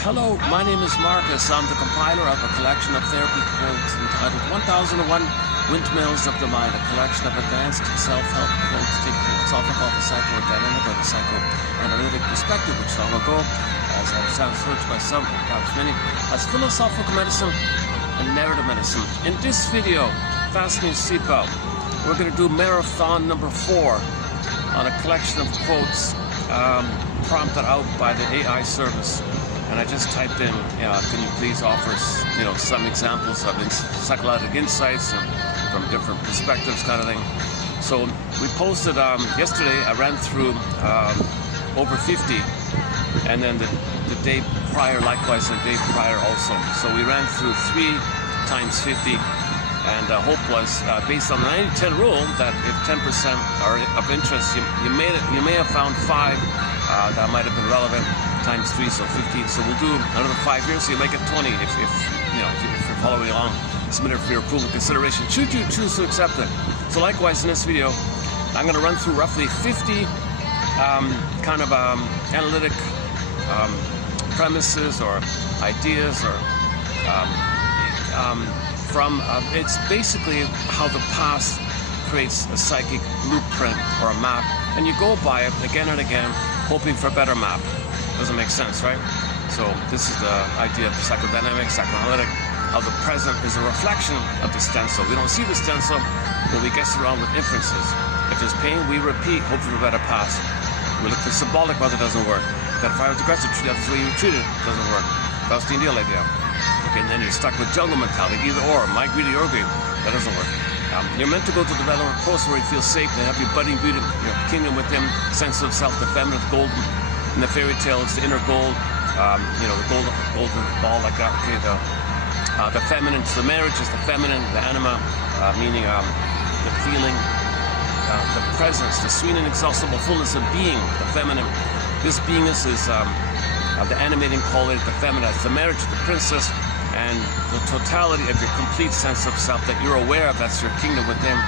Hello, my name is Marcus. I'm the compiler of a collection of therapy quotes entitled 1001 Windmills of the Mind, a collection of advanced self-help quotes taken from philosophical, the psychodynamic, or the psychoanalytic perspective, which long ago, as I've referred to by some, perhaps many, as philosophical medicine and narrative medicine. In this video, fasten your seatbelt. We're going to do marathon number 4 on a collection of quotes prompted out by the AI service. And I just typed in, can you please offer, some examples of psychological insights from different perspectives, kind of thing. So we posted yesterday. I ran through over 50, and then the day prior, likewise, the day prior also. So we ran through 3 times 50, and hope was based on the 90-10 rule that if 10% are of interest, you may have found 5 that might have been relevant. Times 3, so 15. So we'll do another 5 years, so you make it 20 if you're following along. Submit it for your approval consideration. Should you choose to accept it. So likewise, in this video, I'm going to run through roughly 50 analytic premises or ideas, or it's basically how the past creates a psychic blueprint or a map, and you go by it again and again, hoping for a better map. Doesn't make sense, right? So this is the idea of psychodynamic, psychoanalytic, how the present is a reflection of the stencil. We don't see the stencil, but we guess around with inferences. If there's pain, we repeat, hoping for a better past. We look for symbolic, but it doesn't work. That if I was aggressive, that's the way you were treated, doesn't work. That's the ideal idea. Okay, and then you're stuck with jungle mentality, either or, my greedy or greedy. That doesn't work. You're meant to go to the development process where you feel safe and have your budding beauty, your kingdom within, sense of self, the feminine, golden. In the fairy tale, it's the inner gold, the golden ball like that. Okay, the feminine, so the marriage is the feminine, the anima, meaning the feeling, the presence, the sweet and inexhaustible fullness of being, the feminine. This beingness is the animating quality of the feminine. It's the marriage of the princess and the totality of your complete sense of self that you're aware of. That's your kingdom within,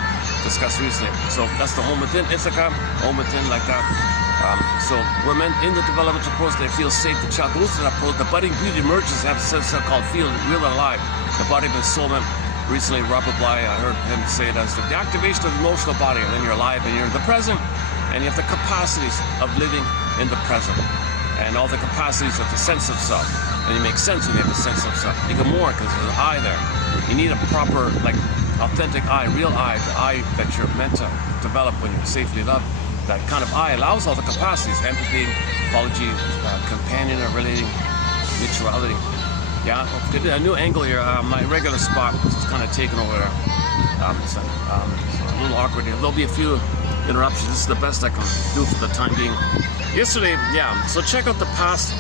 discussed recently. So that's the home within, Ithaca, home within, like that. So we're meant in the developmental process that feels safe. The child goes to that process. The budding beauty emerges, have a sense called feeling real and alive. The body of the soul. Recently, Robert Bly, I heard him say it as the activation of the emotional body, and then you're alive and you're in the present, and you have the capacities of living in the present, and all the capacities of the sense of self. And you make sense when you have the sense of self. Even more because there's an eye there. You need a proper, authentic eye, real eye, the eye that you're meant to develop when you're safely loved. That kind of eye allows all the capacities: empathy, apology, companion, or relating, mutuality. Yeah, a new angle here. My regular spot is kind of taken over there. It's a little awkward here. There'll be a few interruptions. This is the best I can do for the time being. Yesterday, so check out the past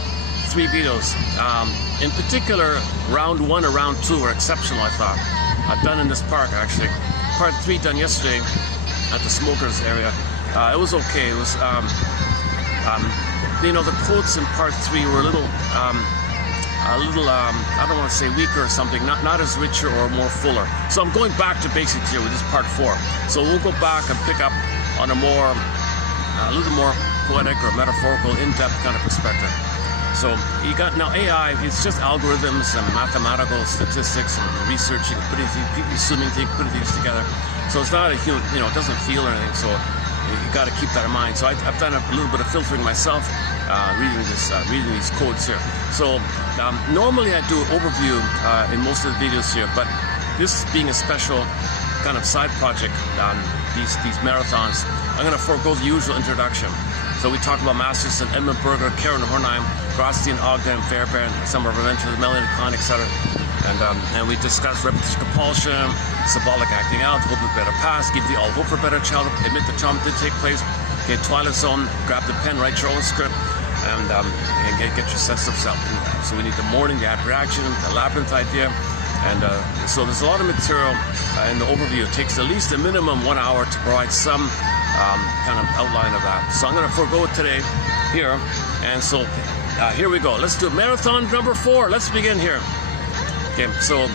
3 videos. In particular, round 1 or round 2 were exceptional, I thought. I've done in this park, actually. Part 3 done yesterday at the smokers area. It was okay. It was, the quotes in part 3 were a little, I don't want to say weaker or something, not as richer or more fuller. So I'm going back to basics here with this part 4. So we'll go back and pick up on a little more poetic or metaphorical, in-depth kind of perspective. So you got now AI. It's just algorithms and mathematical statistics and researching, assuming things, putting things together. So it's not a human, it doesn't feel or anything. So you got to keep that in mind. So I've done a little bit of filtering myself, reading these quotes here. So normally I do an overview in most of the videos here, but this being a special kind of side project on these marathons, I'm going to forego the usual introduction. So we talked about Masterson, Edmund Berger, Karen Hornheim, Grotstein, Ogden, Fairbairn, some of our mentors, Melanie Klein, etc. And we discussed repetition compulsion, symbolic acting out, hope for better past, give the all hope for better child, admit the trauma did take place, get Twilight Zone, grab the pen, write your own script, and get your sense of self. So we need the mourning, the abstraction, the labyrinth idea, and so there's a lot of material in the overview. It takes at least a minimum 1 hour to provide some kind of outline of that. So I'm going to forego it today here, and so here we go. Let's do marathon number 4. Let's begin here. Okay, so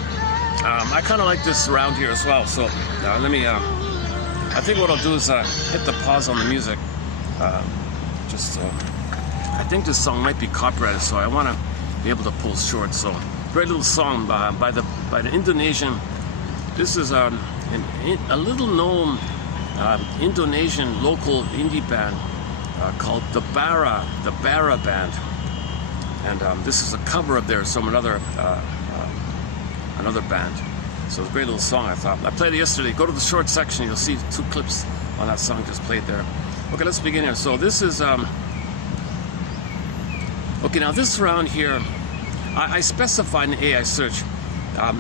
I kind of like this around here as well. So let me. I think what I'll do is hit the pause on the music. I think this song might be copyrighted, so I want to be able to pull short. So great little song by the Indonesian. This is a little known Indonesian local indie band called the Bara Band, and this is a cover of theirs from another band. So it's a great little song, I thought. I played it yesterday. Go to the short section, you'll see 2 clips on that song just played there. Okay, let's begin here. So this is okay, now this round here, I specified in AI search.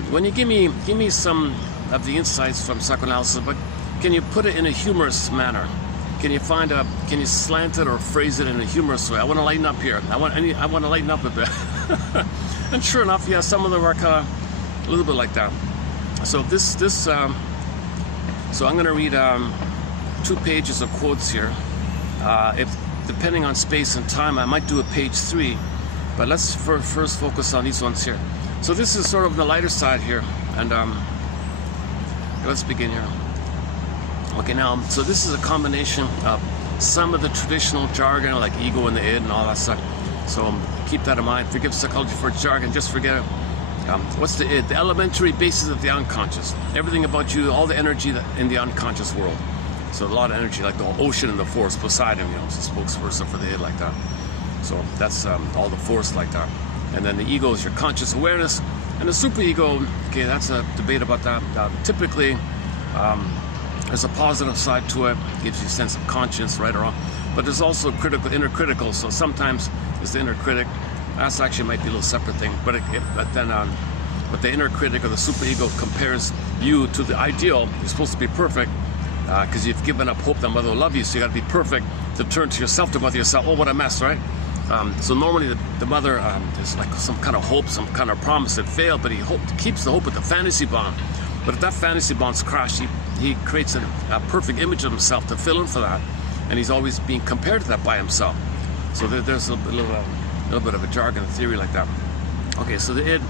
When you give me some of the insights from psychoanalysis, but can you put it in a humorous manner? Can you can you slant it or phrase it in a humorous way? I want to lighten up here. I want to lighten up a bit. And sure enough, yeah, some of them are kind of a little bit like that. So so I'm going to read 2 pages of quotes here. If depending on space and time, I might do a page 3, but let's first focus on these ones here. So this is sort of the lighter side here, and let's begin here. Okay, now, so this is a combination of some of the traditional jargon, like ego and the id and all that stuff. So keep that in mind. Forgive psychology for jargon, just forget it. What's the id? The elementary basis of the unconscious. Everything about you, all the energy in the unconscious world. So a lot of energy, like the ocean and the force, Poseidon, it's a spokesperson for the id like that. So that's all the force like that. And then the ego is your conscious awareness. And the superego, okay, that's a debate about that. Typically, there's a positive side to it, gives you a sense of conscience, right or wrong. But there's also critical, inner critical. So sometimes it's the inner critic. That's actually might be a little separate thing. But the inner critic or the superego compares you to the ideal. You're supposed to be perfect because you've given up hope that mother will love you. So you got to be perfect to turn to yourself, to mother yourself. Oh, what a mess, right? So normally the mother there's like some kind of hope, some kind of promise that failed, but he keeps the hope with the fantasy bond. But if that fantasy bond's crashed, he creates a perfect image of himself to fill in for that, and he's always being compared to that by himself. So there's a little bit of a jargon theory like that. Okay, so the id,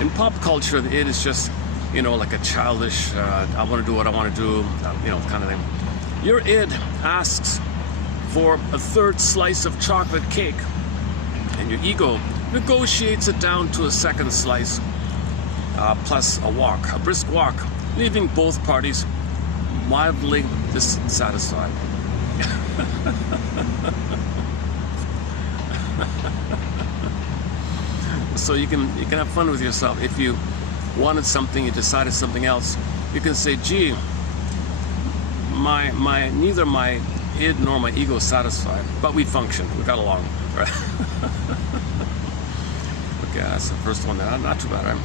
in pop culture, the id is just, like a childish, I want to do what I want to do, kind of thing. Your id asks for a 3rd slice of chocolate cake, and your ego negotiates it down to a 2nd slice, plus a brisk walk, leaving both parties mildly dissatisfied. So you can have fun with yourself. If you wanted something, you decided something else, you can say, gee, neither my id nor my ego is satisfied, but we function, we got along, right? Okay, that's the first one. Not too bad, right?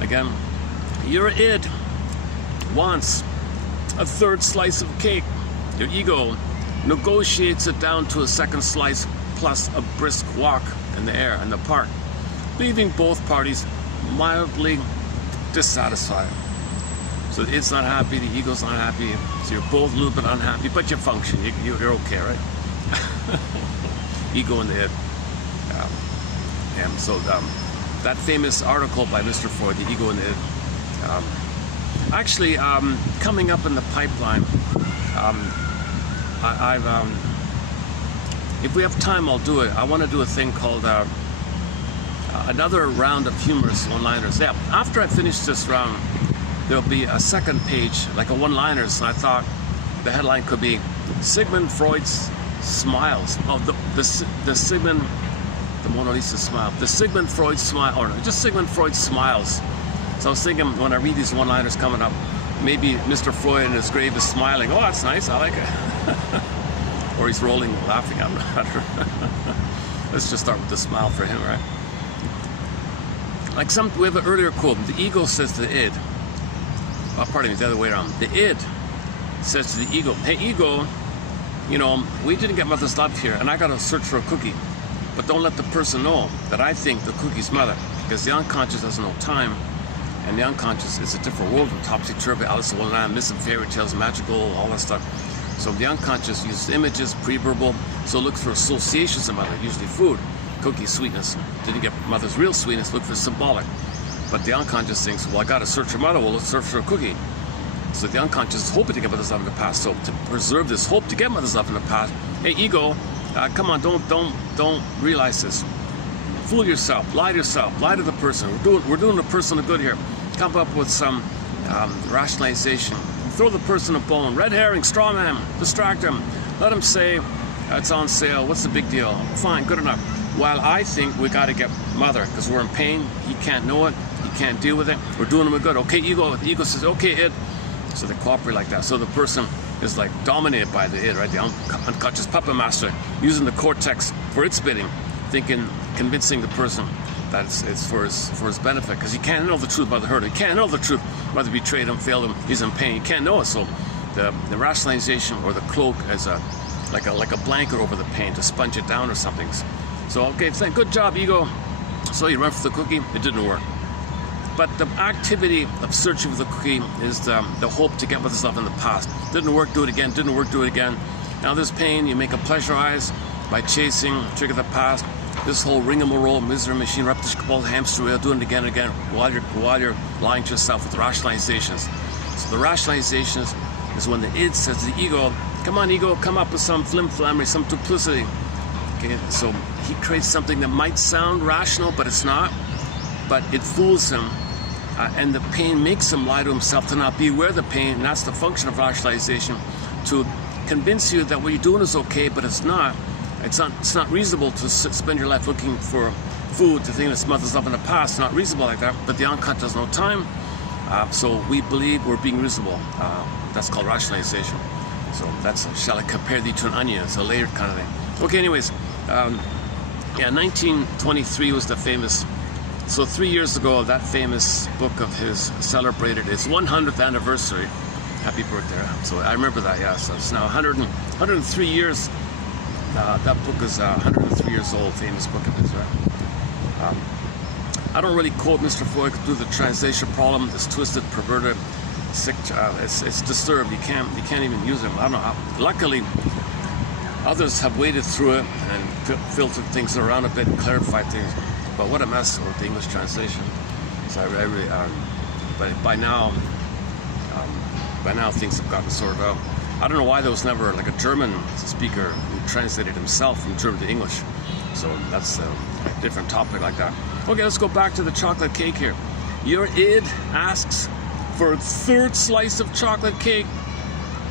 Again, your id wants a 3rd slice of cake. Your ego negotiates it down to a 2nd slice plus a brisk walk in the air in the park, leaving both parties mildly dissatisfied. So it's not happy, the ego's not happy, so you're both a little bit unhappy, but you function, you're okay, right? Ego and the id. And so that famous article by Mr. Freud, The Ego and the Id, actually coming up in the pipeline, if we have time, I'll do it. I want to do a thing called another round of humorous one-liners. Yeah, after I finish this round, there'll be a 2nd page, like a one-liners. I thought the headline could be Sigmund Freud's smiles. Oh, the Sigmund, the Mona Lisa smile. The Sigmund Freud smile, or just Sigmund Freud smiles. So I was thinking when I read these one-liners coming up, maybe Mr. Freud in his grave is smiling. Oh, that's nice, I like it. Or he's rolling, laughing, I'm not sure. Let's just start with the smile for him, right? Like we have an earlier quote, the ego says to the id, pardon me, the other way around. The id says to the ego, hey ego, we didn't get mother's love here, and I gotta search for a cookie. But don't let the person know that I think the cookie's mother, because the unconscious doesn't know time, and the unconscious is a different world from topsy-turvy, Alice in Wonderland, myths and fairy tales, magical, all that stuff. So the unconscious uses images, pre-verbal, so look for associations of mother, usually food, cookie, sweetness. Didn't get mother's real sweetness, look for symbolic. But the unconscious thinks, well, I gotta search for mother, well, let's search for a cookie. So the unconscious is hoping to get mother's love in the past. So to preserve this hope to get mother's love in the past, hey, ego, Come on, don't realize this. Fool yourself, lie to yourself, lie to the person. We're doing the person a good here. Come up with some rationalization. Throw the person a bone. Red herring, straw man, distract him. Let him say it's on sale. What's the big deal? Fine, good enough. While I think we got to get mother because we're in pain. He can't know it. He can't deal with it. We're doing him a good. Okay, ego. The ego says, okay, it. So they cooperate like that. So the person is like dominated by the id, right? The unconscious puppet master using the cortex for its bidding, thinking, convincing the person that it's for his benefit, because he can't know the truth about the hurt. He can't know the truth whether he betrayed him, failed him, he's in pain. He can't know it. So the rationalization or the cloak is like a blanket over the pain to sponge it down or something. So okay, good job, ego. So you run for the cookie. It didn't work. But the activity of searching for the cookie is the hope to get with yourself in the past. Didn't work, do it again. Didn't work, do it again. Now there's pain. You make a pleasurize by chasing, trigger the past. This whole ring-a-roll, misery machine, repetition, compulsion, hamster wheel, doing it again and again while you're lying to yourself with rationalizations. So the rationalizations is when the id says to the ego, come on, ego, come up with some flim-flammery, some duplicity. Okay, so he creates something that might sound rational, but it's not. But it fools him. And the pain makes him lie to himself to not be aware of the pain, and that's the function of rationalization, to convince you that what you're doing is okay, but it's not. It's not reasonable to spend your life looking for food, to think that smothers up in the past. It's not reasonable like that, but the unconscious has no time, so we believe we're being reasonable. That's called rationalization. So that's, shall I compare thee to an onion? It's a layered kind of thing. Okay, anyways, yeah, 1923 was the famous. So 3 years ago, that famous book of his celebrated its 100th anniversary. Happy birthday. So I remember that, yeah. So it's now 103 years. That book is 103 years old, famous book of his, right? I don't really quote Mr. Freud due to the translation problem. It's twisted, perverted, sick. It's disturbed. You can't even use them. I don't know how. Luckily, others have waded through it and filtered things around a bit and clarified things. But what a mess with the English translation. So I really, but by now things have gotten sorted out. I don't know why there was never like a German speaker who translated himself from German to English. So that's a different topic like that. Okay, let's go back to the chocolate cake here. Your id asks for a third slice of chocolate cake,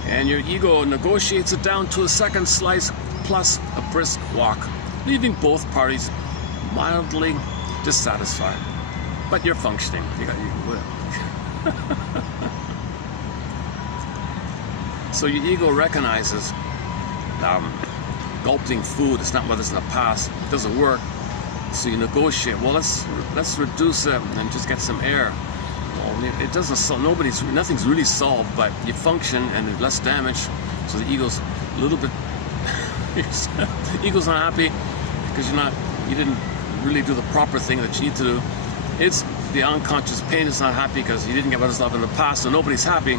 and your ego negotiates it down to a second slice plus a brisk walk, leaving both parties mildly dissatisfied, but you're functioning. So your ego recognizes gulping food. It's not whether it's in the past. It doesn't work. So you negotiate. Well, let's reduce it and just get some air. Well, it doesn't solve. Nothing's really solved, but you function and there's less damage. So the ego's a little bit. The ego's not happy because you didn't really do the proper thing that you need to do. It's the unconscious pain is not happy because you didn't get what was love in the past, so nobody's happy,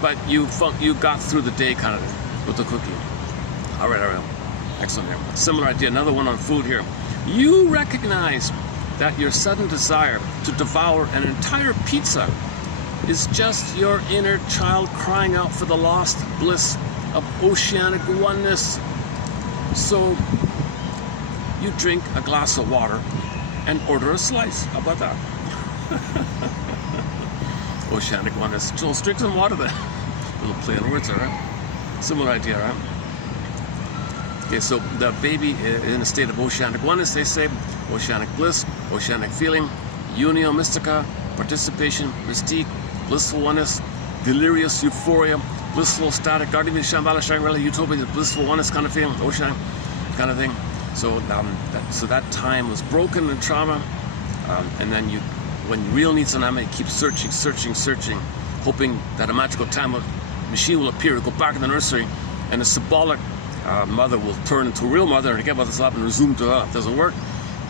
but you got through the day kind of thing with the cookie. All right. Excellent here. Similar idea, another one on food here. You recognize that your sudden desire to devour an entire pizza is just your inner child crying out for the lost bliss of oceanic oneness. So you drink a glass of water and order a slice. How about that? Oceanic oneness. So let's drink some water then. A little play on words, all right? Similar idea, right? Okay, so the baby in a state of oceanic oneness, they say, oceanic bliss, oceanic feeling, unio mystica, participation, mystique, blissful oneness, delirious euphoria, blissful static, Guardian Shambhala, Shangri-La, utopia, blissful oneness kind of feeling, oceanic kind of thing. So that time was broken in trauma, and then when real needs an you keep searching, hoping that a magical time machine will appear, go back in the nursery, and a symbolic mother will turn into a real mother and get about this up and resume to her. It doesn't work,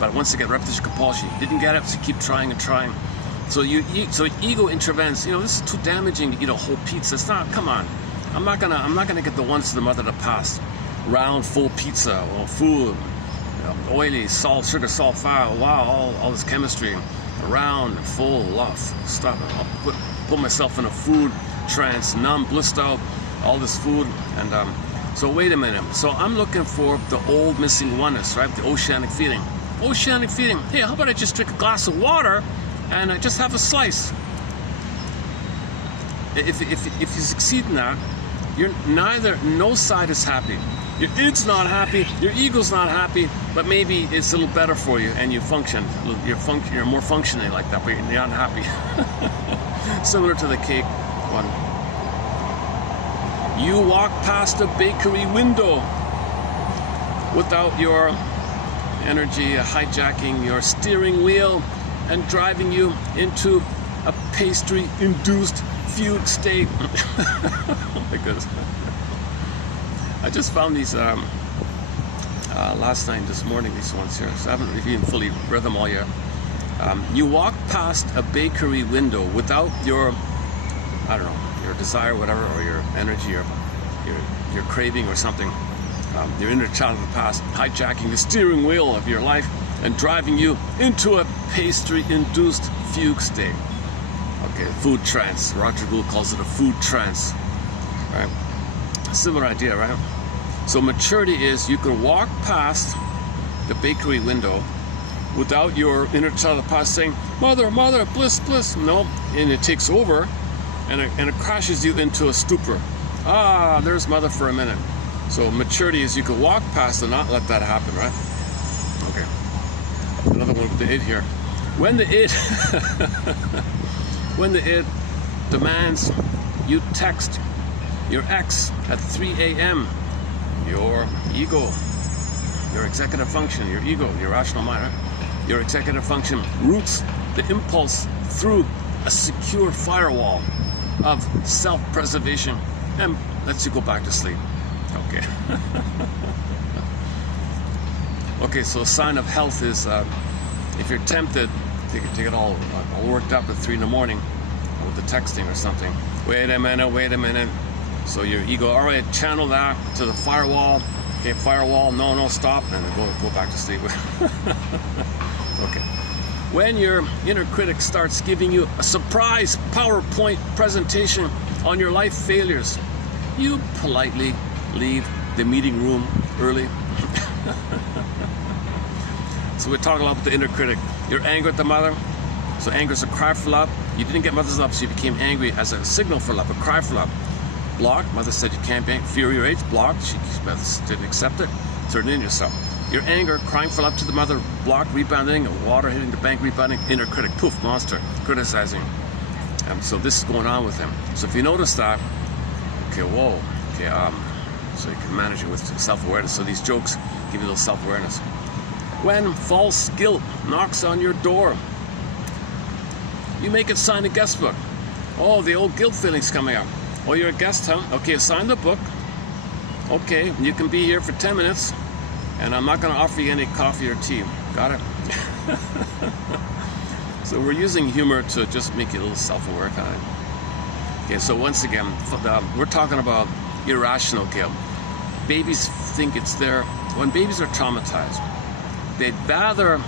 but once you get repetition compulsion, you didn't get it, so you keep trying and trying. So ego intervenes. This is too damaging to eat a whole pizza. It's not. Come on, I'm not gonna get the ones to the mother of the past. Round, full pizza or food, oily, salt, sugar, salt, fire. Wow, all this chemistry, round, full, stuff. I'll put myself in a food trance, numb, blissed out, all this food, and So wait a minute. So I'm looking for the old missing oneness, right? The oceanic feeling. Oceanic feeling. Hey, how about I just drink a glass of water and I just have a slice? If you succeed in that, no side is happy. Your id's not happy, your ego's not happy, but maybe it's a little better for you and you function. You're more functioning like that, but you're not happy. Similar to the cake one. You walk past a bakery window without your energy hijacking your steering wheel and driving you into a pastry-induced fugue state. Oh my goodness. I just found these last night, this morning, these ones here, so I haven't even fully read them all yet. You walk past a bakery window without your, I don't know, your desire, whatever, or your energy, or your craving or something, your inner child of the past, hijacking the steering wheel of your life and driving you into a pastry-induced fugue state. Okay, food trance. Roger Gould calls it a food trance, right? Similar idea, right? So maturity is you can walk past the bakery window without your inner child of the past saying, "Mother, mother, bliss, bliss." No, and it takes over, and it crashes you into a stupor. Ah, there's mother for a minute. So maturity is you can walk past and not let that happen, right? Okay. Another one with the id here. When the id demands you text your ex at 3 a.m., your ego, your executive function, your ego, your rational mind, right? Your executive function routes the impulse through a secure firewall of self-preservation and lets you go back to sleep. Okay. Okay, so a sign of health is if you're tempted to get all worked up at 3 in the morning with the texting or something. Wait a minute. So your ego, all right, channel that to the firewall. Okay, firewall, no, stop, and then go back to sleep. Okay. When your inner critic starts giving you a surprise PowerPoint presentation on your life failures, you politely leave the meeting room early. So we're talking about the inner critic. You're angry at the mother, so anger is a cry for love. You didn't get mother's love, so you became angry as a signal for love, a cry for love. Blocked, mother said you can't be, fear your age, blocked, she didn't accept it, turn it in yourself. Your anger, crying for love to the mother, blocked, rebounding, water hitting the bank, rebounding, inner critic, poof, monster, criticizing. So this is going on with him. So if you notice that, okay, whoa, okay, so you can manage it with self-awareness. So these jokes give you a little self-awareness. When false guilt knocks on your door, you make it sign a guest book. Oh, the old guilt feeling's coming up. Oh, you're a guest, huh? Okay, sign the book. Okay, you can be here for 10 minutes, and I'm not going to offer you any coffee or tea. Got it? So we're using humor to just make you a little self-aware kind of. Okay, so once again, we're talking about irrational guilt. Babies think it's there. When babies are traumatized, they'd rather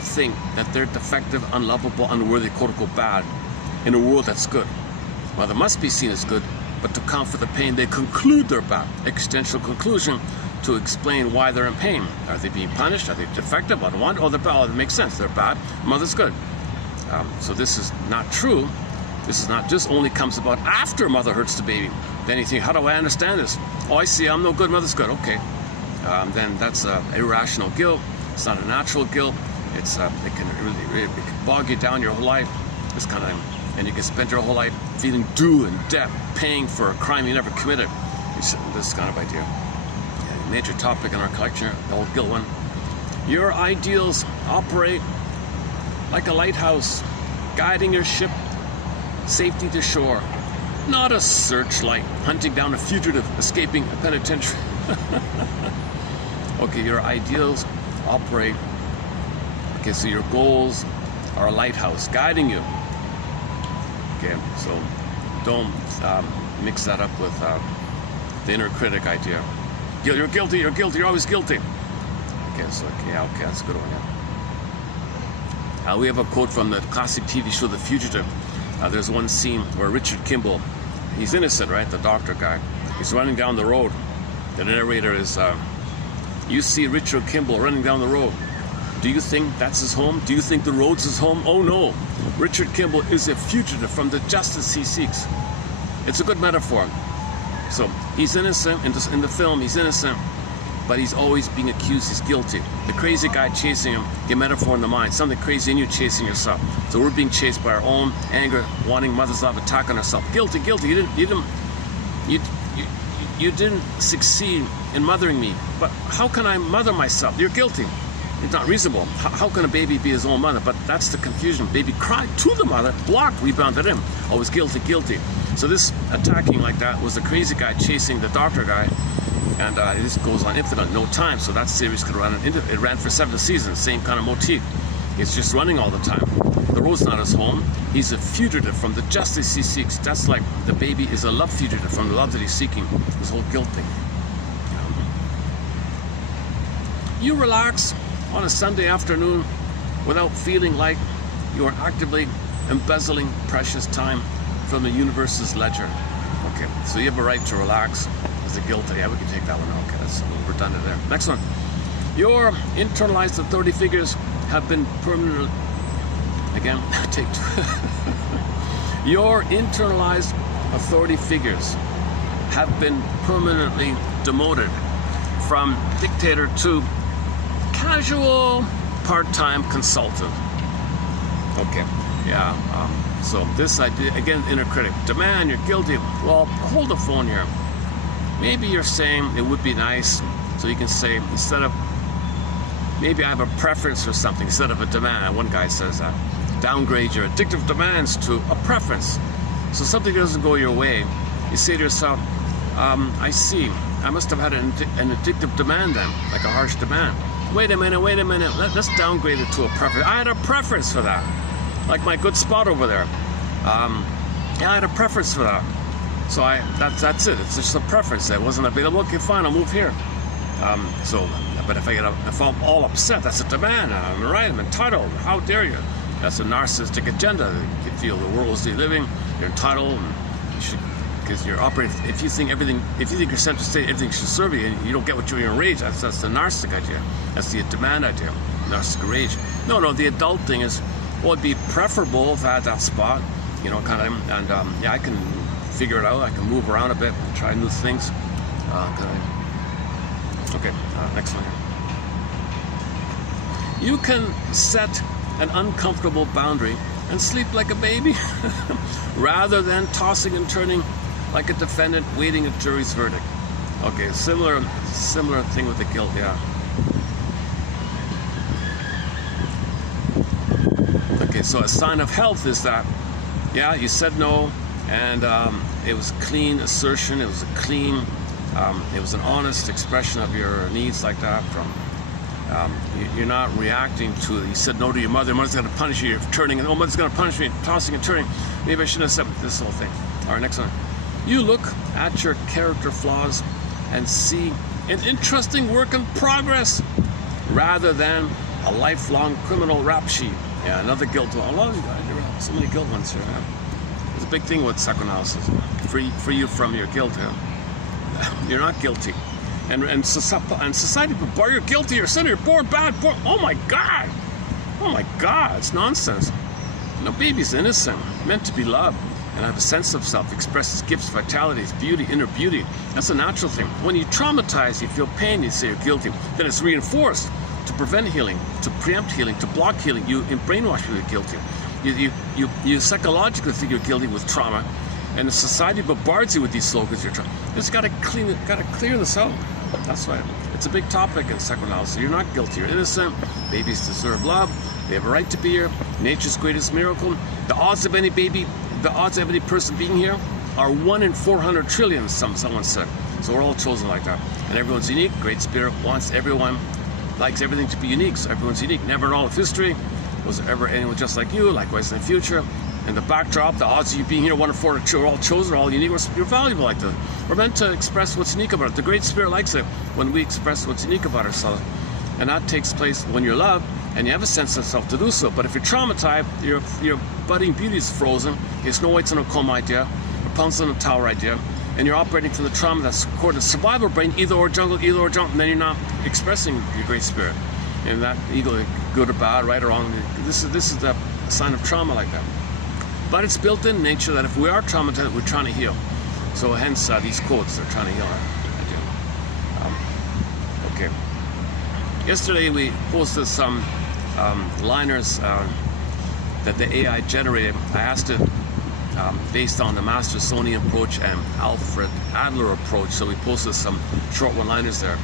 think that they're defective, unlovable, unworthy, quote-unquote bad, in a world that's good. Well, they must be seen as good, but to account for the pain, they conclude they're bad. Existential conclusion to explain why they're in pain. Are they being punished? Are they defective? Unwanted? Oh, they're bad. Oh, that makes sense. They're bad. Mother's good. So this is not true. This is not just only comes about after mother hurts the baby. Then you think, how do I understand this? Oh, I see. I'm no good. Mother's good. Okay. Then that's irrational guilt. It's not a natural guilt. It can bog you down your whole life. This kind of, and you can spend your whole life feeling due and debt, paying for a crime you never committed. This kind of idea. A major topic in our collection, the old guilt one. Your ideals operate like a lighthouse, guiding your ship safety to shore. Not a searchlight hunting down a fugitive escaping a penitentiary. Okay, your ideals operate. Okay, so your goals are a lighthouse guiding you. Okay, so don't mix that up with the inner critic idea. You're guilty, you're always guilty. Okay, so okay, that's a good one. Yeah. We have a quote from the classic TV show The Fugitive. There's one scene where Richard Kimball, he's innocent, right? The doctor guy. He's running down the road, The narrator is, you see Richard Kimball running down the road. Do you think that's his home? Do you think the road's his home? Oh no, Richard Kimball is a fugitive from the justice he seeks. It's a good metaphor. So he's innocent, in the film he's innocent, but he's always being accused, he's guilty. The crazy guy chasing him, get metaphor in the mind, something crazy in you chasing yourself. So we're being chased by our own anger, wanting mother's love, attacking ourselves. Guilty, guilty, you didn't succeed in mothering me, but how can I mother myself? You're guilty. It's not reasonable. How can a baby be his own mother? But that's the confusion. Baby cried to the mother, blocked, rebounded him. Always guilty, guilty. So this attacking like that was the crazy guy chasing the doctor guy, and this goes on infinite, no time. So that series could run, it ran for 7 seasons, same kind of motif. It's just running all the time. The road's not his home. He's a fugitive from the justice he seeks. That's like the baby is a love fugitive from the love that he's seeking. This whole guilt thing. You relax on a Sunday afternoon without feeling like you are actively embezzling precious time from the universe's ledger. Okay, so you have a right to relax. Is the guilt? Yeah, we can take that one. Okay, that's a little redundant there. Next one. Your internalized authority figures have been permanently, again, take two. Your internalized authority figures have been permanently demoted from dictator to casual part-time consultant. Okay, yeah, so this idea, again, inner critic, demand, you're guilty. Well, hold the phone here. Maybe you're saying it would be nice, so you can say, instead of, maybe I have a preference for something instead of a demand. One guy says that. Downgrade your addictive demands to a preference. So something doesn't go your way, you say to yourself, I see, I must have had an addictive demand then, like a harsh demand. Wait a minute, let's downgrade it to a preference. I had a preference for that. Like my good spot over there. Yeah, I had a preference for that. So that's it, it's just a preference that wasn't available. Okay, fine, I'll move here. But if I'm all upset, that's a demand. I'm right, I'm entitled. How dare you? That's a narcissistic agenda. You feel the world is living, you're entitled, and you should, because you're operating. If you think you're center state, everything should serve you, and you don't get what you're in rage. That's the narcissistic idea. That's the demand idea. Narcissistic rage. No. The adult thing is, well, it'd be preferable if I had that spot, you know, kind of. And yeah, I can figure it out. I can move around a bit, try new things. Okay, next one. You can set an uncomfortable boundary and sleep like a baby rather than tossing and turning like a defendant waiting a jury's verdict. Okay, similar thing with the guilt, yeah. Okay, so a sign of health is that, yeah, you said no, and it was a clean assertion, it was a clean, it was an honest expression of your needs like that. From you're not reacting to it. You said no to your mother. Mother's going to punish you for turning, and oh, mother's going to punish me, tossing and turning. Maybe I shouldn't have said this whole thing. All right, next one. You look at your character flaws and see an interesting work in progress rather than a lifelong criminal rap sheet. Yeah, another guilt one. A lot of you guys, there are so many guilt ones here. Man. It's a big thing with psychoanalysis. Free you from your guilt. Yeah. You're not guilty. And society will bar, you're guilty, you're sinner, you're born bad, oh my God, it's nonsense. No, baby's innocent, meant to be loved, and have a sense of self, expresses gifts, vitalities, beauty, inner beauty. That's a natural thing. When you traumatize, you feel pain, you say you're guilty. Then it's reinforced to prevent healing, to preempt healing, to block healing. You brainwash you, you're guilty. You psychologically think you're guilty with trauma, and the society bombards you with these slogans. You're just got to clear this out. That's right. It's a big topic in psychoanalysis. You're not guilty. You're innocent. Babies deserve love. They have a right to be here. Nature's greatest miracle. The odds of any person being here are 1 in 400 trillion. Someone said. So we're all chosen like that. And everyone's unique. Great Spirit wants everyone, likes everything to be unique. So everyone's unique. Never in all of history was there ever anyone just like you. Likewise in the future. And the backdrop, the odds of you being here, 1 in 400, we're all chosen, we're all unique, you're valuable like that. We're meant to express what's unique about it. The Great Spirit likes it when we express what's unique about ourselves. And that takes place when you're loved, and you have a sense of self to do so. But if you're traumatized, your budding beauty is frozen. Your Snow White's in a coma idea, Rapunzel in a tower idea. and you're operating from the trauma that's core to survival brain, either or jungle, and then you're not expressing your great spirit. And that ego, good or bad, right or wrong, this is the sign of trauma like that. But it's built in nature that if we are traumatized, we're trying to heal. So hence these quotes, they're trying to heal. Okay. Yesterday we posted some liners that the AI generated. I asked it based on the Mastersonian approach and Alfred Adler approach. So we posted some short one-liners there.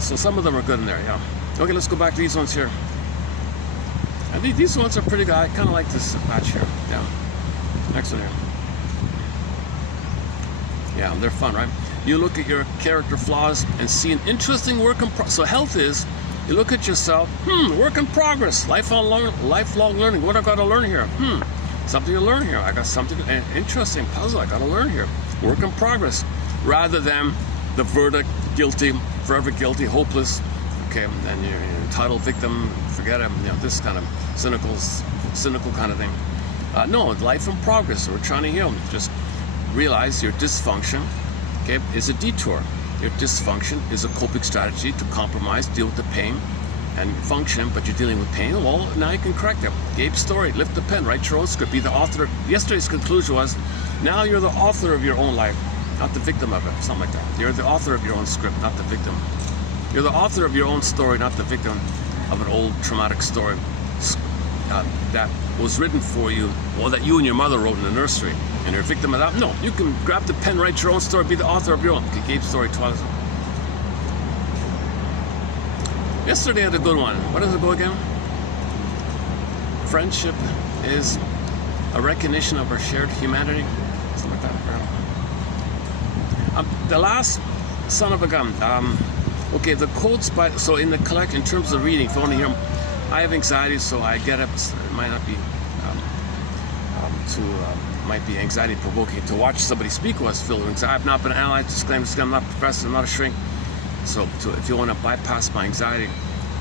So some of them are good in there, yeah. Okay, let's go back to these ones here. I think these ones are pretty good. I kind of like this patch here. Yeah. Next one here. Yeah, they're fun, right? You look at your character flaws and see an interesting work in progress. So health is, you look at yourself, work in progress, lifelong learning. What I got to learn here? Something to learn here. I got something, an interesting puzzle I got to learn here. Work in progress, rather than the verdict, guilty, forever guilty, hopeless. Okay, and you're entitled victim, forget it. You know, this kind of cynical kind of thing. No, life in progress. We're trying to heal. Just realize your dysfunction, okay, is a detour. Your dysfunction is a coping strategy to compromise, deal with the pain, and function, but you're dealing with pain. Well, now you can correct it. Gabe's story, lift the pen, write your own script, be the author. Yesterday's conclusion was, now you're the author of your own life, not the victim of it, something like that. You're the author of your own script, not the victim. You're the author of your own story, not the victim of an old traumatic story that was written for you, or that you and your mother wrote in the nursery, and you're a victim of that. No, you can grab the pen, write your own story, be the author of your own. Okay, Gabe's story twice. Yesterday I had a good one. What does it go again? Friendship is a recognition of our shared humanity. Something like that. The last son of a gun. Okay, the quotes by, so in the collection, in terms of reading, if you want to hear them, I have anxiety, so I get up. It might not be might be anxiety provoking to watch somebody speak who has filled with anxiety. I've not been analyzed, disclaimer, I'm not a professor, I'm not a shrink. So if you want to bypass my anxiety,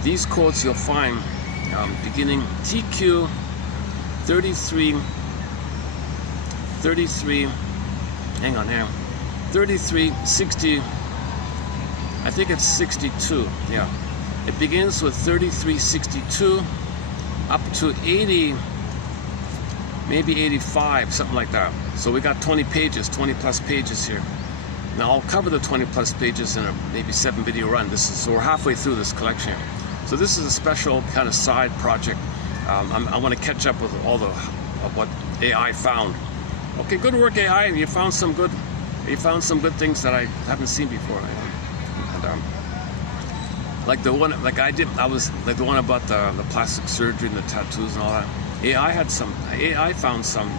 these quotes you'll find beginning TQ 33, hang on here, 3360, I think it's 62, yeah. It begins with 3362 up to 80, maybe 85, something like that. So we got 20 pages, 20 plus pages here. Now I'll cover the 20 plus pages in a maybe 7 video run. So we're halfway through this collection. So this is a special kind of side project. I want to catch up with all of what AI found. Okay, good work, AI. You found some good things that I haven't seen before. And like the one, I was like the one about the plastic surgery and the tattoos and all that. AI found some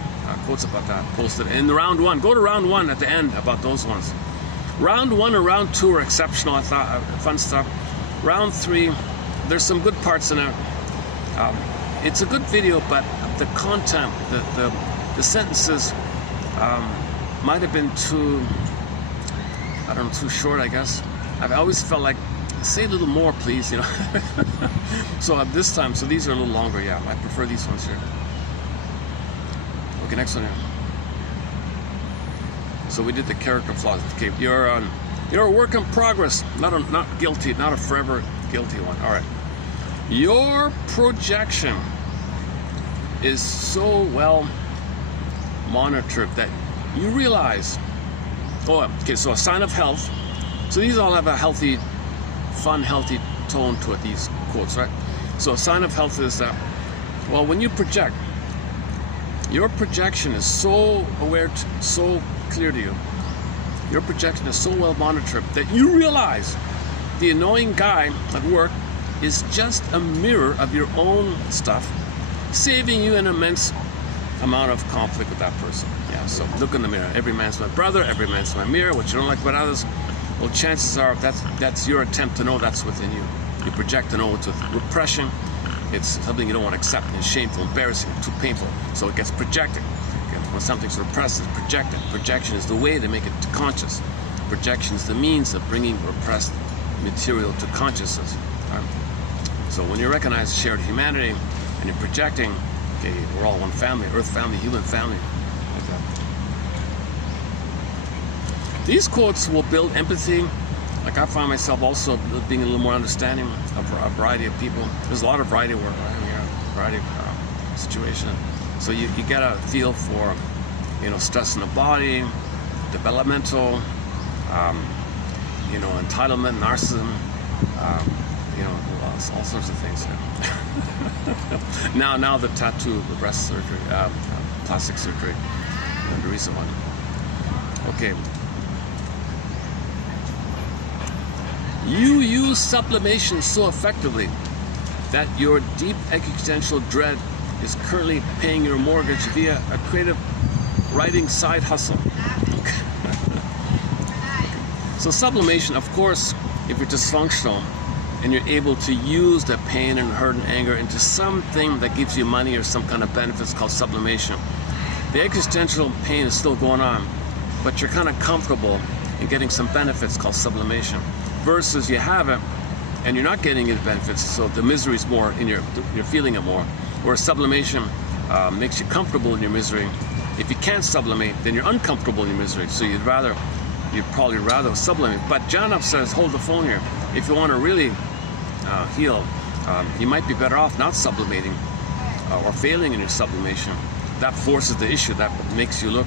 quotes about that posted in round 1. Go to round 1 at the end about those ones. Round 1 and round 2 are exceptional. I thought fun stuff. Round 3, there's some good parts in it. It's a good video, but the content, the sentences might have been too, I don't know, too short, I guess. I've always felt like, say a little more, please, you know. So this time, so these are a little longer, yeah. I prefer these ones here. Okay, next one here. So we did the character flaws. Okay, you're a work in progress, not guilty, not a forever guilty one. All right. Your projection is so well monitored that you realize. Oh, okay. So a sign of health. So these all have a healthy, fun, healthy tone to it, these quotes, right? So a sign of health is that, well, when you project, your projection is so aware, so clear to you. Your projection is so well monitored that you realize the annoying guy at work is just a mirror of your own stuff, saving you an immense amount of conflict with that person. Yeah, so look in the mirror. Every man's my brother, every man's my mirror. What you don't like about others, well, chances are that's your attempt to know that's within you. You project to know it's with repression. It's something you don't want to accept. It's shameful, embarrassing, too painful. So it gets projected. Okay? When something's repressed, it's projected. Projection is the way to make it to conscious. Projection is the means of bringing repressed material to consciousness. Right? So when you recognize shared humanity and you're projecting, okay, we're all one family, earth family, human family. Like that. These quotes will build empathy. Like I find myself also being a little more understanding of a variety of people. There's a lot of variety work right here, a variety of situations. So you get a feel for, stress in the body, developmental, entitlement, narcissism, all sorts of things. now the tattoo, the breast surgery, plastic surgery, the recent one. Okay. You use sublimation so effectively that your deep existential dread is currently paying your mortgage via a creative writing side hustle. So sublimation, of course, if you're dysfunctional and you're able to use the pain and hurt and anger into something that gives you money or some kind of benefits called sublimation. The existential pain is still going on, but you're kind of comfortable in getting some benefits called sublimation. Versus you have it and you're not getting any benefits, so the misery is more in you're feeling it more. Whereas sublimation makes you comfortable in your misery. If you can't sublimate, then you're uncomfortable in your misery. So you'd probably rather sublimate. But Janov says, hold the phone here. If you want to really heal, you might be better off not sublimating or failing in your sublimation. That forces the issue. That makes you look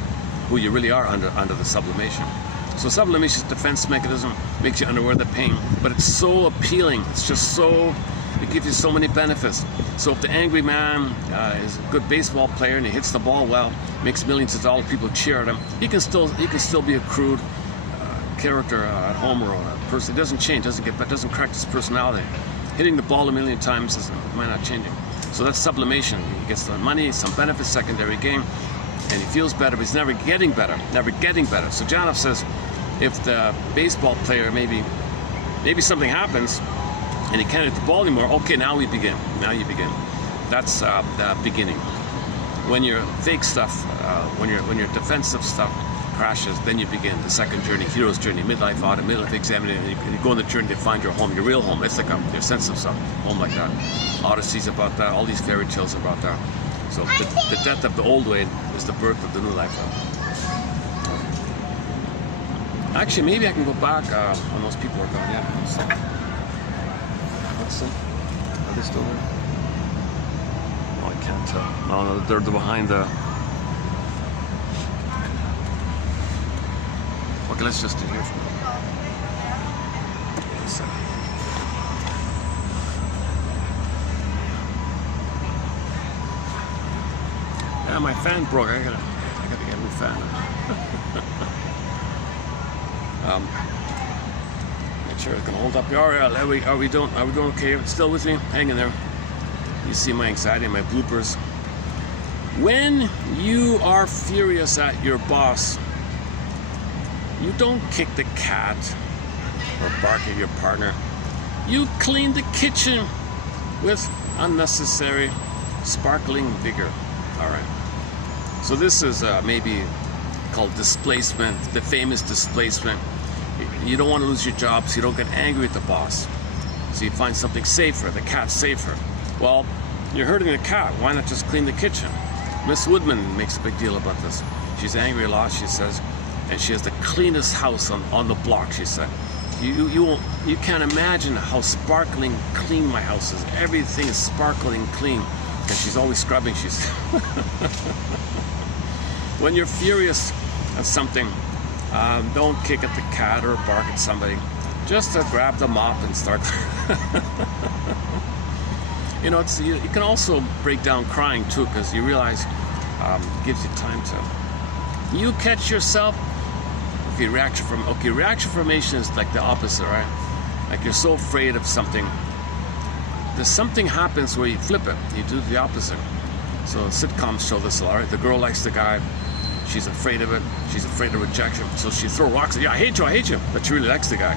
who you really are under the sublimation. So sublimation is a defense mechanism, makes you unaware of the pain, but it's so appealing. It's just so, it gives you so many benefits. So if the angry man is a good baseball player and he hits the ball well, makes millions of dollars, people cheer at him, he can still be a crude character at home, or a person. It doesn't change, doesn't correct his personality. Hitting the ball a million times might not change him. So that's sublimation. He gets the money, some benefits, secondary gain, and he feels better, but he's never getting better. So Janov says, if the baseball player maybe something happens and he can't hit the ball anymore, okay, now you begin. That's the beginning. When your fake stuff, when your defensive stuff crashes, then you begin the second journey, hero's journey, midlife audit, midlife examination, and you go on the journey to find your home, your real home. It's like your sense of self, home like that. Odyssey's about that, all these fairy tales are about that. So the death of the old way is the birth of the new life. Actually, maybe I can go back when those people are gone. Yeah. So, let's see. Are they still there? Oh, I can't tell. No, they're behind the. Okay, let's just do here. Yeah, my fan broke. I gotta get a new fan. Make sure it's gonna hold up. All right, are we doing okay? Still with me? Hang in there. You see my anxiety, my bloopers. When you are furious at your boss, you don't kick the cat or bark at your partner. You clean the kitchen with unnecessary sparkling vigor. All right. So this is maybe called displacement, the famous displacement. You don't want to lose your job, so you don't get angry at the boss. So you find something safer, the cat's safer. Well, you're hurting the cat, why not just clean the kitchen? Miss Woodman makes a big deal about this. She's angry a lot, she says, and she has the cleanest house on the block, she said. You can't imagine how sparkling clean my house is. Everything is sparkling clean. And she's always scrubbing, she's... When you're furious at something, don't kick at the cat or bark at somebody. Just grab the mop and start. You can also break down crying too, because you realize it gives you time to. You catch yourself. Okay, reaction formation is like the opposite, right? Like you're so afraid of something. There's something happens where you flip it. You do the opposite. So sitcoms show this a lot, right? The girl likes the guy. She's afraid of it. She's afraid of rejection. So she throws rocks at, yeah, I hate you. But she really likes the guy.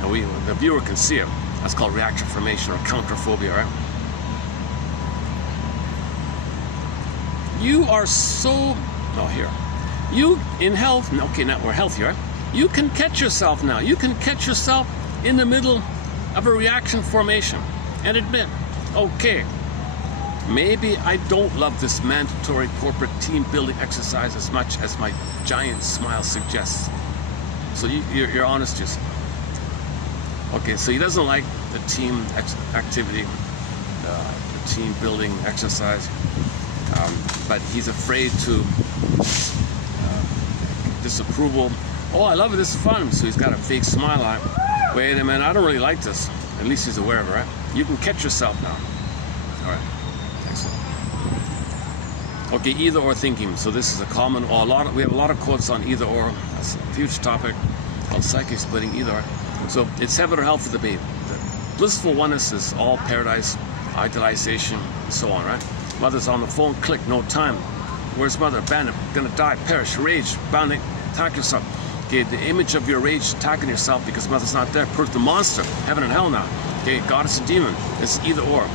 And the viewer can see it. That's called reaction formation or counterphobia, right? You are so, you in health, okay, now we're healthy, right? You can catch yourself now. You can catch yourself in the middle of a reaction formation and admit, okay, maybe I don't love this mandatory corporate team building exercise as much as my giant smile suggests. So you're honest to yourself. Okay, so he doesn't like the team activity, the team building exercise, but he's afraid to disapproval. Oh, I love it, this is fun. So he's got a fake smile on. Wait a minute, I don't really like this. At least he's aware of it, right? You can catch yourself now. All right, excellent. Okay, either or thinking. So this is a common, we have a lot of quotes on either or. That's a huge topic called psychic splitting, either or. So it's heaven or hell for the babe. The blissful oneness is all paradise, idealization, and so on, right? Mother's on the phone, click, no time. Where's mother? Abandoned, gonna die, perish, rage, bound, attack yourself. Okay, the image of your rage attacking yourself because mother's not there. Proof the monster, heaven and hell now. Okay, goddess and demon. It's either or.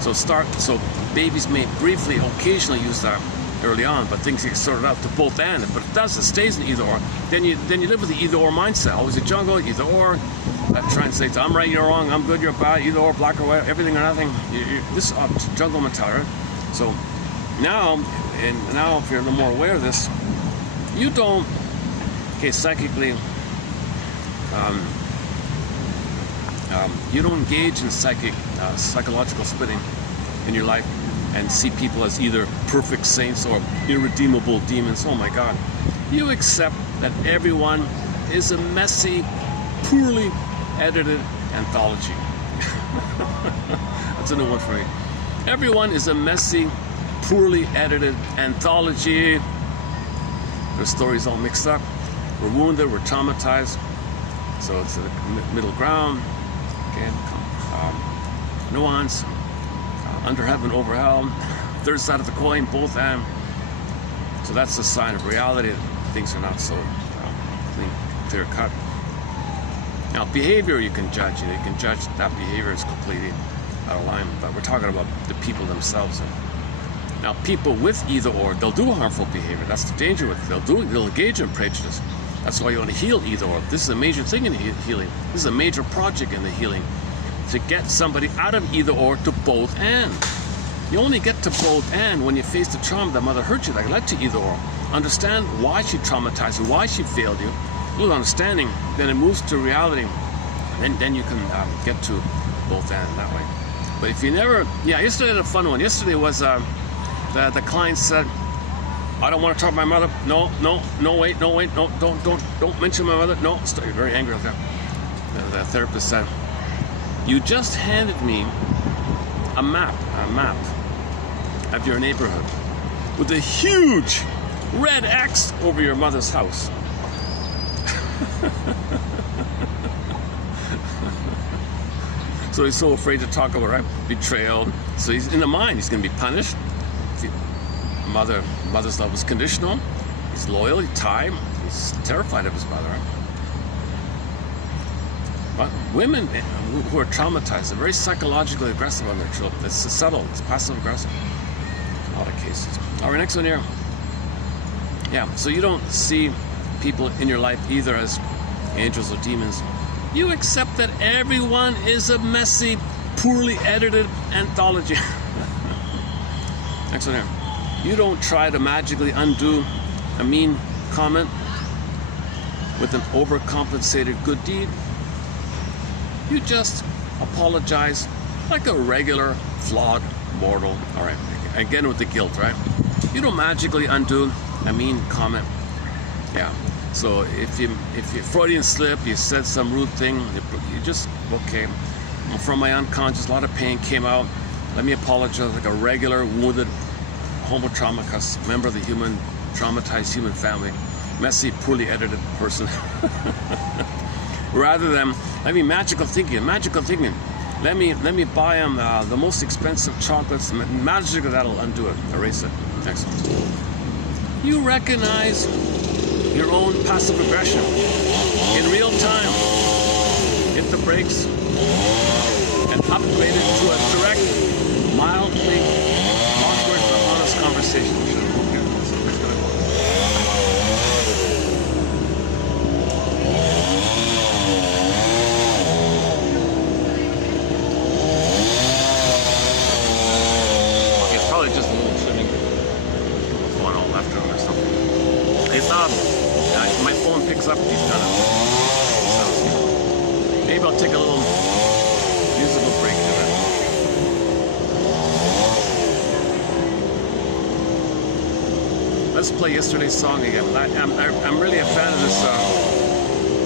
So babies may briefly, occasionally use that early on, but things get sorted out to both ends. But it stays in either or. Then you live with the either or mindset. Always a jungle, either or. That translates to I'm right, you're wrong, I'm good, you're bad, either or, black or white, everything or nothing. This is jungle mentality. So now if you're a little more aware of this, you don't, okay, psychically, you don't engage in psychological splitting in your life and see people as either perfect saints or irredeemable demons. Oh my God. You accept that everyone is a messy, poorly edited anthology. That's a new one for me. Everyone is a messy, poorly edited anthology. Their stories all mixed up. We're wounded, we're traumatized. So it's a middle ground. Okay, nuance, under heaven, over hell, third side of the coin, both and. So that's a sign of reality. Things are not so clear cut. Now, behavior you can judge. You can judge that behavior is completely out of line. But we're talking about the people themselves. Now, people with either or, they'll do harmful behavior. That's the danger with it. They'll engage in prejudice. That's why you want to heal either or. This is a major thing in healing. This is a major project in the healing. To get somebody out of either or to both and. You only get to both and when you face the trauma that mother hurt you, that led to either or. Understand why she traumatized you, why she failed you. A little understanding, then it moves to reality. And then you can get to both and that way. But if you never, yesterday I had a fun one. Yesterday was the client said, I don't want to talk to my mother. No, wait, don't mention my mother. No, you're very angry with that. The therapist said, you just handed me a map of your neighborhood with a huge red X over your mother's house. So he's so afraid to talk about, right? Betrayal. So he's in the mind, he's going to be punished. Mother's love is conditional. He's loyal, he's tied. He's terrified of his mother. Right? But women who are traumatized are very psychologically aggressive on their children. It's subtle, it's passive aggressive. In a lot of cases. All right, next one here. Yeah, so you don't see people in your life either as angels or demons. You accept that everyone is a messy, poorly edited anthology. Next one here. You don't try to magically undo a mean comment with an overcompensated good deed. You just apologize like a regular, flawed mortal. All right, again with the guilt, right? You don't magically undo a mean comment. Yeah. So if you Freudian slip, you said some rude thing, you just, okay, from my unconscious, a lot of pain came out. Let me apologize like a regular, wounded, homotraumacus member of the traumatized human family, messy, poorly edited person. Rather than, magical thinking. Let me buy him the most expensive chocolates, magically that'll undo it, erase it. Next one. You recognize your own passive aggression in real time. Hit the brakes and upgrade it to a direct, mildly awkward but honest conversation. It's probably just a little trimming going on left or something. It's not. My phone picks up these kind of take a little musical break here. Let's play yesterday's song again. I'm really a fan of this song.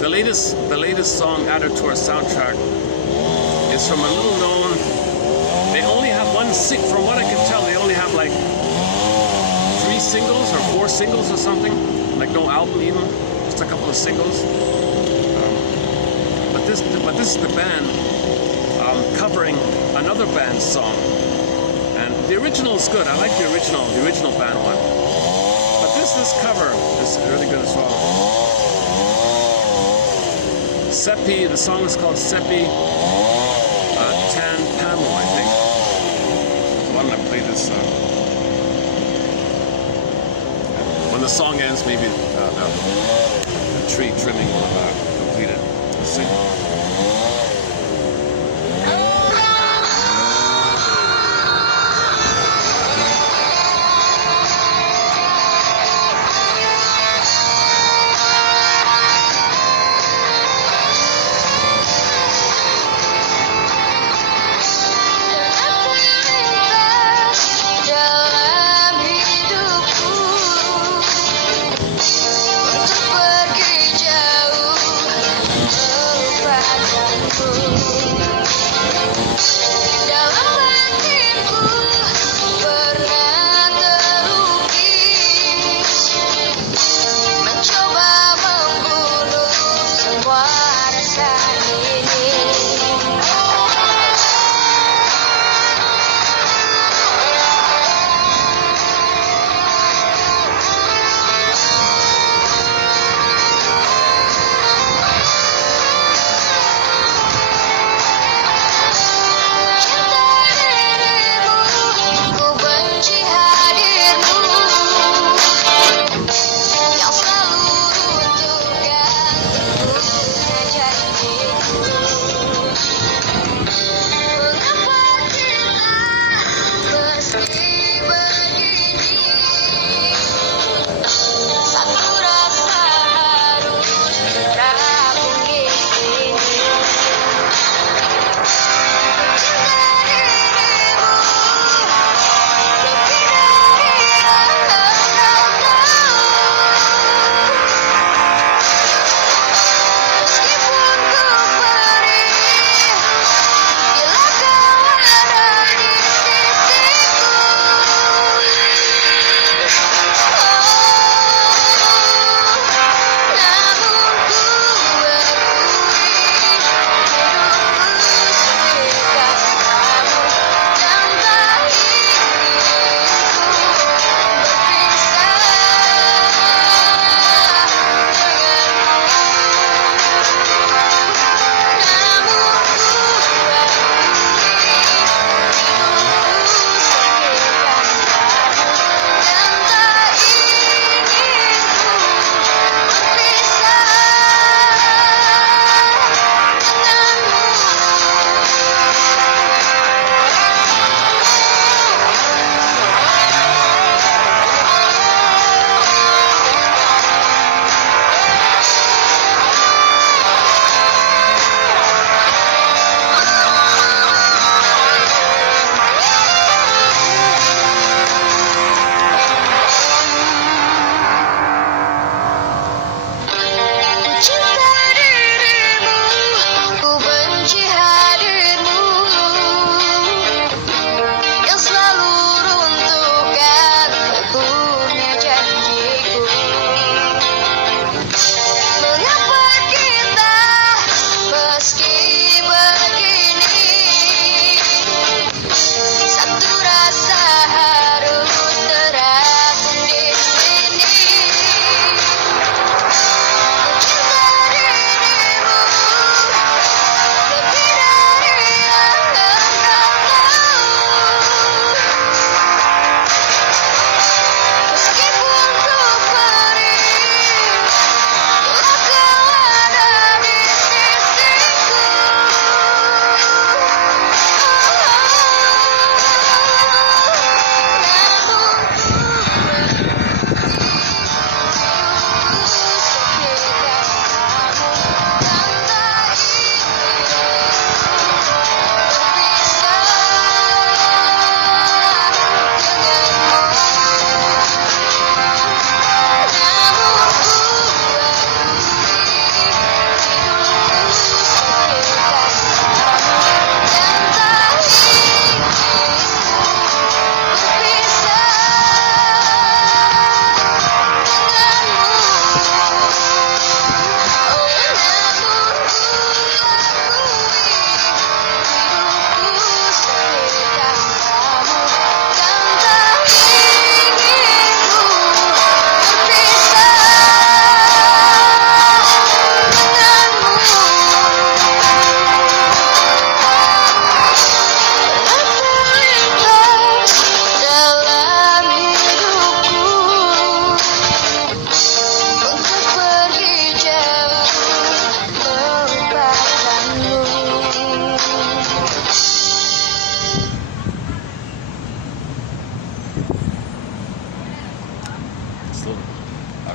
The latest song added to our soundtrack is from a little known. They only have from what I can tell, they only have like 3 singles or 4 singles or something. Like no album even, just a couple of singles. But this is the band covering another band's song, and the original is good. I like the original band one. But this cover is really good as well. Seppi, the song is called Seppi Tan Pamo, I think. So I'm gonna play this. When the song ends, maybe the tree trimming will have completed. Let's see. Pergi jauh, oh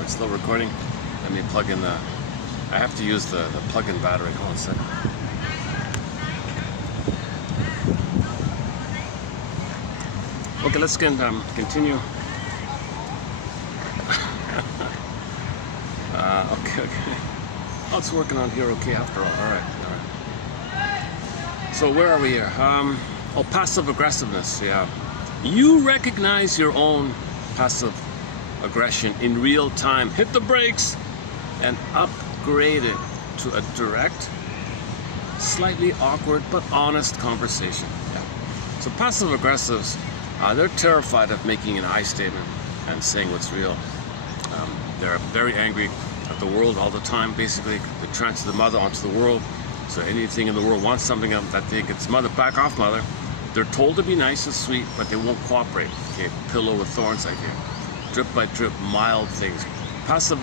Slow recording. Let me plug in the... I have to use the plug-in battery. Hold on a second. Okay, let's continue. Okay. Oh, it's working on here okay after all. All right. So where are we here? Passive aggressiveness, yeah. You recognize your own passive aggression in real time. Hit the brakes and upgrade it to a direct, slightly awkward but honest conversation. Yeah. So passive aggressives, they're terrified of making an I statement and saying what's real. They're very angry at the world all the time. Basically, they transfer the mother onto the world. So anything in the world wants something that they think it's mother, back off mother. They're told to be nice and sweet, but they won't cooperate. Okay, pillow with thorns idea. Drip by drip, mild things. Passive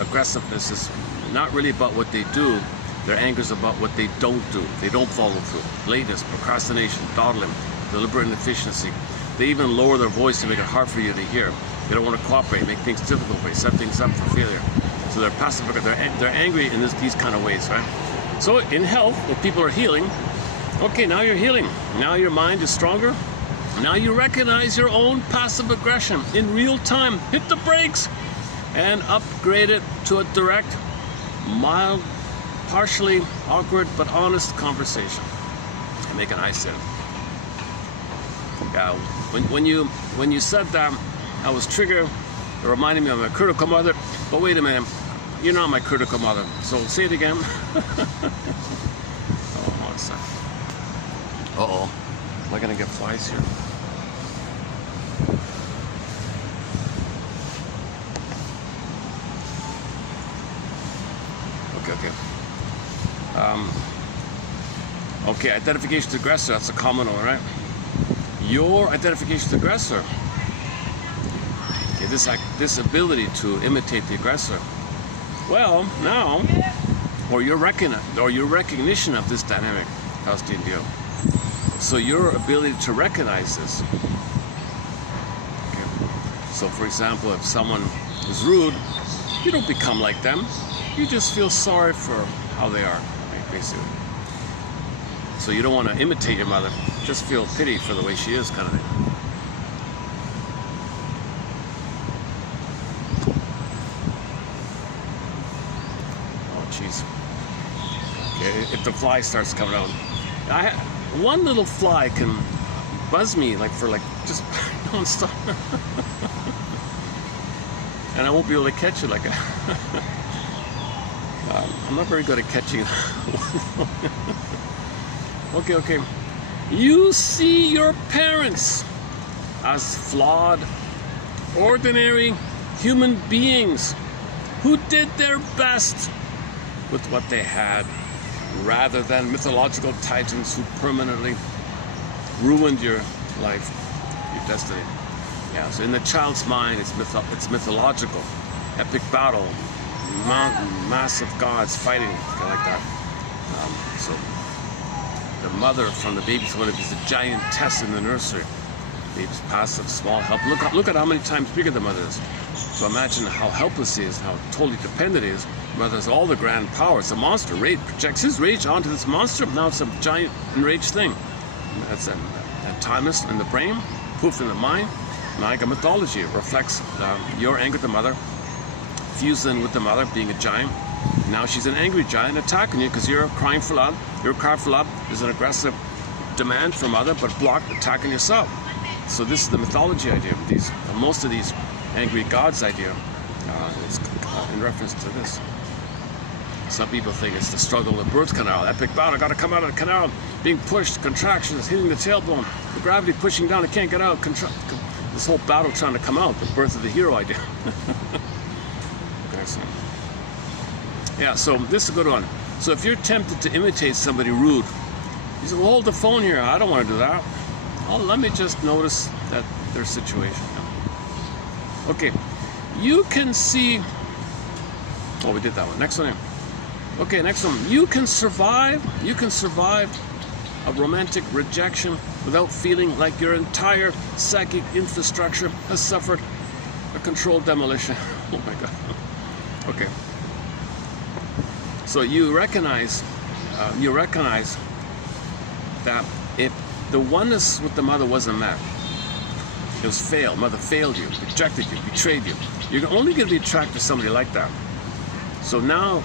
aggressiveness is not really about what they do. Their anger is about what they don't do. They don't follow through. Lateness, procrastination, dawdling, deliberate inefficiency. They even lower their voice to make it hard for you to hear. They don't want to cooperate, make things difficult for you, set things up for failure. So they're passive, they're angry in these kind of ways, right? So in health, if people are healing, okay, now you're healing. Now your mind is stronger. Now you recognize your own passive aggression in real time. Hit the brakes and upgrade it to a direct, mild, partially awkward but honest conversation. And make an I stand. Yeah, when you said that, I was triggered. It reminded me of my critical mother. But wait a minute, you're not my critical mother. So say it again. Oh, one second. Uh-oh. Am I gonna get flies here? Okay, identification to aggressor, that's a common one, right? Your identification to aggressor. Okay, this ability to imitate the aggressor. Well, now, or your recognition of this dynamic, Faustine Dio. So your ability to recognize this. Okay. So for example, if someone is rude, you don't become like them. You just feel sorry for how they are, basically. So you don't want to imitate your mother, just feel pity for the way she is, kind of thing. Oh, jeez. Okay, if the fly starts coming out, one little fly can buzz me just non-stop, and I won't be able to catch it like a. I'm not very good at catching. Okay. You see your parents as flawed, ordinary human beings who did their best with what they had, rather than mythological titans who permanently ruined your life, your destiny. Yeah, so in the child's mind, it's mythological, epic battle, massive gods fighting, kind of like that. So the mother from the baby's point of view is a giantess in the nursery. Baby's passive, small help. Look at how many times bigger the mother is. So imagine how helpless he is, how totally dependent he is. The mother has all the grand power. It's a monster. Rage projects his rage onto this monster. Now it's a giant enraged thing. That's a timeless in the brain, poof in the mind. Like a mythology, it reflects your anger at the mother, fused in with the mother being a giant. Now she's an angry giant attacking you because you're crying for love. Your cry for love is an aggressive demand from mother, but blocked, attacking yourself. So this is the mythology idea. Most of these angry gods idea is in reference to this. Some people think it's the struggle of the birth canal, epic battle, got to come out of the canal, being pushed, contractions, hitting the tailbone, the gravity pushing down, it can't get out, this whole battle trying to come out, the birth of the hero idea. Okay, so. Yeah, so this is a good one. So if you're tempted to imitate somebody rude, you say, well, hold the phone here, I don't want to do that. Oh, let me just notice that their situation. Okay, you can see, oh, we did that one. Next one here. Okay, next one. You can survive a romantic rejection without feeling like your entire psychic infrastructure has suffered a controlled demolition. Oh my God. Okay. So you recognize that if the oneness with the mother wasn't met, it was failed. Mother failed you, rejected you, betrayed you. You're only going to be attracted to somebody like that. So now,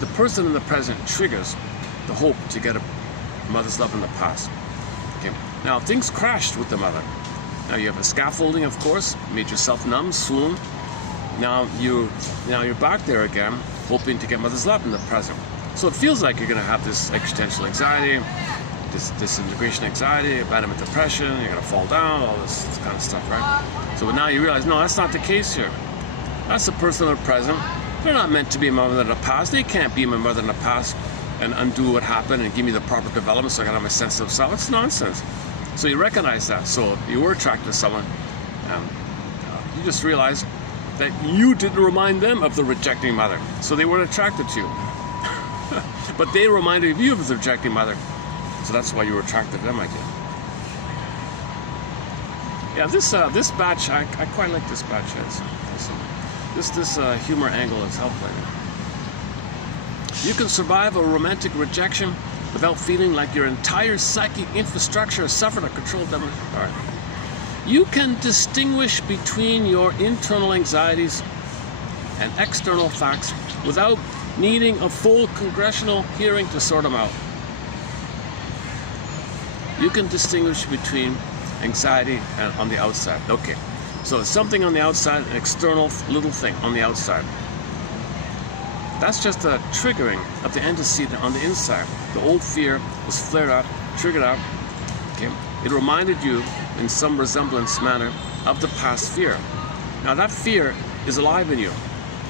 the person in the present triggers the hope to get a mother's love in the past. Okay. Now things crashed with the mother. Now you have a scaffolding, of course, made yourself numb, swoon. Now you're back there again, hoping to get mother's love in the present. So it feels like you're going to have this existential anxiety, this disintegration anxiety, abandonment depression, you're going to fall down, all this kind of stuff, right? So now you realize, no, that's not the case here. That's the person in the present. They're not meant to be my mother in the past. They can't be my mother in the past and undo what happened and give me the proper development so I can have my sense of self. It's nonsense. So you recognize that. So you were attracted to someone, and you just realized that you didn't remind them of the rejecting mother. So they weren't attracted to you. But they reminded you of the rejecting mother. So that's why you were attracted to them, I guess. Yeah, this batch, I quite like this batch. This humor angle is helpful. You can survive a romantic rejection without feeling like your entire psychic infrastructure has suffered a controlled demolition. All right. You can distinguish between your internal anxieties and external facts without needing a full congressional hearing to sort them out. You can distinguish between anxiety and on the outside. Okay, so it's something on the outside, an external little thing on the outside. That's just a triggering of the antecedent on the inside. The old fear was flared up, triggered up. Okay, it reminded you in some resemblance manner of the past fear. Now that fear is alive in you.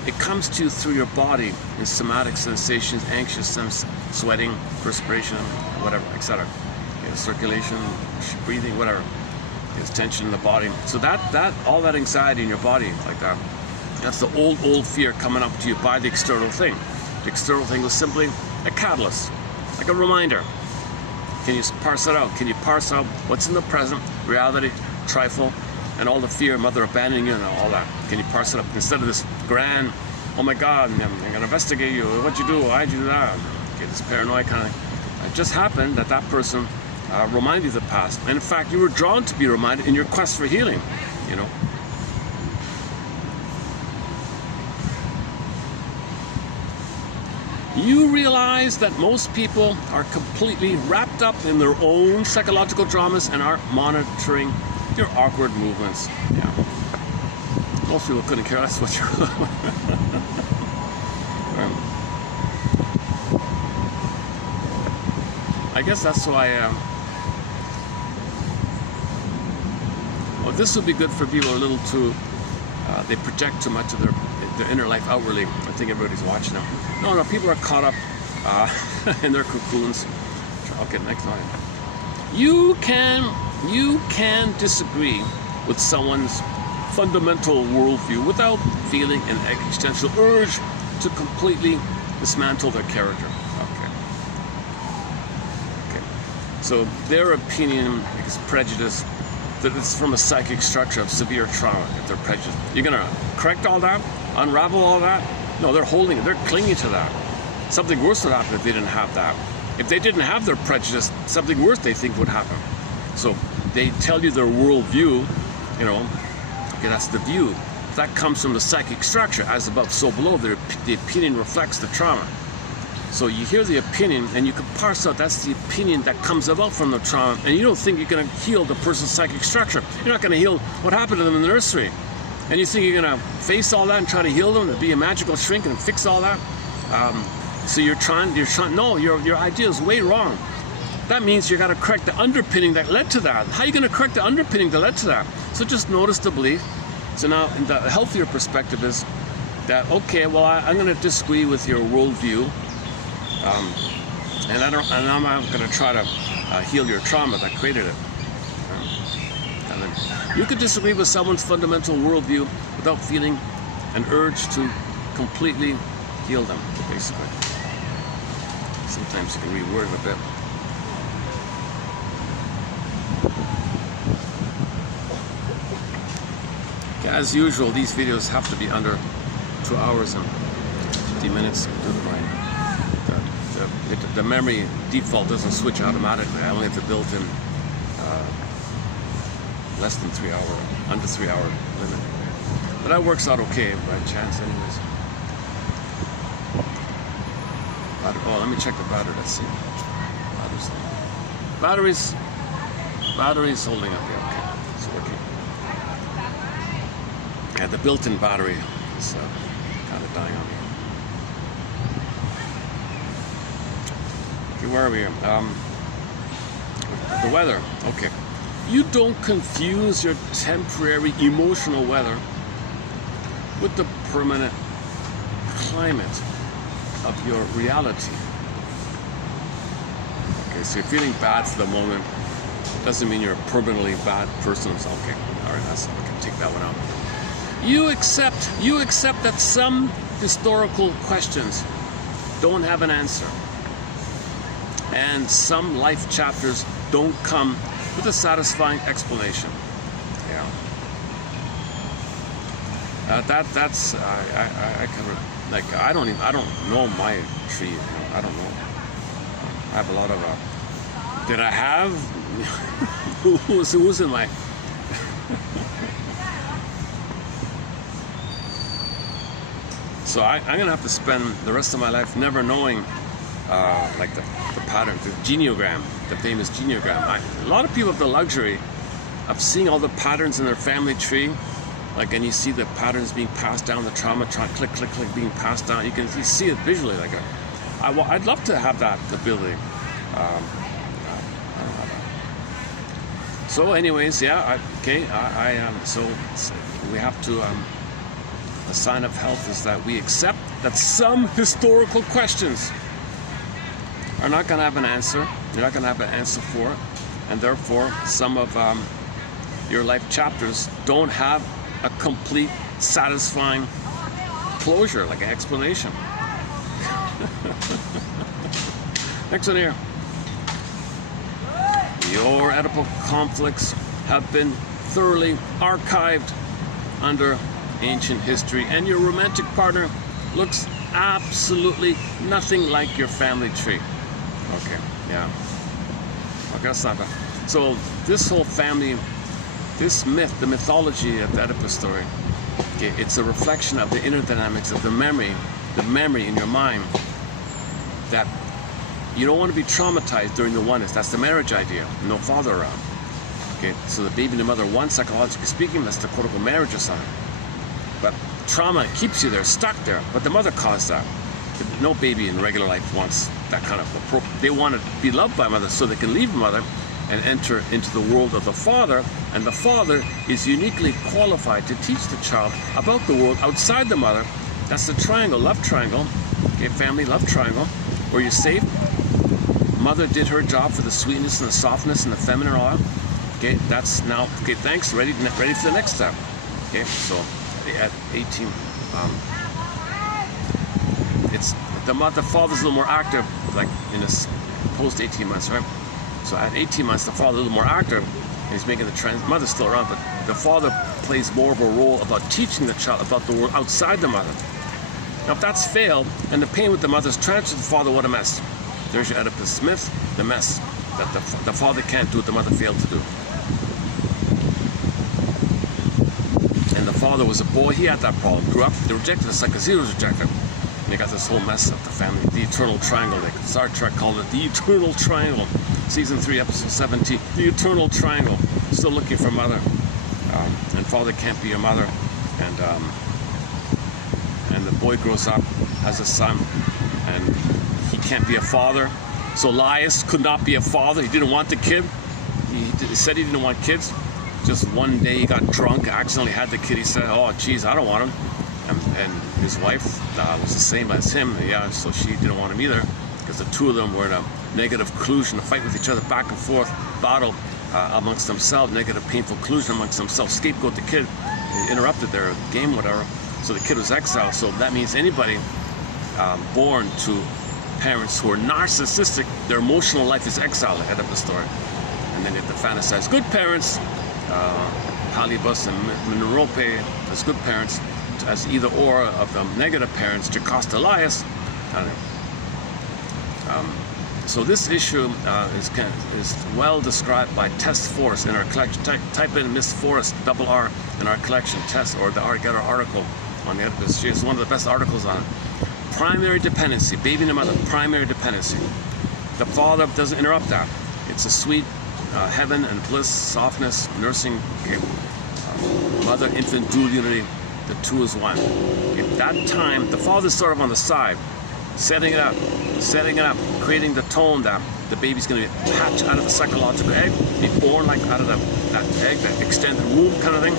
It comes to you through your body in somatic sensations, anxiousness, sweating, perspiration, whatever, etc. Circulation, breathing, whatever. There's tension in the body. So all that anxiety in your body, like that, that's the old fear coming up to you by the external thing. The external thing was simply a catalyst, like a reminder. Can you parse it out? Can you parse out what's in the present, reality, trifle, and all the fear, mother abandoning you and all that? Can you parse it up? Instead of this grand, oh my God, I'm gonna investigate you, what'd you do, why'd you do that? Okay, this paranoid kind of, it just happened that person reminded you of the past. And in fact, you were drawn to be reminded in your quest for healing, you know. You realize that most people are completely wrapped up in their own psychological dramas and aren't monitoring your awkward movements. Yeah. Most people couldn't care less what you're I guess that's why well, this would be good for people a little too they project too much of their inner life outwardly. I think everybody's watching them. No, people are caught up in their cocoons. Okay, next line. You can disagree with someone's fundamental worldview without feeling an existential urge to completely dismantle their character. Okay. So their opinion is prejudice, that it's from a psychic structure of severe trauma, if they're prejudiced. You're gonna correct all that? Unravel all that? No, they're holding it, they're clinging to that. Something worse would happen if they didn't have that. If they didn't have their prejudice, something worse they think would happen. So they tell you their worldview, you know, okay, that's the view. That comes from the psychic structure, as above, so below. The opinion reflects the trauma. So you hear the opinion, and you can parse out that's the opinion that comes about from the trauma, and you don't think you're going to heal the person's psychic structure. You're not going to heal what happened to them in the nursery. And you think you're going to face all that and try to heal them, and be a magical shrink and fix all that? So you're trying, no, your idea is way wrong. That means you got to correct the underpinning that led to that. How are you going to correct the underpinning that led to that? So just notice the belief. So now the healthier perspective is that, okay, well, I'm going to disagree with your worldview, and I'm not going to try to heal your trauma that created it. And then you could disagree with someone's fundamental worldview without feeling an urge to completely heal them, basically. Sometimes you can reword it a bit. As usual, these videos have to be under 2 hours and 50 minutes. The memory default doesn't switch automatically. I only have to build in less than 3 hour, under 3 hour limit. But that works out okay by chance anyways. Oh, let me check the battery, let's see. Battery's holding up, yeah, okay, it's working. Yeah, the built-in battery is kind of dying on me. Okay, where are we? The weather, okay. You don't confuse your temporary emotional weather with the permanent climate of your reality. Okay, so you're feeling bad for the moment doesn't mean you're a permanently bad person. So, okay, all right, I can take that one out. You accept that some historical questions don't have an answer, and some life chapters don't come with a satisfying explanation. Yeah. That's I kind of like I don't know my tree. You know, I don't know. I have a lot of. Did I have? Who's in my? So I'm gonna have to spend the rest of my life never knowing, like the pattern, the genealogram, the famous genealogram. A lot of people have the luxury of seeing all the patterns in their family tree. Like, and you see the patterns being passed down, the trauma, click, click, click, being passed down. You see it visually. Like, I'd love to have that ability. I don't have that. So, anyways, yeah, so we have to. The sign of health is that we accept that some historical questions are not going to have an answer. You're not going to have an answer for it, and therefore, some of your life chapters don't have a complete, satisfying closure, like an explanation. Next one here. Your Oedipal conflicts have been thoroughly archived under ancient history, and your romantic partner looks absolutely nothing like your family tree. Okay, yeah. Okay, that's not bad. So this whole family, this myth, the mythology of the Oedipus story, okay, it's a reflection of the inner dynamics of the memory in your mind, that you don't want to be traumatized during the oneness. That's the marriage idea. No father around. Okay, so the baby and the mother, one, psychologically speaking, that's the quote-unquote marriage assigned. But trauma keeps you there, stuck there. But the mother caused that. No baby in regular life wants that kind of they want to be loved by mother so they can leave mother and enter into the world of the father. And the father is uniquely qualified to teach the child about the world outside the mother. That's the triangle, love triangle. Okay, family love triangle, where you're safe. Mother did her job for the sweetness and the softness and the feminine oil. Okay, that's now, okay, thanks, ready for the next step. Okay, so at 18, it's the father's a little more active, like in this post 18 months, right? So at 18 months, the father's a little more active, and he's making the mother's still around, but the father plays more of a role about teaching the child about the world outside the mother. Now, if that's failed, and the pain with the mother's transferred to the father, what a mess. There's your Oedipus myth, the mess that the father can't do what the mother failed to do. And the father was a boy, he had that problem. Grew up, they rejected us like because he was rejected. And you got this whole mess of the family, the eternal triangle. Like Star Trek called it the eternal triangle. Season 3, episode 17, the eternal triangle. Still looking for mother. And father can't be your mother. And the boy grows up, has a son, and he can't be a father. So Elias could not be a father. He didn't want the kid. He said he didn't want kids. Just one day he got drunk, accidentally had the kid. He said, oh, geez, I don't want him. And his wife was the same as him. Yeah, so she didn't want him either, because the two of them were in a negative collusion, a fight with each other, back and forth, battle amongst themselves, negative, painful collusion amongst themselves, scapegoat the kid, interrupted their game, whatever. So the kid was exiled. So that means anybody born to parents who are narcissistic, their emotional life is exiled ahead of the story. And then you have to fantasize good parents, Palibus and Merope as good parents, as either or of the negative parents, Jocasta Elias. So this issue is well described by Test Force in our collection. Type in Miss Forrest, double R, in our collection, Test, or get our article on the Oedipus. It's one of the best articles on it. Primary dependency, baby and the mother, primary dependency. The father doesn't interrupt that. It's a sweet heaven and bliss, softness, nursing, mother-infant dual unity, the two is one. At that time, the father's sort of on the side, setting it up, creating the tone that the baby's going to hatch out of the psychological egg, be born like out of that egg, that extended womb kind of thing,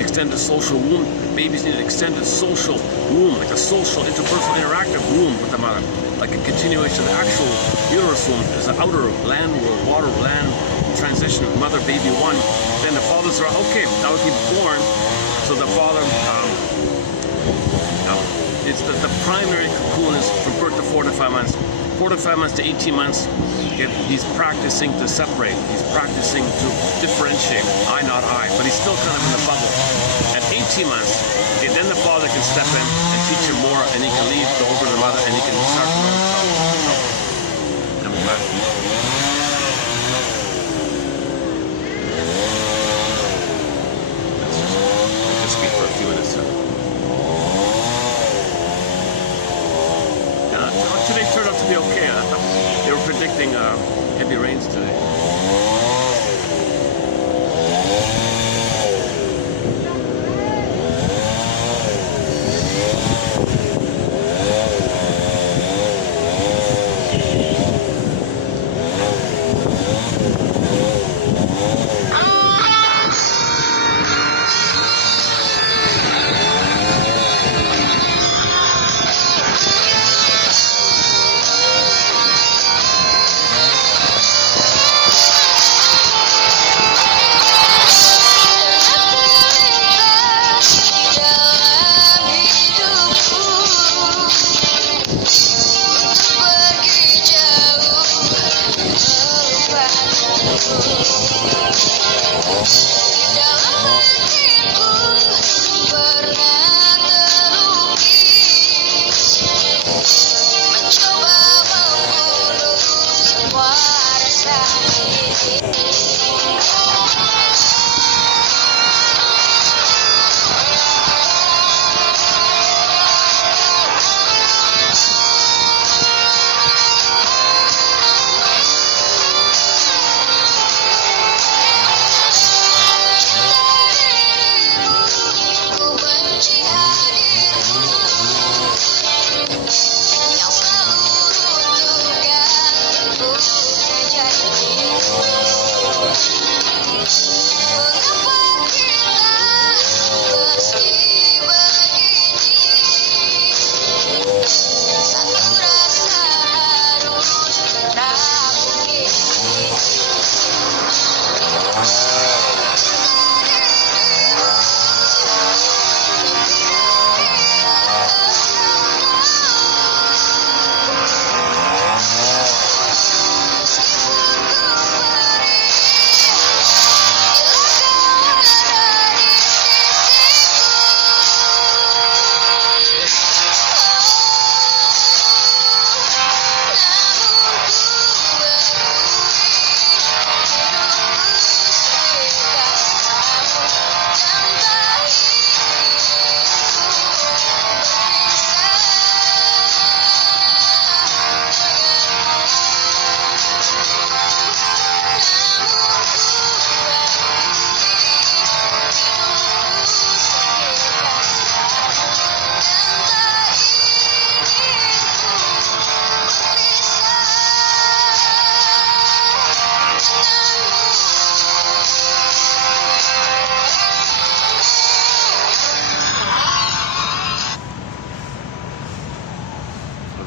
extended social womb. Babies need an extended social womb, like a social, interpersonal, interactive womb with the mother, like a continuation of the actual uterus womb. There's an outer land world, water, land transition, mother, baby, one. Then the fathers are, okay, now he's born. So the father, it's the primary cocoon is from birth to 4 to 5 months. 4 to 5 months to 18 months, he's practicing to separate. He's practicing to differentiate, I, not I, but he's still kind of in the bubble. At 18 months, then the father can step in and teach him more, and he can leave, go over to the mother, and he can start to learn himself. Coming back. Let's just speak for a few minutes. Today turned out to be okay. They were predicting heavy rains today.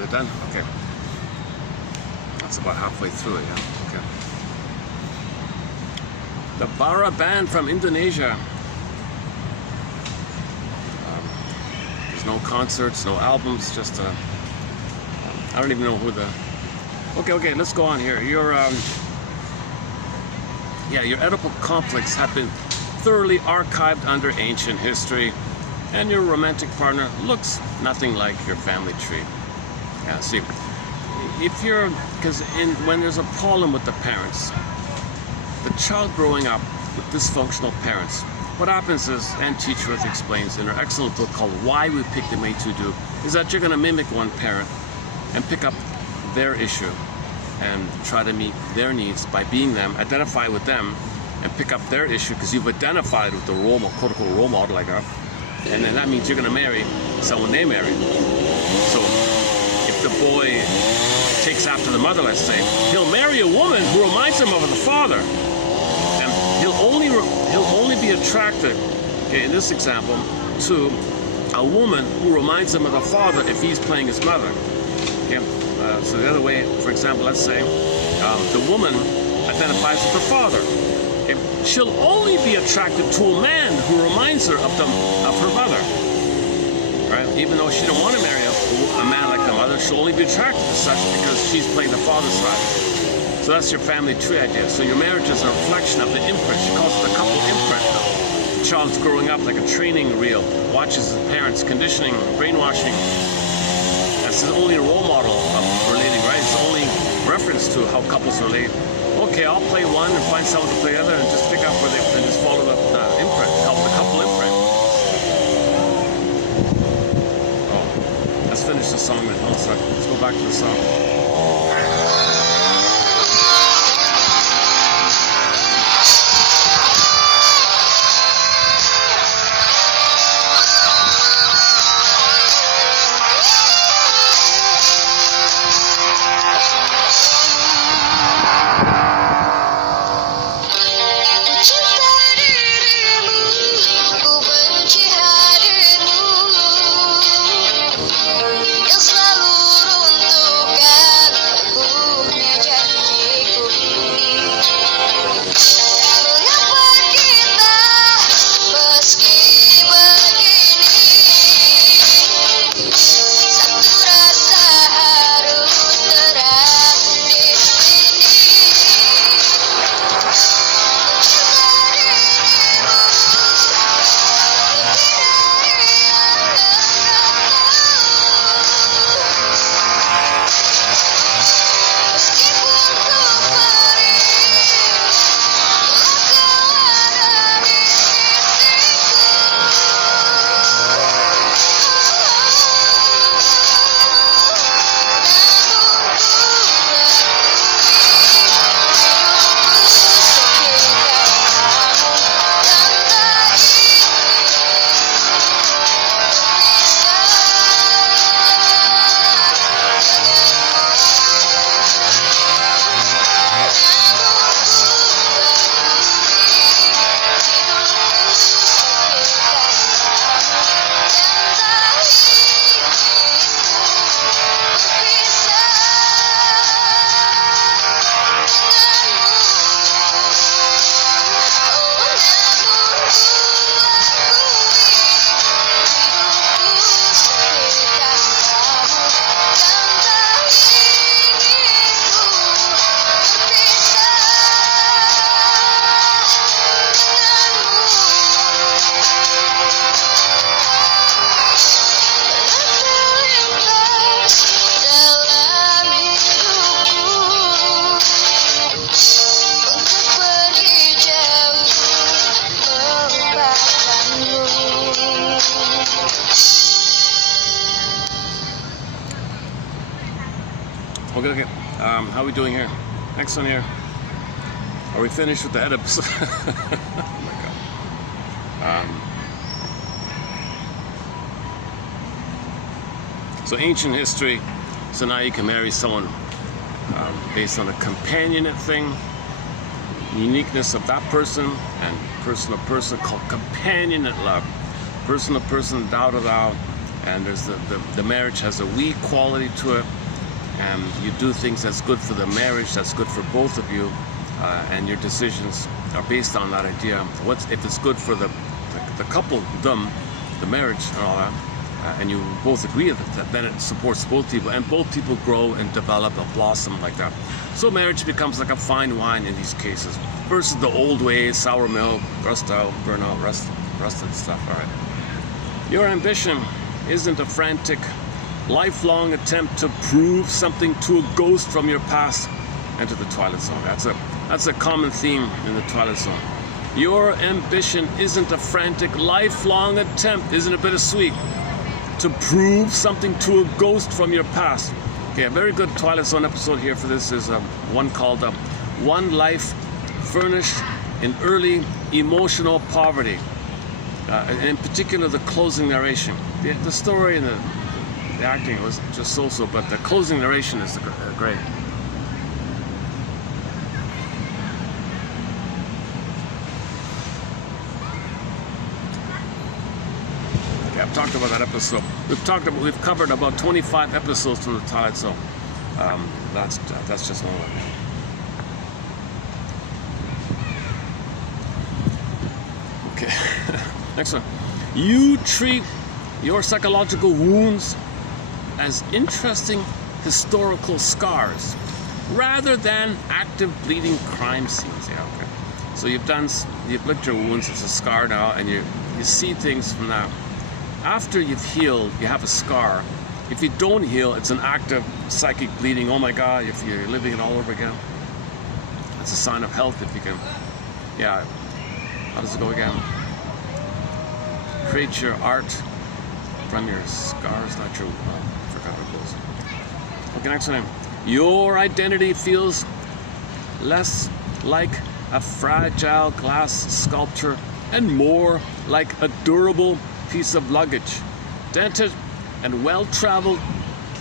Done? Okay. That's about halfway through it, yeah. Okay. The Bara band from Indonesia. There's no concerts, no albums, just I don't even know who the... Okay, let's go on here. Your Oedipal conflicts have been thoroughly archived under ancient history, and your romantic partner looks nothing like your family tree. Yeah, see, if you're, because when there's a problem with the parents, the child growing up with dysfunctional parents, what happens is, and Teachworth explains in her excellent book called Why We Pick the Mate to Do, is that you're going to mimic one parent and pick up their issue and try to meet their needs by being them, identify with them, and pick up their issue because you've identified with the role model, quote-unquote role model like her, and then that means you're going to marry someone they married. So if the boy takes after the mother, let's say, he'll marry a woman who reminds him of the father, and he'll only be attracted, okay, in this example, to a woman who reminds him of the father if he's playing his mother. Okay? So the other way, for example, let's say the woman identifies with her father. Okay? She'll only be attracted to a man who reminds her of her mother. Right? Even though she don't want to marry a man like the mother, she'll only be attracted to such because she's playing the father's side. So that's your family tree idea. So your marriage is a reflection of the imprint. She calls it the couple imprint. The child's growing up like a training reel, watches his parents, conditioning, brainwashing. That's the only role model of relating, right? It's the only reference to how couples relate. Okay, I'll play one and find someone to play the other and just pick up where they and just follow the imprint, called the couple imprint. Oh, let's finish the song then. Hold on a second. Let's go back to the song. Okay. How are we doing here? Next one here. Are we finished with the Oedipus? Oh my God. So ancient history. So now you can marry someone based on a companionate thing, uniqueness of that person, and person to person called companionate love. Person to person, thou to thou, and there's the marriage has a we quality to it. And you do things that's good for the marriage, that's good for both of you, and your decisions are based on that idea. If it's good for the couple, the marriage and all that, and you both agree that then it supports both people, and both people grow and develop and blossom like that. So marriage becomes like a fine wine in these cases, versus the old ways, sour milk, rust out, burn out, rusted stuff. All right. Your ambition isn't a frantic, lifelong attempt to prove something to a ghost from your past. Enter the Twilight Zone. That's a common theme in the Twilight Zone. Your ambition isn't a frantic, lifelong attempt, isn't it bittersweet, to prove something to a ghost from your past. Okay, a very good Twilight Zone episode here for this is one called One Life Furnished in Early Emotional Poverty. And in particular, the closing narration. The story and the acting was just so-so, but the closing narration is great. I've talked about that episode. We've covered about 25 episodes from the Twilight Zone. That's just one of them. Okay, next one. You treat your psychological wounds as interesting historical scars rather than active bleeding crime scenes. Yeah, okay. So you've licked your wounds, it's a scar now, and you see things from that. After you've healed, you have a scar. If you don't heal, it's an active psychic bleeding. Oh my God, if you're living it all over again. It's a sign of health if you can. Yeah, how does it go again? Create your art from your scars, not your, I forgot how it goes. Okay, next one. Your identity feels less like a fragile glass sculpture and more like a durable piece of luggage, dented and well-traveled,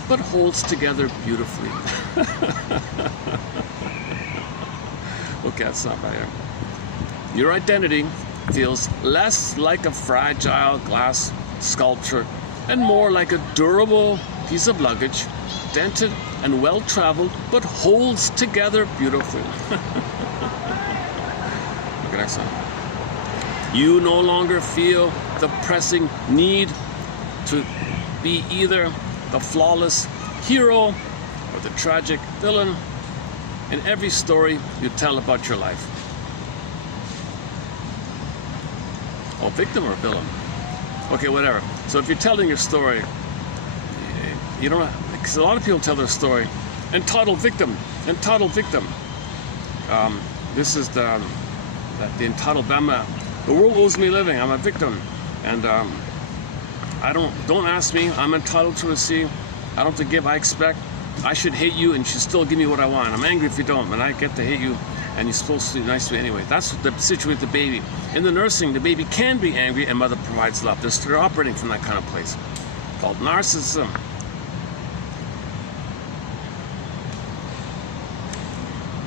but holds together beautifully. Okay, that's not bad. Your identity feels less like a fragile glass sculpture and more like a durable piece of luggage, dented and well-traveled, but holds together beautifully. Okay, next one. You no longer feel the pressing need to be either the flawless hero or the tragic villain in every story you tell about your life. Oh, victim or villain? Okay, whatever. So if you're telling your story, you don't, because a lot of people tell their story, entitled victim. This is the entitled, the world owes me living, I'm a victim. And don't ask me, I'm entitled to receive. I don't have to give, I expect. I should hate you and you should still give me what I want. I'm angry if you don't, but I get to hate you and you're supposed to be nice to me anyway. That's the situation with the baby. In the nursing, the baby can be angry and mother provides love. They're operating from that kind of place, called narcissism.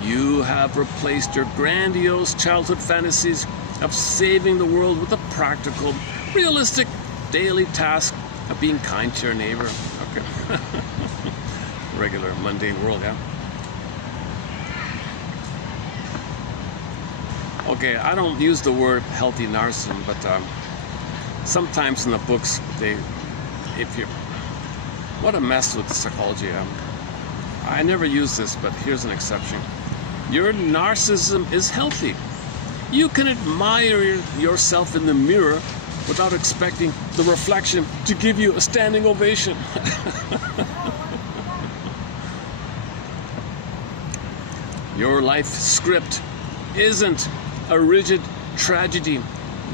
You have replaced your grandiose childhood fantasies of saving the world with a practical, realistic, daily task of being kind to your neighbor. Okay. Regular, mundane world, yeah? Okay, I don't use the word healthy narcissism, but sometimes in the books, what a mess with the psychology. I never use this, but here's an exception. Your narcissism is healthy. You can admire yourself in the mirror without expecting the reflection to give you a standing ovation. Your life script isn't a rigid tragedy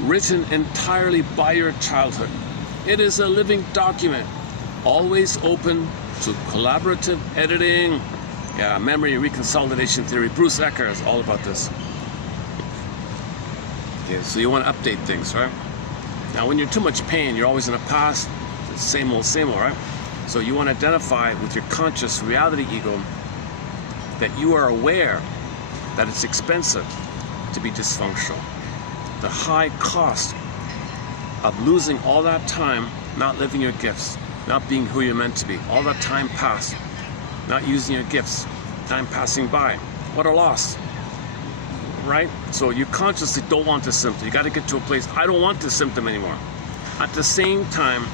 written entirely by your childhood. It is a living document, always open to collaborative editing. Yeah, memory reconsolidation theory. Bruce Ecker is all about this. Yeah, so you want to update things, right? Now, when you're too much pain, you're always in the past, same old, right? So you want to identify with your conscious reality ego that you are aware that it's expensive to be dysfunctional. The high cost of losing all that time, not living your gifts, not being who you're meant to be, all that time passed, not using your gifts, time passing by. What a loss, right? So you consciously don't want this symptom. You got to get to a place, I don't want this symptom anymore. At the same time,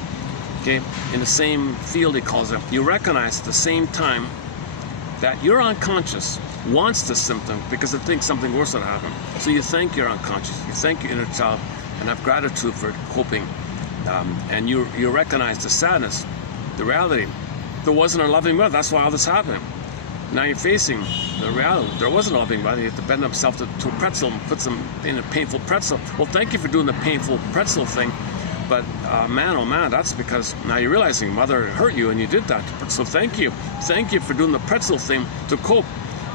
okay, in the same field, he calls it, you recognize at the same time that your unconscious wants the symptom because it thinks something worse would happen. So you thank your unconscious, you thank your inner child, and have gratitude for coping. And you recognize the sadness, the reality. There wasn't a loving mother, that's why all this happened. Now you're facing the reality. There wasn't a loving mother. You have to bend himself to a pretzel and put some in a painful pretzel. Well, thank you for doing the painful pretzel thing. But man, oh man, that's because now you're realizing mother hurt you and you did that. So thank you. Thank you for doing the pretzel thing to cope,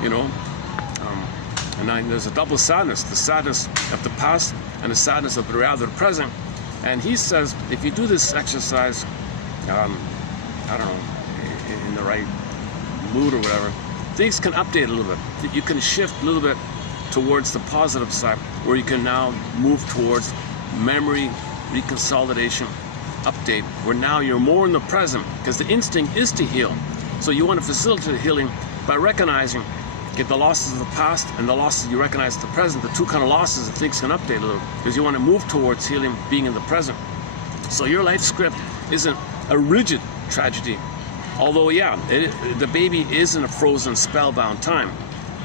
you know. And now there's a double sadness, the sadness of the past and the sadness of the reality of the present. And he says, if you do this exercise, I don't know, in the right mood or whatever, things can update a little bit. You can shift a little bit towards the positive side, where you can now move towards memory reconsolidation, update, where now you're more in the present, because the instinct is to heal. So you want to facilitate healing by recognizing, get the losses of the past and the losses you recognize in the present, the two kind of losses that things can update a little, because you want to move towards healing, being in the present. So your life script isn't a rigid tragedy. Although, yeah, the baby is in a frozen, spellbound time.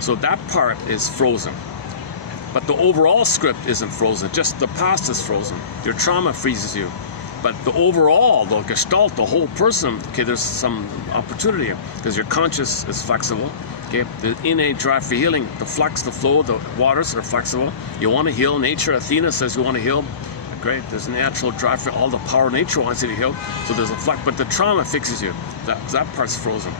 So that part is frozen. But the overall script isn't frozen, just the past is frozen. Your trauma freezes you. But the overall, the gestalt, the whole person, okay, there's some opportunity because your conscious is flexible. Okay, the innate drive for healing, the flux, the flow, the waters are flexible. You want to heal. Nature, Athena says you want to heal. Great, there's a natural drive for all the power. Nature wants you to heal. So there's a flux, but the trauma fixes you. That part's frozen.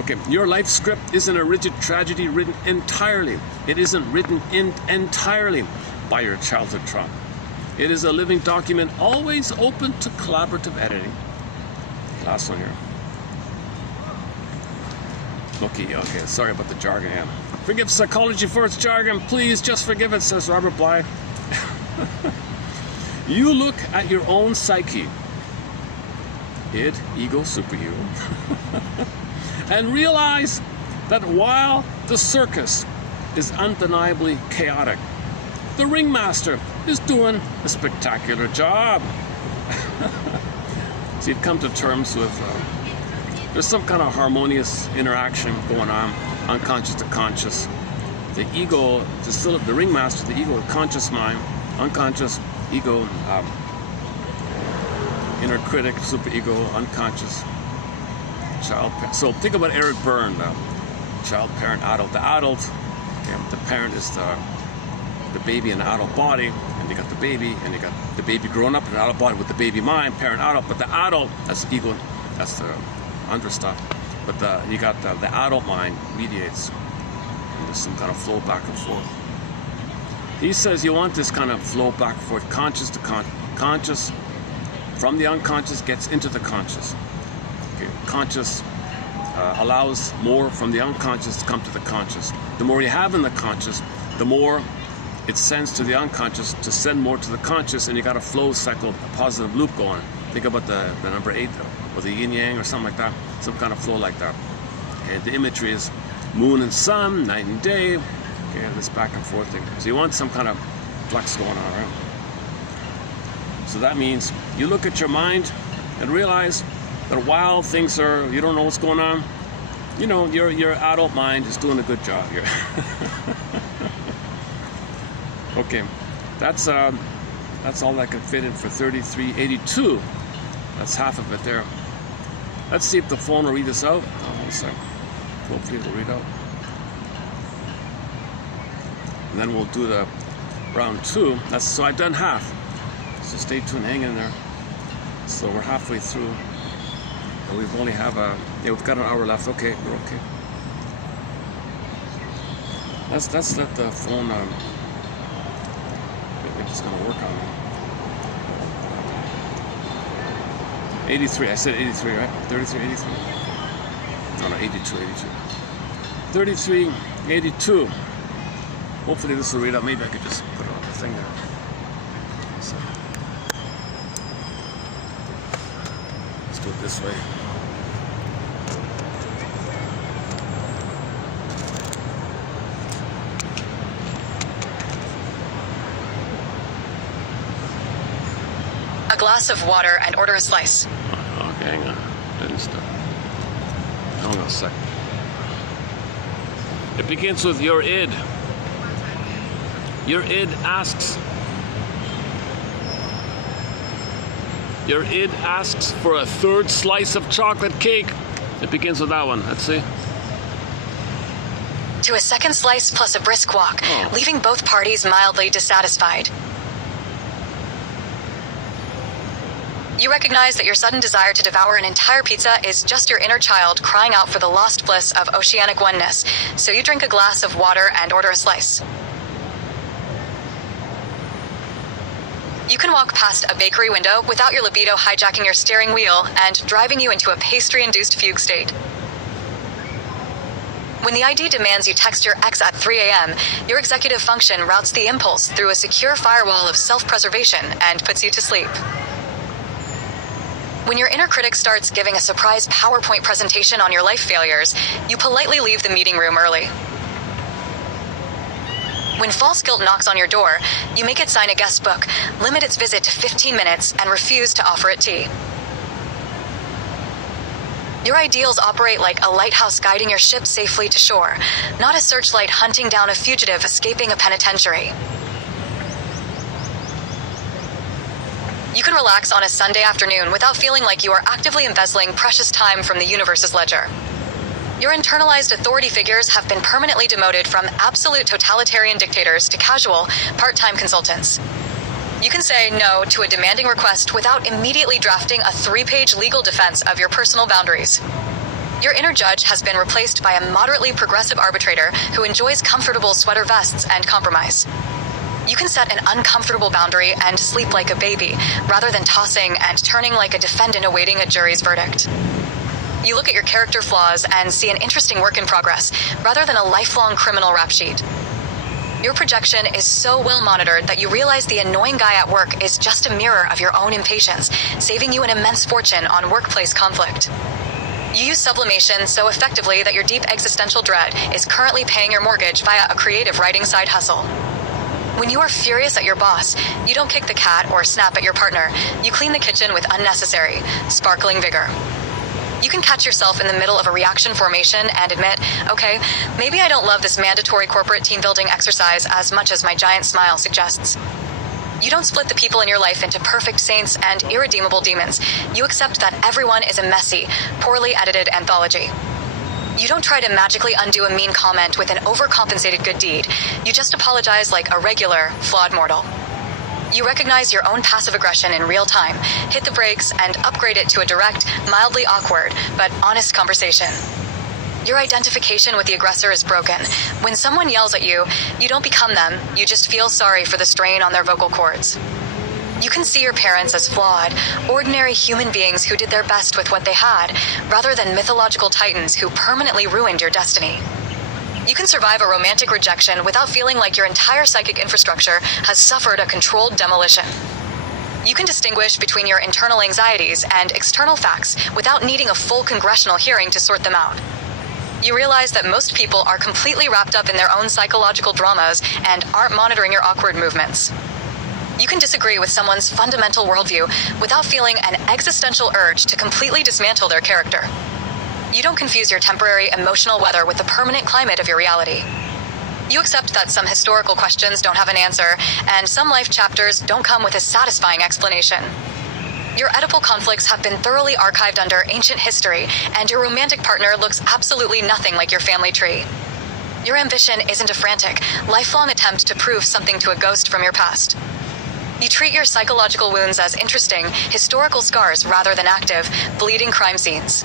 Okay, your life script isn't a rigid tragedy written entirely. It isn't written entirely by your childhood trauma. It is a living document, always open to collaborative editing. Last one here. Okay, sorry about the jargon. Yeah. Forgive psychology for its jargon. Please just forgive it, says Robert Bly. You look at your own psyche, id, ego, superhero, and realize that while the circus is undeniably chaotic, the ringmaster is doing a spectacular job. So you've come to terms with there's some kind of harmonious interaction going on, unconscious to conscious. The ego, the ringmaster, the ego, conscious mind, unconscious, ego, inner critic, superego, unconscious, child. So think about Eric Berne, child, parent, adult. The adult, the parent is the baby in the adult body, and you got the baby, and you got the baby growing up in the adult body with the baby mind, parent, adult. But the adult, that's the ego, that's the under stuff. But you got the adult mind mediates, and there's some kind of flow back and forth. He says you want this kind of flow back and forth, conscious to conscious, from the unconscious gets into the conscious. Okay. Conscious allows more from the unconscious to come to the conscious. The more you have in the conscious, the more it sends to the unconscious to send more to the conscious, and you got a flow cycle, a positive loop going. Think about the number 8, or the yin yang, or something like that, some kind of flow like that. And the imagery is moon and sun, night and day. Okay, this back and forth thing. So you want some kind of flux going on, right? So that means you look at your mind and realize that while things are, you don't know what's going on, you know, your adult mind is doing a good job here. Okay, that's all that can fit in for 3382. That's half of it there. Let's see if the phone will read this out. Oh, one second. Hopefully it'll read out. And then we'll do the round 2. So I've done half. So stay tuned, hang in there. So we're halfway through. And we've only have we've got an hour left. Okay, we're okay. Let's let the phone. I think it's gonna work on it. 83. I said 83, right? 33, 83. No, 82, 82. 33, 82. Hopefully this will read out. Maybe I could just put it on the thing there. So, let's go this way. a glass of water and order a slice. Okay, hang on. Didn't stop. Hold on a sec. It begins with your id. Your id asks. Your id asks for a third slice of chocolate cake. It begins with that one. Let's see. To a second slice plus a brisk walk, leaving both parties mildly dissatisfied. You recognize that your sudden desire to devour an entire pizza is just your inner child crying out for the lost bliss of oceanic oneness, so you drink a glass of water and order a slice. You can walk past a bakery window without your libido hijacking your steering wheel and driving you into a pastry-induced fugue state. When the ID demands you text your ex at 3 a.m., your executive function routes the impulse through a secure firewall of self-preservation and puts you to sleep. When your inner critic starts giving a surprise PowerPoint presentation on your life failures, you politely leave the meeting room early. When false guilt knocks on your door, you make it sign a guest book, limit its visit to 15 minutes, and refuse to offer it tea. Your ideals operate like a lighthouse guiding your ship safely to shore, not a searchlight hunting down a fugitive escaping a penitentiary. You can relax on a Sunday afternoon without feeling like you are actively embezzling precious time from the universe's ledger. Your internalized authority figures have been permanently demoted from absolute totalitarian dictators to casual, part-time consultants. You can say no to a demanding request without immediately drafting a 3-page legal defense of your personal boundaries. Your inner judge has been replaced by a moderately progressive arbitrator who enjoys comfortable sweater vests and compromise. You can set an uncomfortable boundary and sleep like a baby, rather than tossing and turning like a defendant awaiting a jury's verdict. You look at your character flaws and see an interesting work in progress, rather than a lifelong criminal rap sheet. Your projection is so well monitored that you realize the annoying guy at work is just a mirror of your own impatience, saving you an immense fortune on workplace conflict. You use sublimation so effectively that your deep existential dread is currently paying your mortgage via a creative writing side hustle. When you are furious at your boss, you don't kick the cat or snap at your partner. You clean the kitchen with unnecessary, sparkling vigor. You can catch yourself in the middle of a reaction formation and admit, okay, maybe I don't love this mandatory corporate team building exercise as much as my giant smile suggests. You don't split the people in your life into perfect saints and irredeemable demons. You accept that everyone is a messy, poorly edited anthology. You don't try to magically undo a mean comment with an overcompensated good deed. You just apologize like a regular, flawed mortal. You recognize your own passive aggression in real time, hit the brakes, and upgrade it to a direct, mildly awkward, but honest conversation. Your identification with the aggressor is broken. When someone yells at you, you don't become them, you just feel sorry for the strain on their vocal cords. You can see your parents as flawed, ordinary human beings who did their best with what they had, rather than mythological titans who permanently ruined your destiny. You can survive a romantic rejection without feeling like your entire psychic infrastructure has suffered a controlled demolition. You can distinguish between your internal anxieties and external facts without needing a full congressional hearing to sort them out. You realize that most people are completely wrapped up in their own psychological dramas and aren't monitoring your awkward movements. You can disagree with someone's fundamental worldview without feeling an existential urge to completely dismantle their character. You don't confuse your temporary emotional weather with the permanent climate of your reality. You accept that some historical questions don't have an answer, and some life chapters don't come with a satisfying explanation. Your Oedipal conflicts have been thoroughly archived under ancient history, and your romantic partner looks absolutely nothing like your family tree. Your ambition isn't a frantic, lifelong attempt to prove something to a ghost from your past. You treat your psychological wounds as interesting, historical scars rather than active, bleeding crime scenes.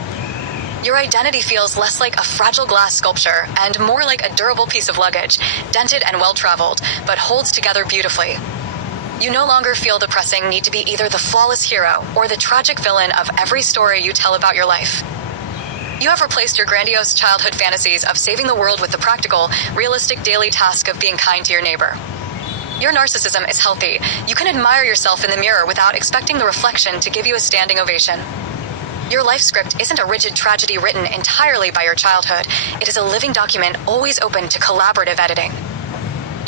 Your identity feels less like a fragile glass sculpture and more like a durable piece of luggage, dented and well-traveled, but holds together beautifully. You no longer feel the pressing need to be either the flawless hero or the tragic villain of every story you tell about your life. You have replaced your grandiose childhood fantasies of saving the world with the practical, realistic daily task of being kind to your neighbor. Your narcissism is healthy. You can admire yourself in the mirror without expecting the reflection to give you a standing ovation. Your life script isn't a rigid tragedy written entirely by your childhood. It is a living document always open to collaborative editing.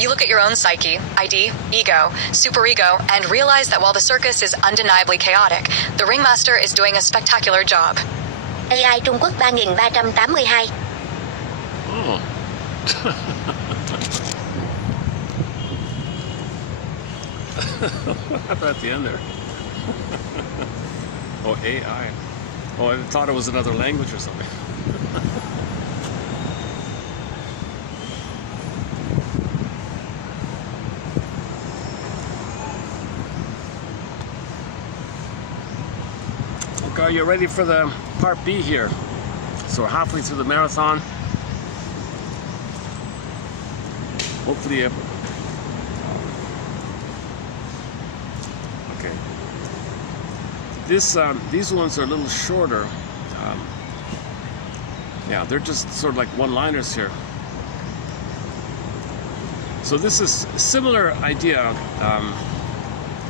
You look at your own psyche, ID, ego, superego, and realize that while the circus is undeniably chaotic, the ringmaster is doing a spectacular job. AI Trung Quốc 3382. Oh. What happened at the end there? Oh, AI. Oh, I thought it was another language or something. Okay, are you ready for the part B here? So we're halfway through the marathon. Hopefully, okay. These ones are a little shorter. Yeah, they're just sort of like one-liners here. So this is a similar idea.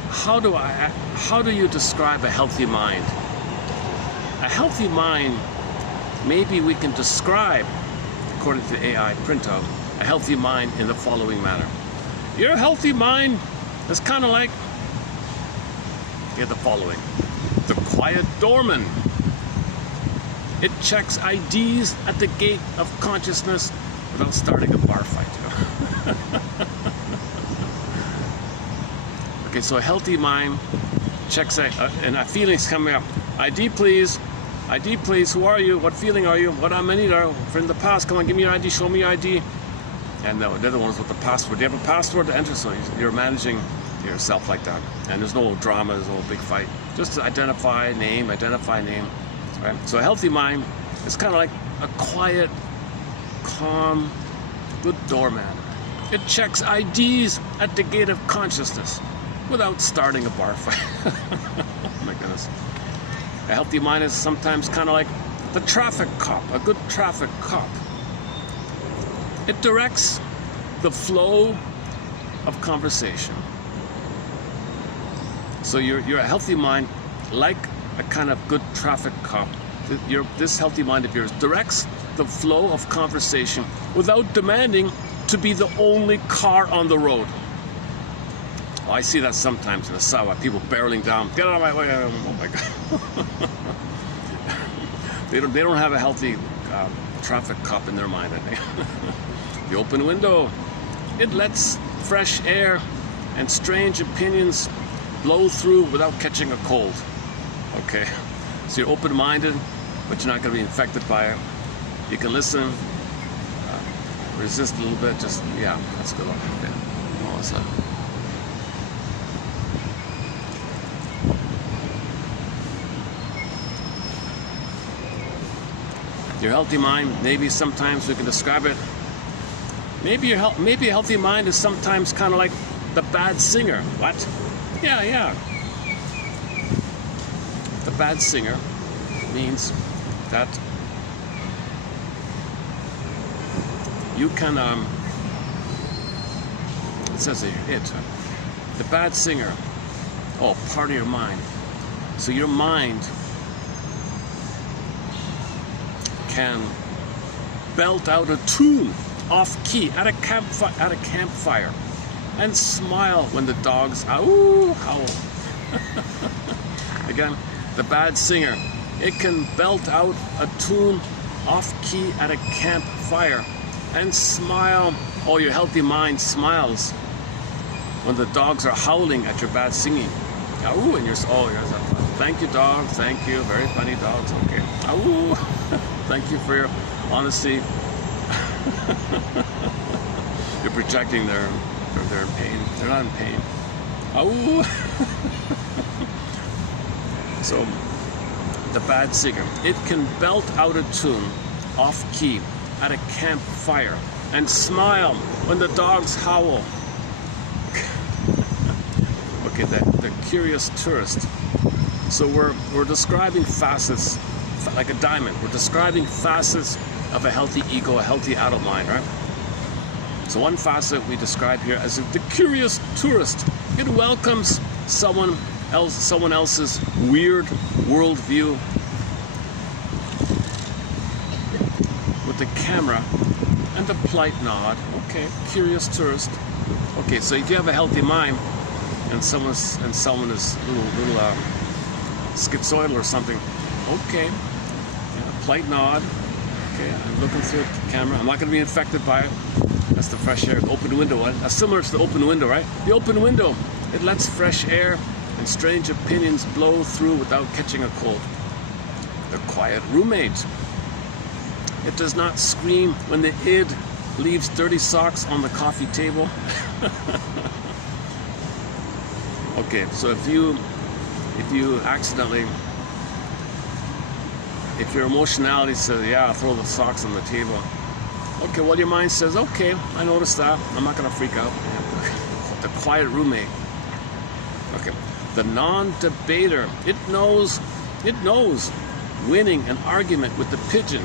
How do you describe a healthy mind? A healthy mind, maybe we can describe, according to the AI printout, a healthy mind in the following manner. Your healthy mind is kind of like, get the following, the quiet doorman. It checks IDs at the gate of consciousness without starting a bar fight. Okay, so a healthy mind checks and a feeling's coming up. ID please. ID please. Who are you? What feeling are you? What many are from the past? Come on, give me your ID. Show me your ID. And the other one's with the password. Do you have a password to enter? So you're managing yourself like that. And there's no drama. There's no big fight. Just identify name. Right? So a healthy mind is kind of like a quiet, calm, good doorman. It checks IDs at the gate of consciousness without starting a bar fight. Oh my goodness. A healthy mind is sometimes kind of like the traffic cop, a good traffic cop. It directs the flow of conversation. So you're a healthy mind, like a kind of good traffic cop. This healthy mind of yours directs the flow of conversation without demanding to be the only car on the road. Oh, I see that sometimes in the Sawa, people barreling down. Get out of my way! Oh my God! They don't have a healthy traffic cop in their mind. I think. The open window, it lets fresh air and strange opinions blow through without catching a cold. Okay, so you're open-minded, but you're not going to be infected by it. You can listen, resist a little bit. Just that's good. Okay, all of a sudden. Your healthy mind, maybe sometimes we can describe it. Maybe a healthy mind is sometimes kind of like the bad singer. What? Yeah. The bad singer means that you can, it says here, the bad singer, part of your mind. So your mind can belt out a tune off key at a campfire and smile when the dogs howl. Again, the bad singer, it can belt out a tune off key at a campfire and smile. Oh, your healthy mind smiles when the dogs are howling at your bad singing. And you're thank you, dog. Thank you. Very funny dogs. Okay. Thank you for your honesty. You're projecting they're in pain. They're not in pain. So the bad singer, it can belt out a tune off key at a campfire and smile when the dogs howl. Okay, the curious tourist. So we're describing facets, like a diamond. We're describing facets of a healthy ego, a healthy adult mind, right? So one facet we describe here as the curious tourist. It welcomes someone else's weird worldview with the camera and a polite nod. Okay, curious tourist. Okay, so if you have a healthy mind, and someone is little schizoidal or something, okay, yeah, polite nod. Okay, I'm looking through the camera. I'm not going to be infected by it. That's the fresh air, the open window. That's similar to the open window, right? The open window, it lets fresh air and strange opinions blow through without catching a cold. The quiet roommate. It does not scream when the id leaves dirty socks on the coffee table. Okay, so if you accidentally, if your emotionality says, yeah, I'll throw the socks on the table. Okay, well, your mind says, okay, I noticed that. I'm not going to freak out. The quiet roommate. Okay, the non-debater. It knows winning an argument with the pigeon.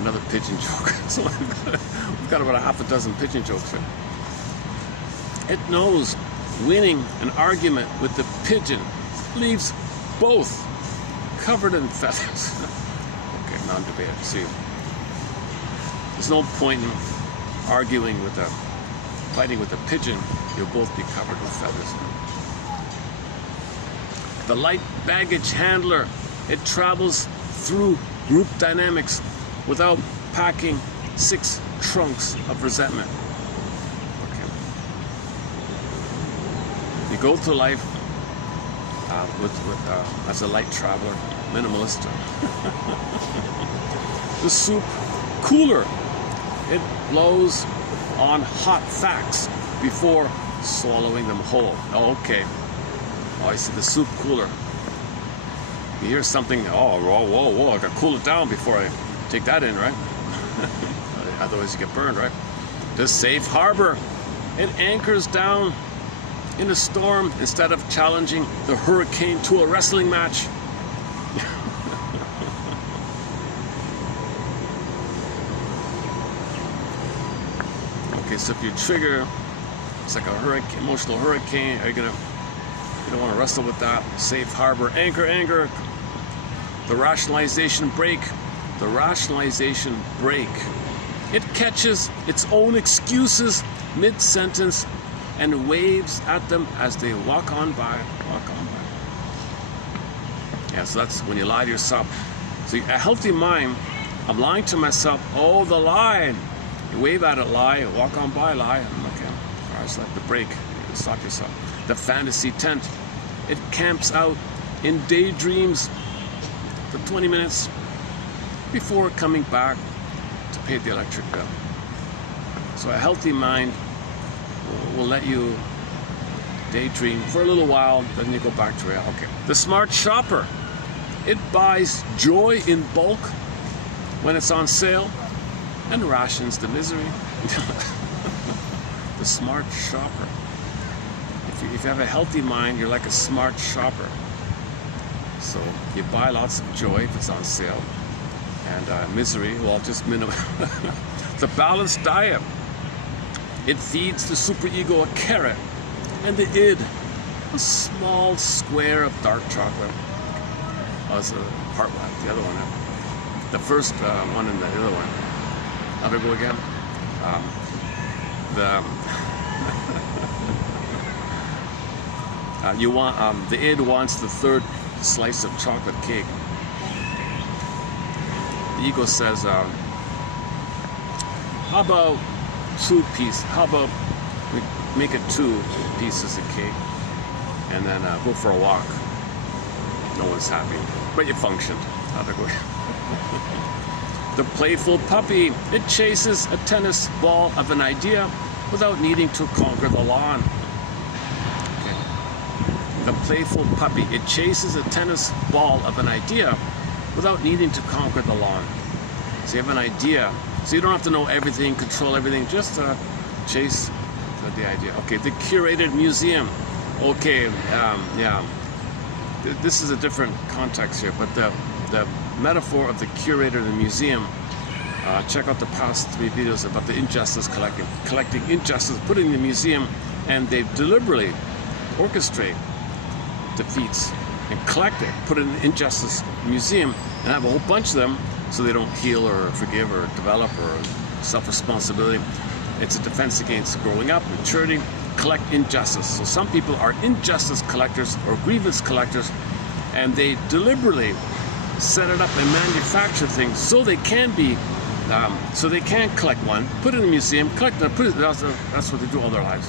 Another pigeon joke. So we've got about a half a dozen pigeon jokes here. It knows winning an argument with the pigeon leaves both covered in feathers. Okay, non-debater. See, there's no point in fighting with a pigeon. You'll both be covered with feathers. The light baggage handler. It travels through group dynamics without packing 6 trunks of resentment. Okay. You go through life as a light traveler, minimalist. The soup cooler. It blows on hot facts before swallowing them whole. Oh, okay. Oh, I see the soup cooler. You hear something, oh, whoa, I gotta cool it down before I take that in, right? Otherwise you get burned, right? The safe harbor. It anchors down in a storm instead of challenging the hurricane to a wrestling match. Okay, so if you trigger, it's like a hurricane, emotional hurricane, you don't want to wrestle with that. Safe harbor, anchor. The rationalization break. The rationalization break. It catches its own excuses mid-sentence and waves at them as they walk on by. Yeah, so that's when you lie to yourself. So a healthy mind, I'm lying to myself. Oh, the lie. You wave at it, lie. Walk on by, lie. Okay. All right, so like the break. You stop yourself. The fantasy tent. It camps out in daydreams for 20 minutes before coming back to pay the electric bill. So a healthy mind will let you daydream for a little while, then you go back to reality. Okay. The smart shopper. It buys joy in bulk when it's on sale and rations the misery. The smart shopper. If you have a healthy mind, you're like a smart shopper. So you buy lots of joy if it's on sale, and misery, well, just minimum. The balanced diet. It feeds the superego a carrot, and the id a small square of dark chocolate. Oh, that's part one, the other one. The first one and the other one. How'd it go again? The id wants the third slice of chocolate cake. The ego says, how about 2 pieces? How about we make it 2 pieces of cake and then go for a walk? No one's happy, but you functioned. How'd it go? The playful puppy. It chases a tennis ball of an idea without needing to conquer the lawn. The playful puppy. It chases a tennis ball of an idea without needing to conquer the lawn. So you have an idea. So you don't have to know everything, control everything, just chase the idea. Okay, the curated museum. Okay, yeah. This is a different context here, but the metaphor of the curator of the museum, check out the past 3 videos about the injustice collecting injustice, putting in the museum, and they deliberately orchestrate defeats and collect it, put it in the injustice museum, and have a whole bunch of them so they don't heal or forgive or develop or self-responsibility. It's a defense against growing up, maturity, collect injustice. So some people are injustice collectors or grievance collectors, and they deliberately set it up and manufacture things so they can be, so they can collect one, put it in a museum, collect it, that's what they do all their lives.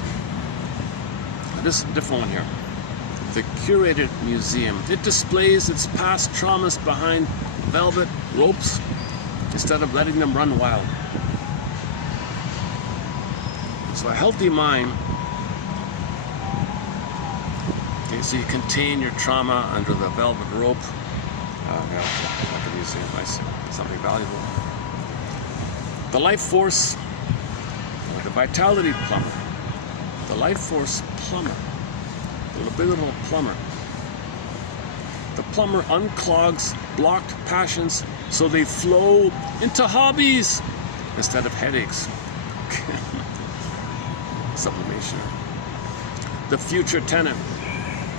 This is a different one here. The curated museum. It displays its past traumas behind velvet ropes instead of letting them run wild. So a healthy mind, okay, so you contain your trauma under the velvet rope. Yeah, like a museum, I see. Something valuable. The life force, the vitality plumber. The life force plumber. The big little plumber. The plumber unclogs blocked passions so they flow into hobbies instead of headaches. Sublimation. The future tenant.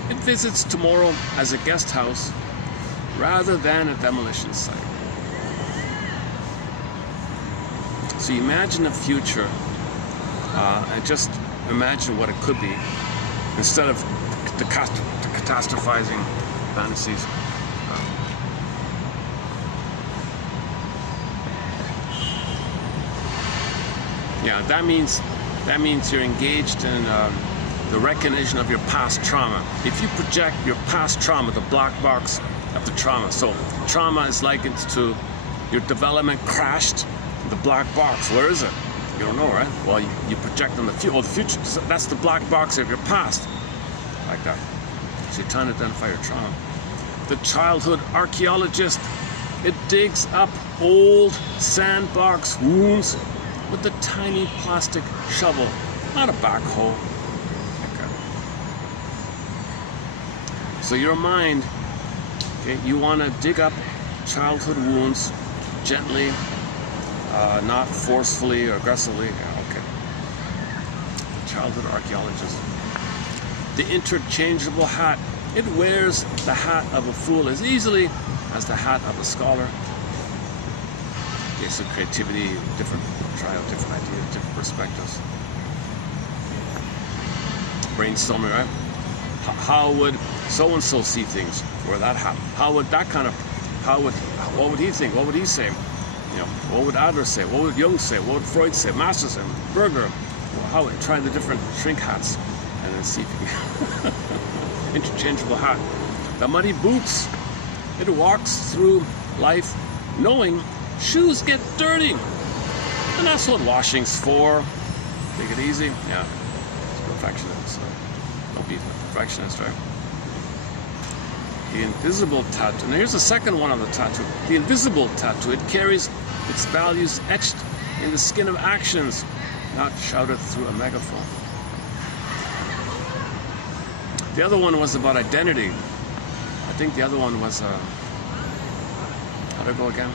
It visits tomorrow as a guest house rather than a demolition site. So you imagine a future and just imagine what it could be instead of the catastrophizing fantasies. Yeah, that means you're engaged in the recognition of your past trauma. If you project your past trauma, the black box of the trauma. So trauma is likened to your development crashed in the black box. Where is it? You don't know, right? Well, you project on the future. Well, the future, so that's the black box of your past. Like that. So you're trying to identify your trauma. The childhood archaeologist, it digs up old sandbox wounds with a tiny plastic shovel, not a backhoe. Okay. So your mind, okay, you want to dig up childhood wounds gently, not forcefully or aggressively. Yeah, okay. Childhood archaeologist. The interchangeable hat. It wears the hat of a fool as easily as the hat of a scholar. Okay, so creativity, try out different ideas, different perspectives. Brainstorming, right? How would so-and-so see things? Where that happened? What would he think? What would he say? You know, what would Adler say? What would Jung say? What would Freud say? Masters say? Berger? How would try the different shrink hats and then see if you can interchangeable hat. The muddy boots. It walks through life knowing shoes get dirty. And that's what washing's for. Take it easy. Yeah. It's perfectionist. Don't be a perfectionist, right? The invisible tattoo. Now here's the second one on the tattoo. The invisible tattoo. It carries its values etched in the skin of actions, not shouted through a megaphone. The other one was about identity. I think the other one was, how'd it go again?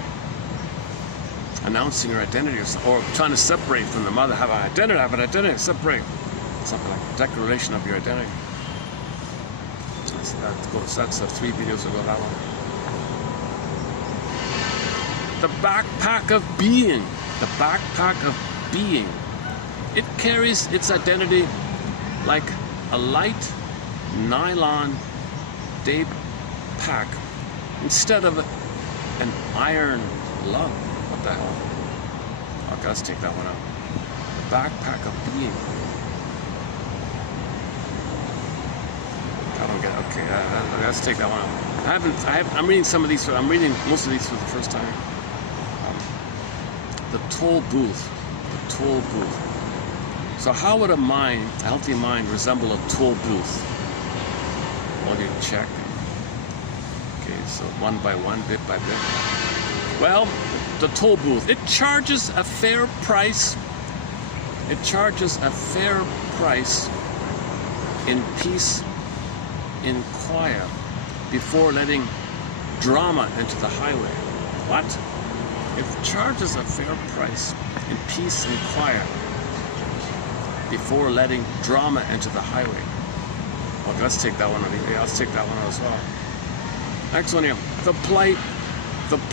Announcing your identity or trying to separate from the mother. Have an identity, separate. Something like a declaration of your identity. That's 3 videos ago, that one. The backpack of being. The backpack of being. It carries its identity like a light nylon day pack instead of an iron lung. What the hell? Okay, let's take that one out. The backpack of being. I don't get it. Okay, let's take that one out. I'm reading some of these. I'm reading most of these for the first time. The toll booth. The toll booth. So how would a healthy mind, resemble a toll booth? Well, you check. Okay, so one by one, bit by bit. Well, the toll booth, it charges a fair price. It charges a fair price in peace, in quiet, before letting drama into the highway. What? It charges a fair price in peace and quiet before letting drama into the highway. Okay, let's take that one out. Yeah, let's take that one out as well. Next one here. The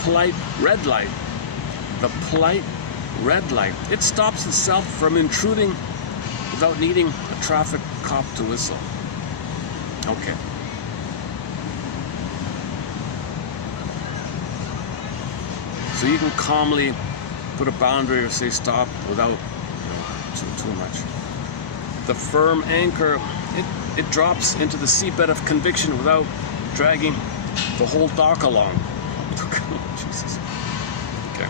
polite red light. The polite red light. It stops itself from intruding without needing a a traffic cop to whistle. Okay. So you can calmly put a boundary or say stop without too much. The firm anchor, it drops into the seabed of conviction without dragging the whole dock along. Jesus. Okay.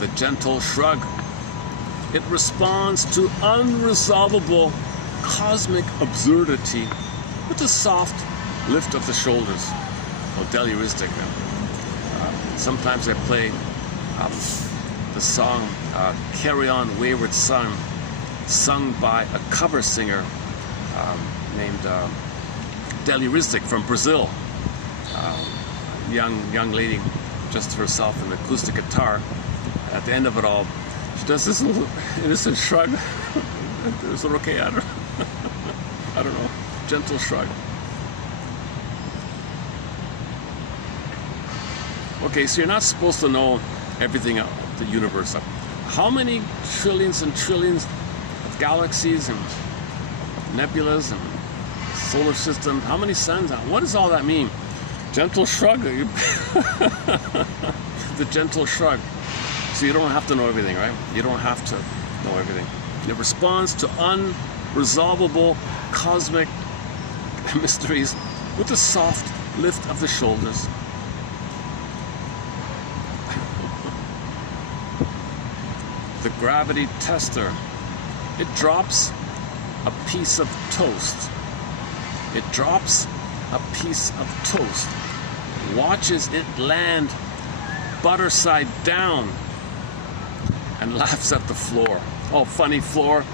The gentle shrug. It responds to unresolvable cosmic absurdity with a soft lift of the shoulders. Oh, deliristic. Sometimes I play the song Carry On Wayward Son, sung by a cover singer named Deliristic from Brazil. Young lady, just herself, an acoustic guitar. At the end of it all, she does this little innocent shrug. Is it okay at her? I don't know. Gentle shrug. Okay, so you're not supposed to know everything about the universe. How many trillions and trillions of galaxies and nebulas and solar systems? How many suns? What does all that mean? Gentle shrug. The gentle shrug. So you don't have to know everything, right? You don't have to know everything. It responds to unresolvable cosmic mysteries with a soft lift of the shoulders. The gravity tester. It drops a piece of toast. It drops a piece of toast. Watches it land butter side down and laughs at the floor. Oh, funny floor.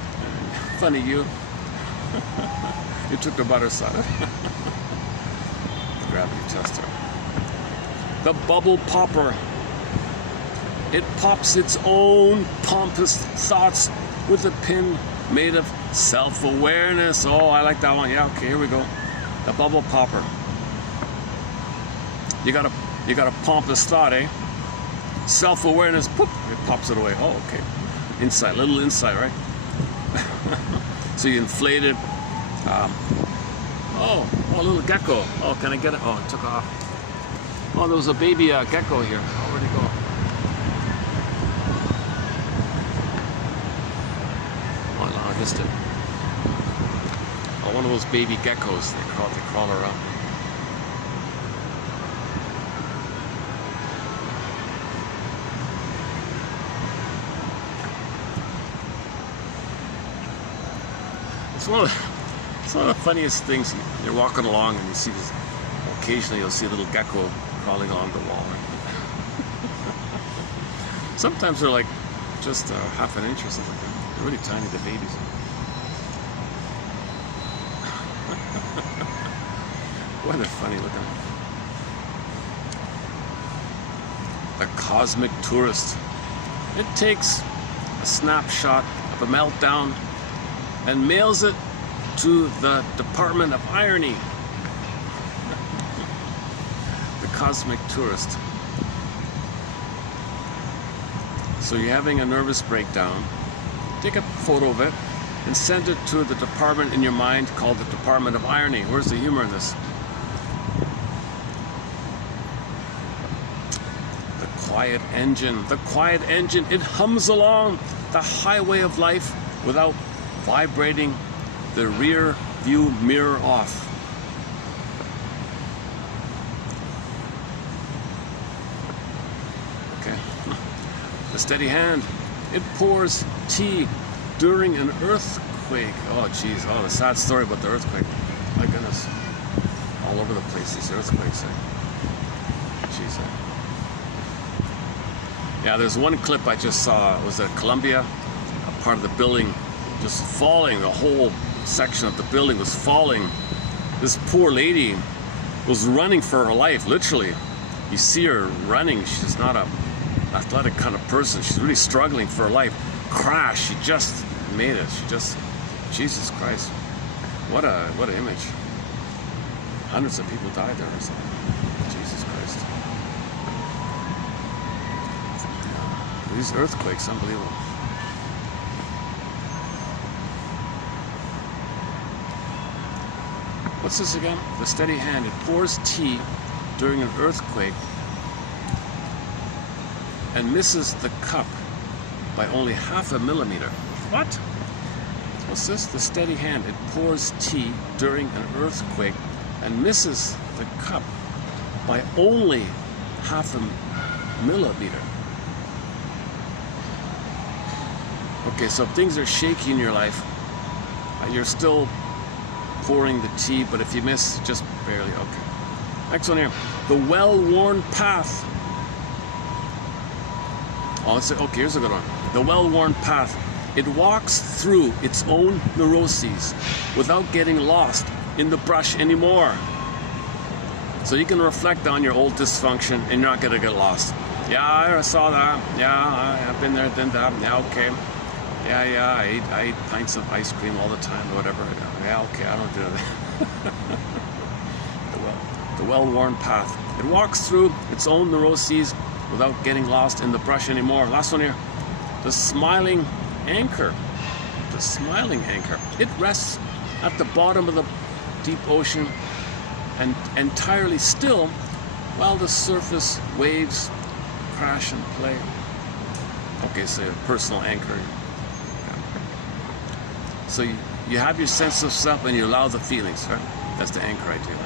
Funny you. You took the butter side. The gravity tester. The bubble popper. It pops its own pompous thoughts with a pin made of self-awareness. Oh, I like that one. Yeah, okay, here we go. The bubble popper. You got a pompous thought, eh? Self-awareness, poop, it pops it away. Oh, okay. Insight, little insight, right? So you inflate it. Oh, a little gecko. Oh, can I get it? Oh, it took off. Oh, there was a baby gecko here. Oh, where'd he go? Oh, no, I missed it. Oh, one of those baby geckos. They crawl around. It's one of the funniest things. You're walking along and you see this. Occasionally, you'll see a little gecko crawling along the wall. Sometimes they're like just half an inch or something. They're really tiny, the babies. Boy, they're funny looking. The cosmic tourist. It takes a snapshot of a meltdown and mails it to the Department of Irony. The cosmic tourist. So you're having a nervous breakdown, take a photo of it and send it to the department in your mind called the Department of Irony. Where's the humor in this? The quiet engine. The quiet engine, it hums along the highway of life without vibrating the rear view mirror off. Okay. The steady hand. It pours tea during an earthquake. Oh, geez. Oh, the sad story about the earthquake. My goodness. All over the place, these earthquakes. Jeez. Yeah, there's one clip I just saw. It was at Columbia. A part of the building just falling. The whole section of the building was falling. This poor lady was running for her life, literally. You see her running. She's not a athletic kind of person. She's really struggling for her life. Crash. She just made it. She just, Jesus Christ. What an image. Hundreds of people died there or something. Jesus Christ. These earthquakes, unbelievable. What's this again? The steady hand. It pours tea during an earthquake and misses the cup by only 0.5 millimeter. What? What's this? The steady hand. It pours tea during an earthquake and misses the cup by only 0.5 millimeter. Okay, so if things are shaky in your life, you're still pouring the tea, but if you miss, just barely. Okay. Next one here. The well-worn path. Oh, okay, here's a good one. The well-worn path. It walks through its own neuroses without getting lost in the brush anymore. So you can reflect on your old dysfunction and you're not going to get lost. Yeah, I saw that. Yeah, I've been there, done that. Yeah, okay. Yeah, I eat pints of ice cream all the time or whatever. Yeah, okay, I don't do that. The well-worn path. It walks through its own neuroses without getting lost in the brush anymore. Last one here. The smiling anchor. The smiling anchor. It rests at the bottom of the deep ocean and entirely still while the surface waves crash and play. Okay, so a personal anchor. So you have your sense of self and you allow the feelings, right? That's the anchor idea.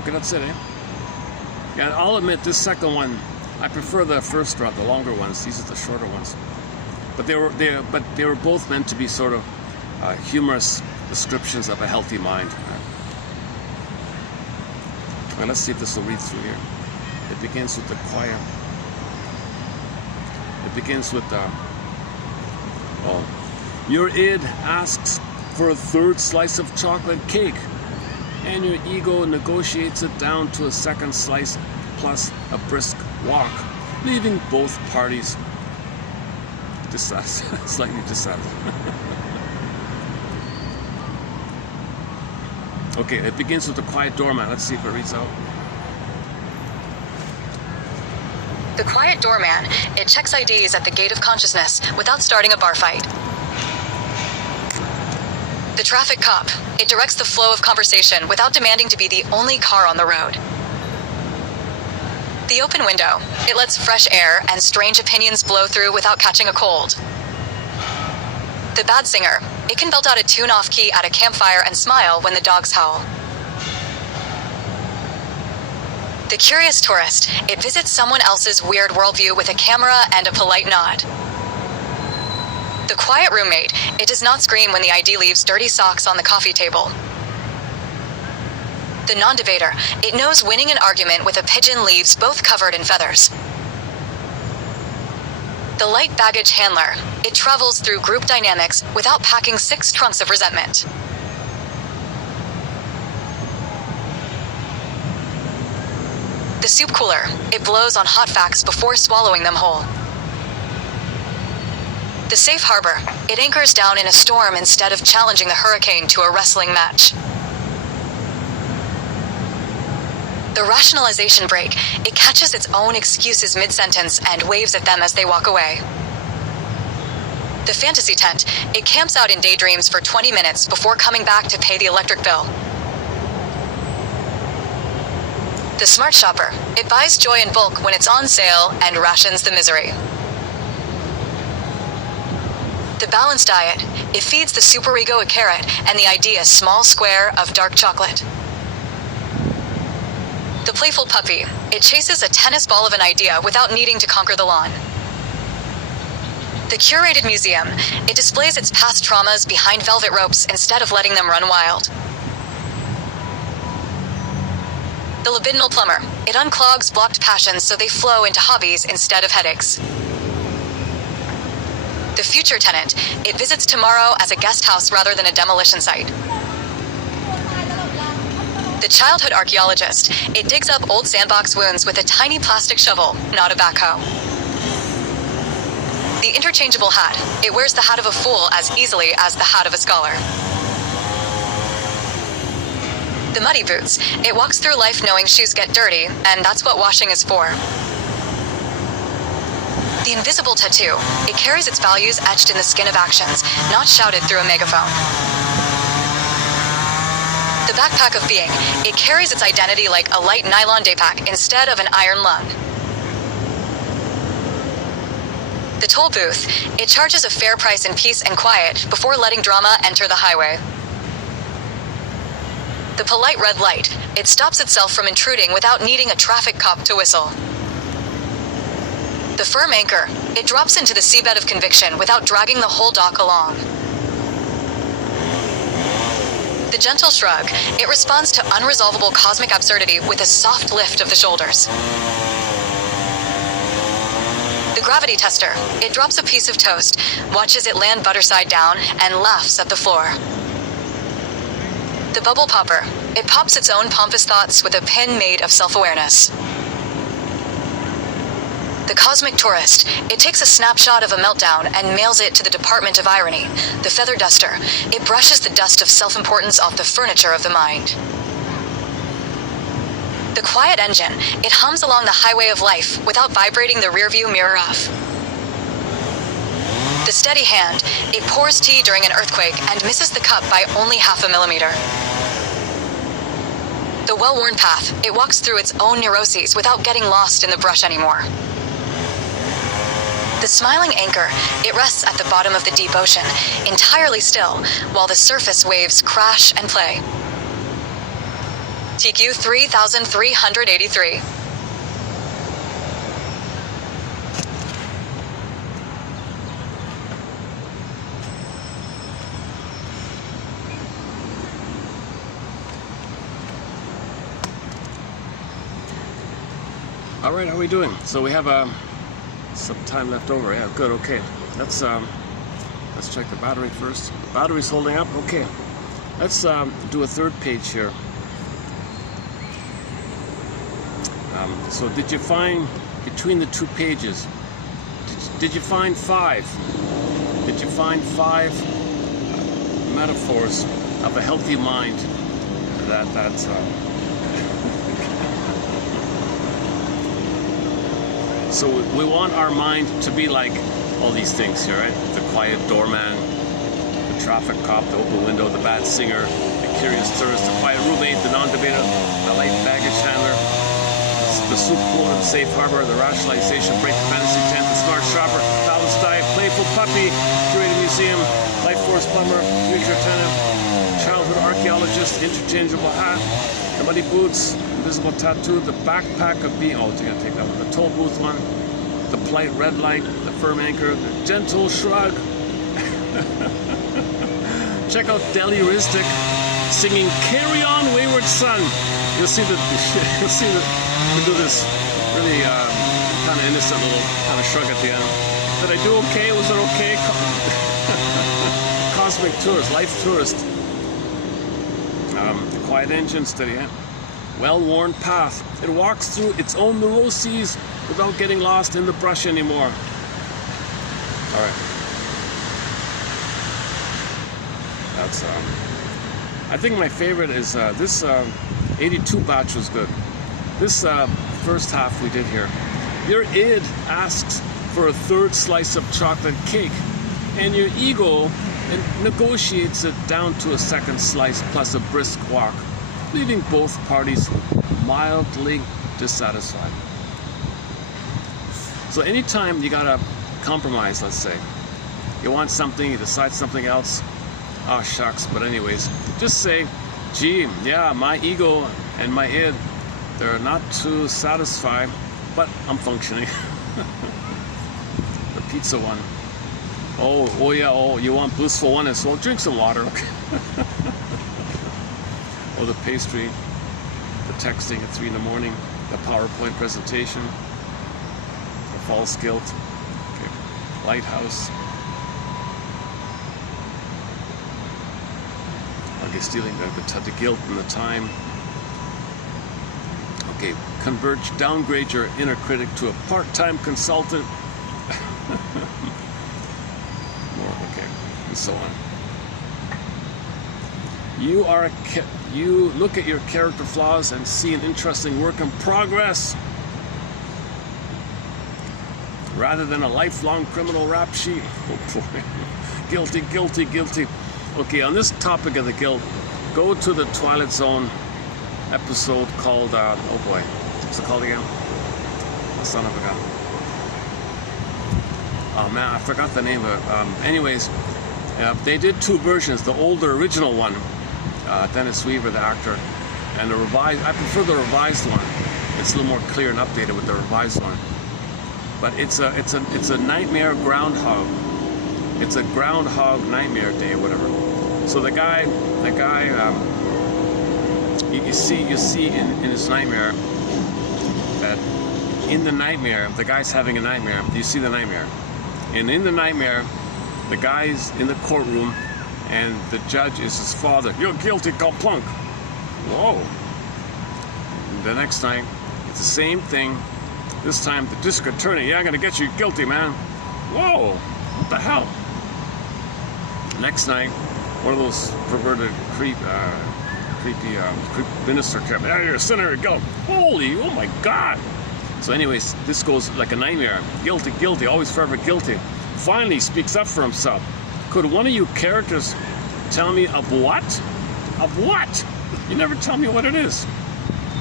Okay, that's it, eh? Yeah, I'll admit this second one, I prefer the first route, the longer ones. These are the shorter ones. But they were both meant to be sort of humorous descriptions of a healthy mind. Right? Well, let's see if this will read through here. It begins with the quiet. It begins with your id asks for a third slice of chocolate cake, and your ego negotiates it down to a second slice plus a brisk walk, leaving both parties slightly dissatisfied. Okay, it begins with the quiet doormat. Let's see if it reads out. The quiet doorman, it checks IDs at the gate of consciousness without starting a bar fight. The traffic cop, it directs the flow of conversation without demanding to be the only car on the road. The open window, it lets fresh air and strange opinions blow through without catching a cold. The bad singer, it can belt out a tune off key at a campfire and smile when the dogs howl. The curious tourist, it visits someone else's weird worldview with a camera and a polite nod. The quiet roommate, it does not scream when the ID leaves dirty socks on the coffee table. The non-debater, it knows winning an argument with a pigeon leaves both covered in feathers. The light baggage handler, it travels through group dynamics without packing 6 trunks of resentment. The soup cooler, it blows on hot facts before swallowing them whole. The safe harbor, it anchors down in a storm instead of challenging the hurricane to a wrestling match. The rationalization break, it catches its own excuses mid-sentence and waves at them as they walk away. The fantasy tent, it camps out in daydreams for 20 minutes before coming back to pay the electric bill. The smart shopper, it buys joy in bulk when it's on sale and rations the misery. The balanced diet, it feeds the superego a carrot and the idea a small square of dark chocolate. The playful puppy, it chases a tennis ball of an idea without needing to conquer the lawn. The curated museum, it displays its past traumas behind velvet ropes instead of letting them run wild. The libidinal plumber, it unclogs blocked passions so they flow into hobbies instead of headaches. The future tenant, it visits tomorrow as a guest house rather than a demolition site. The childhood archaeologist, it digs up old sandbox wounds with a tiny plastic shovel, not a backhoe. The interchangeable hat, it wears the hat of a fool as easily as the hat of a scholar. The muddy boots, it walks through life knowing shoes get dirty, and that's what washing is for. The invisible tattoo, it carries its values etched in the skin of actions, not shouted through a megaphone. The backpack of being, it carries its identity like a light nylon day pack instead of an iron lung. The toll booth, it charges a fair price in peace and quiet before letting drama enter the highway. The polite red light, it stops itself from intruding without needing a traffic cop to whistle. The firm anchor, it drops into the seabed of conviction without dragging the whole dock along. The gentle shrug, it responds to unresolvable cosmic absurdity with a soft lift of the shoulders. The gravity tester, it drops a piece of toast, watches it land butter side down, and laughs at the floor. The bubble popper, it pops its own pompous thoughts with a pin made of self-awareness. The cosmic tourist, it takes a snapshot of a meltdown and mails it to the Department of Irony. The feather duster, it brushes the dust of self-importance off the furniture of the mind. The quiet engine, it hums along the highway of life without vibrating the rearview mirror off. The steady hand, it pours tea during an earthquake and misses the cup by only 0.5 millimeter. The well-worn path, it walks through its own neuroses without getting lost in the brush anymore. The smiling anchor, it rests at the bottom of the deep ocean, entirely still, while the surface waves crash and play. TQ 3383. All right, how are we doing? So we have some time left over. Yeah, good. Okay, let's check the battery first. The battery's holding up. Okay, let's do a third page here. So did you find between the two pages? Did you find 5? Did you find 5 metaphors of a healthy mind? That's. So we want our mind to be like all these things here, right? The quiet doorman, the traffic cop, the open window, the bad singer, the curious tourist, the quiet roommate, the non-debater, the light baggage handler, the soup cooler, the safe harbor, the rationalization break, the fantasy tent, the smart shopper, balanced diet, playful puppy, curated museum, life force plumber, future tenant, childhood archaeologist, interchangeable hat, the muddy boots, invisible tattoo, the backpack of being, oh, you're gonna take that one, the toll booth one, the polite red light, the firm anchor, the gentle shrug. Check out Deli-ristic singing "Carry On, Wayward Son." You'll see that we do this really kind of innocent little kind of shrug at the end. Did I do okay? Was it okay? Cosmic tourist, life tourist. The quiet engine, steady hand. Well-worn path. It walks through its own neuroses without getting lost in the brush anymore. All right. That's I think my favorite is this 82 batch was good. This first half we did here. Your id asks for a third slice of chocolate cake, and your ego negotiates it down to a second slice plus a brisk walk, leaving both parties mildly dissatisfied. So anytime you gotta compromise, let's say, you want something, you decide something else, oh shucks, but anyways, just say, gee, yeah, my ego and my id, they're not too satisfied, but I'm functioning. The pizza one. Oh yeah, oh, you want blissful oneness, well, drink some water, okay? Or the pastry, the texting at 3 in the morning, the PowerPoint presentation, the false guilt, okay. Lighthouse, okay, stealing the guilt and the time. Okay, converge, downgrade your inner critic to a part-time consultant. More, okay, and so on. You look at your character flaws and see an interesting work in progress, rather than a lifelong criminal rap sheet. Oh boy, guilty, guilty, guilty. Okay, on this topic of the guilt, go to the Twilight Zone episode called, oh boy, what's it called again? The son of a gun. Oh man, I forgot the name of it. Anyways, they did two versions. The older original one, Dennis Weaver, the actor, and the revised. I prefer the revised one. It's a little more clear and updated with the revised one. But it's a nightmare groundhog. It's a groundhog nightmare day or whatever. So the guy, you see in his nightmare that in the nightmare, the guy's having a nightmare. You see the nightmare, and in the nightmare, the guy's in the courtroom, and the judge is his father. You're guilty, plunk. Whoa. And the next night, it's the same thing. This time, the district attorney. Yeah, I'm gonna get you guilty, man. Whoa. What the hell? Next night, one of those perverted creepy minister came. Yeah, you're a sinner. Go. Holy, oh my God. So anyways, this goes like a nightmare. Guilty, guilty, always forever guilty. Finally, he speaks up for himself. Could one of you characters tell me of what? Of what? You never tell me what it is.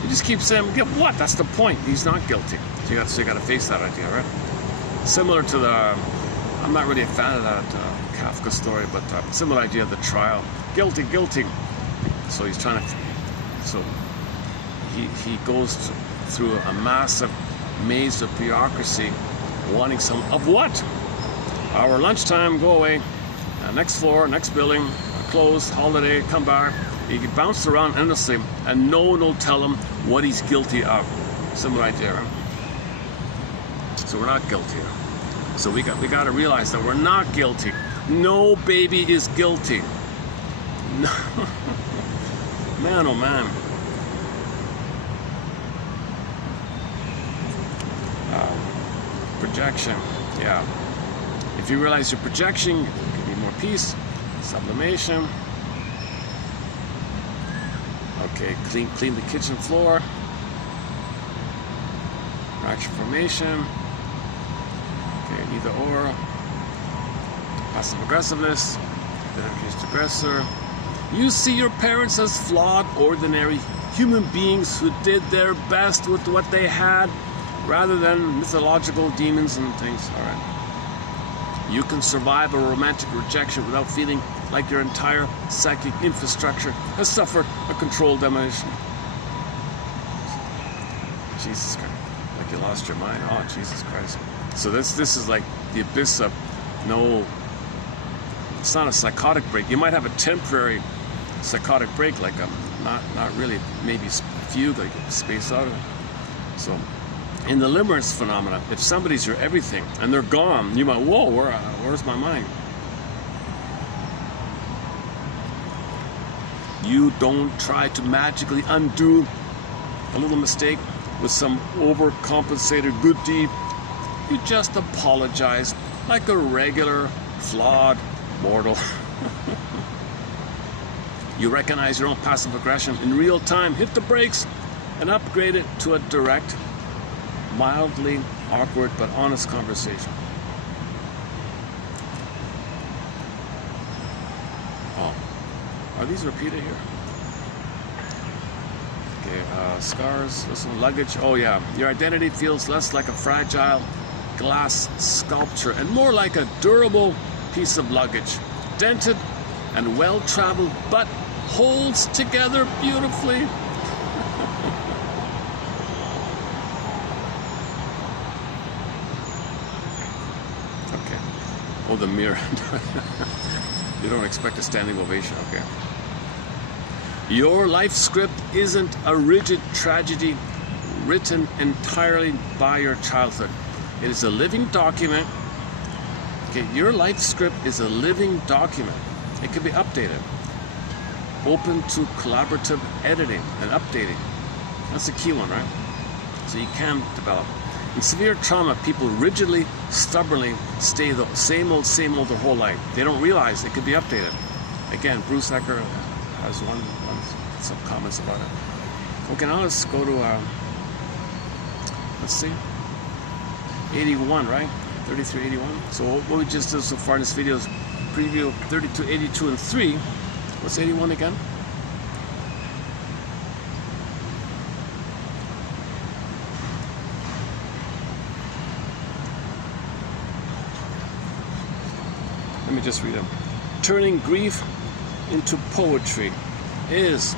You just keep saying, "Get what?" That's the point. He's not guilty. So you got to face that idea, right? Similar to the, I'm not really a fan of that Kafka story, but similar idea of the trial. Guilty, guilty. So he's trying to, so he goes through a massive maze of bureaucracy, wanting some of what? Our lunchtime, go away. Next floor, next building, closed, holiday, come back. He can bounce around endlessly, and no one will tell him what he's guilty of. Similar idea, right? So we're not guilty. So we got to realize that we're not guilty. No baby is guilty. No. Man, oh man. Projection, yeah. If you realize your projection, you can be more peace. Sublimation. Okay, clean the kitchen floor. Fracture formation. Okay, either or. Passive aggressiveness. Then accused aggressor. You see your parents as flawed, ordinary human beings who did their best with what they had, rather than mythological demons and things. All right. You can survive a romantic rejection without feeling like your entire psychic infrastructure has suffered a controlled demolition. Jesus Christ. Like you lost your mind. Oh, Jesus Christ. So this is like the abyss of no, it's not a psychotic break. You might have a temporary psychotic break, like a not really, maybe fugue, like space out of it. So in the limerence phenomena, if somebody's your everything and they're gone, you might, whoa, where's my mind? You don't try to magically undo a little mistake with some overcompensated good deed. You just apologize like a regular, flawed mortal. You recognize your own passive aggression in real time, hit the brakes, and upgrade it to a direct, mildly awkward but honest conversation. Oh, are these repeated here? Okay, scars, listen, luggage. Oh yeah, your identity feels less like a fragile glass sculpture and more like a durable piece of luggage, dented and well-traveled, but holds together beautifully. Okay. Oh, the mirror. You don't expect a standing ovation. Okay. Your life script isn't a rigid tragedy written entirely by your childhood. It is a living document. Okay, your life script is a living document. It can be updated. Open to collaborative editing and updating. That's the key one, right? So you can develop. In severe trauma, people rigidly, stubbornly stay the same old their whole life. They don't realize it could be updated. Again, Bruce Ecker has some comments about it. Okay, now let's go to, let's see, 81, right? 33, 81. So what we just did so far in this video is preview 32, 82, and 3. What's 81 again? Let me just read them. Turning grief into poetry is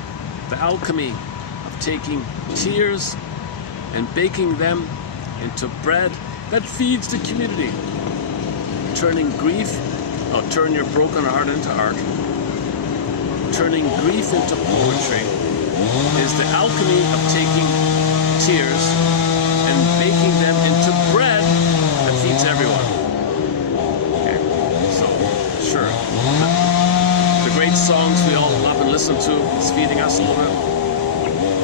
the alchemy of taking tears and baking them into bread that feeds the community. Turn your broken heart into art. Turning grief into poetry is the alchemy of taking tears and baking them into bread that feeds everyone. Okay, so sure, the great songs we all love and listen to is feeding us a little bit,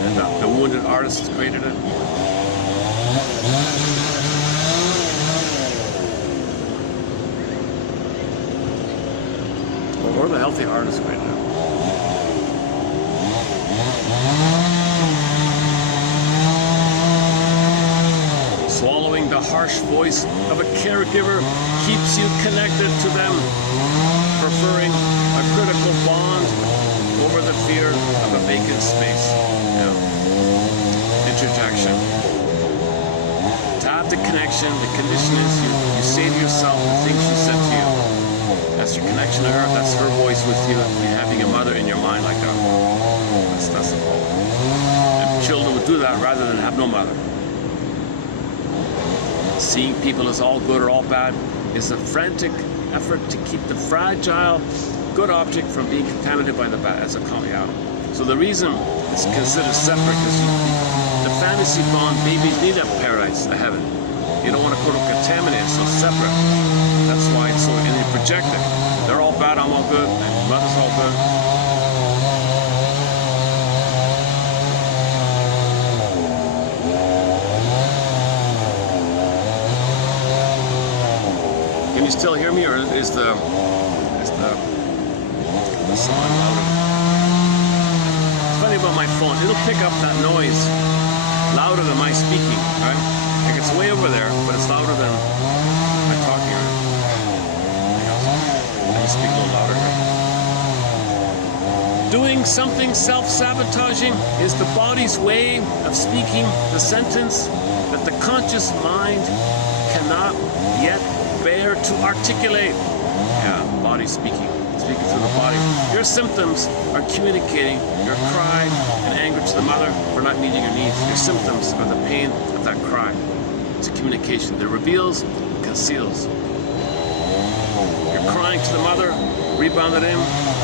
and the wounded artist created it. Or the healthy artist created it. Swallowing the harsh voice of a caregiver keeps you connected to them, preferring a critical bond over the fear of a vacant space. Interjection. To have the connection, the condition is you say to yourself the things she said to you. That's your connection to her, that's her voice with you, having a mother in your mind like that. That's the goal. And children would do that rather than have no mother. Seeing people as all good or all bad is a frantic effort to keep the fragile good object from being contaminated by the bad, as a caveat. So the reason it's considered separate is the fantasy bond babies need a paradise, a heaven. You don't want to contaminate it, so separate. That's why it's so, and they project it. They're all bad, I'm all good, and mother's all good. Can you still hear me, or is the sound louder? It's funny about my phone. It'll pick up that noise louder than my speaking, right? Like it's way over there, but it's louder than my talking. Let me speak a little louder here. Doing something self-sabotaging is the body's way of speaking the sentence that the conscious mind cannot yet bear to articulate. Yeah, body speaking through the body. Your symptoms are communicating your cry and anger to the mother for not meeting your needs. Your symptoms are the pain of that cry. It's a communication that reveals, conceals. You're crying to the mother, rebounded in.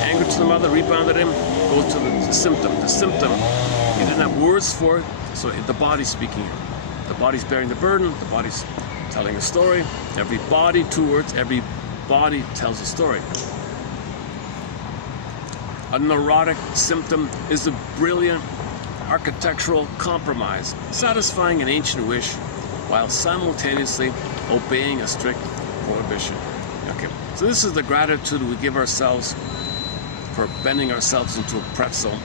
Anger to the mother, rebounded in. Goes to the symptom. The symptom, you didn't have words for it, so the body's speaking. The body's bearing the burden. The body's telling a story. Every body, 2 words, every body tells a story. A neurotic symptom is a brilliant architectural compromise, satisfying an ancient wish while simultaneously obeying a strict prohibition. Okay, so this is the gratitude we give ourselves for bending ourselves into a pretzel,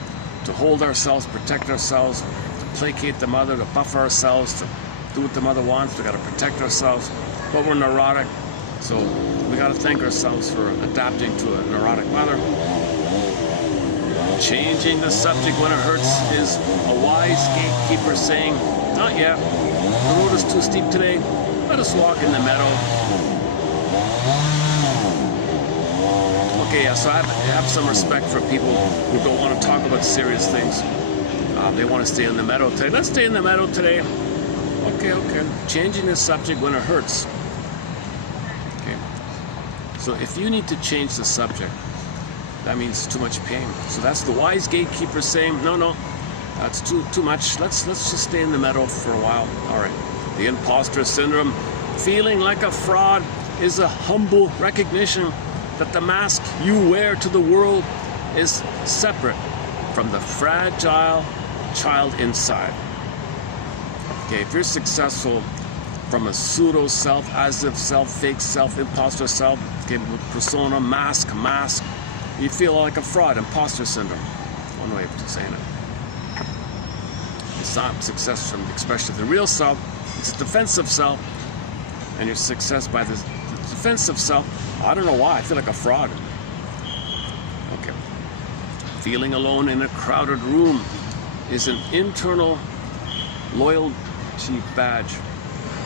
to hold ourselves, protect ourselves, to placate the mother, to buffer ourselves, to do what the mother wants. We got to protect ourselves, but we're neurotic, so we got to thank ourselves for adapting to a neurotic mother. Changing the subject when it hurts is a wise gatekeeper saying, not yet, the road is too steep today, let us walk in the meadow. Okay, yeah, so I have some respect for people who don't want to talk about serious things. They want to stay in the meadow today. Let's stay in the meadow today. Okay. Changing the subject when it hurts. Okay. So if you need to change the subject, that means too much pain. So that's the wise gatekeeper saying, no, that's too much. Let's just stay in the meadow for a while. All right. The imposter syndrome, feeling like a fraud, is a humble recognition that the mask you wear to the world is separate from the fragile child inside. Okay, if you're successful from a pseudo self, as if self, fake self, imposter self, okay, with persona, mask, you feel like a fraud, imposter syndrome. One way of saying it. It's not success from the expression of the real self, it's a defensive self, and your success by the defensive self, I don't know why, I feel like a fraud. Okay. Feeling alone in a crowded room is an internal loyalty badge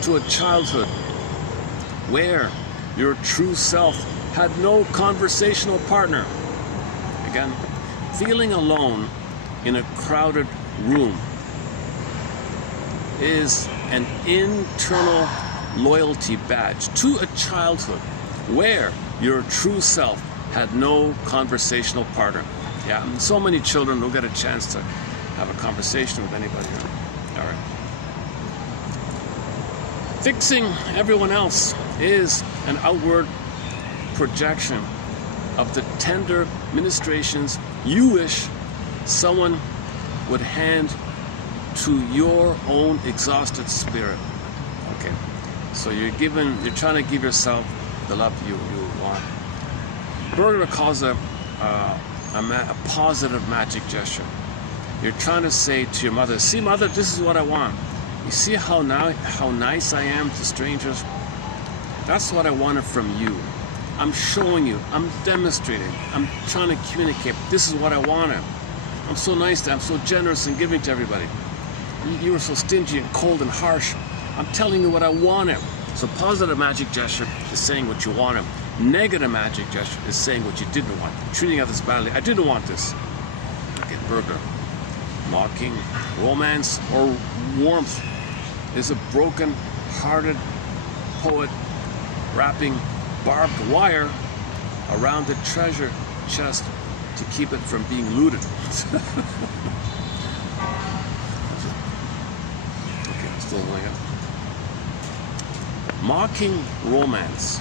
to a childhood where your true self had no conversational partner. Again, feeling alone in a crowded room is an internal loyalty badge to a childhood where your true self had no conversational partner. Yeah, and so many children don't get a chance to have a conversation with anybody. All right. Fixing everyone else is an outward projection of the tender ministrations you wish someone would hand to your own exhausted spirit. Okay, so you're trying to give yourself the love you want. Berger calls a positive magic gesture. You're trying to say to your mother, see mother, this is what I want. You see how nice I am to strangers? That's what I wanted from you. I'm showing you, I'm demonstrating, I'm trying to communicate. This is what I wanted. I'm so nice, I'm so generous and giving to everybody. You were so stingy and cold and harsh. I'm telling you what I wanted. So positive magic gesture is saying what you wanted. Negative magic gesture is saying what you didn't want. Treating others badly. I didn't want this. Okay, Berger. Mocking, romance, or warmth is a broken-hearted poet wrapping barbed wire around the treasure chest to keep it from being looted. Okay, I'm still going up. Mocking romance,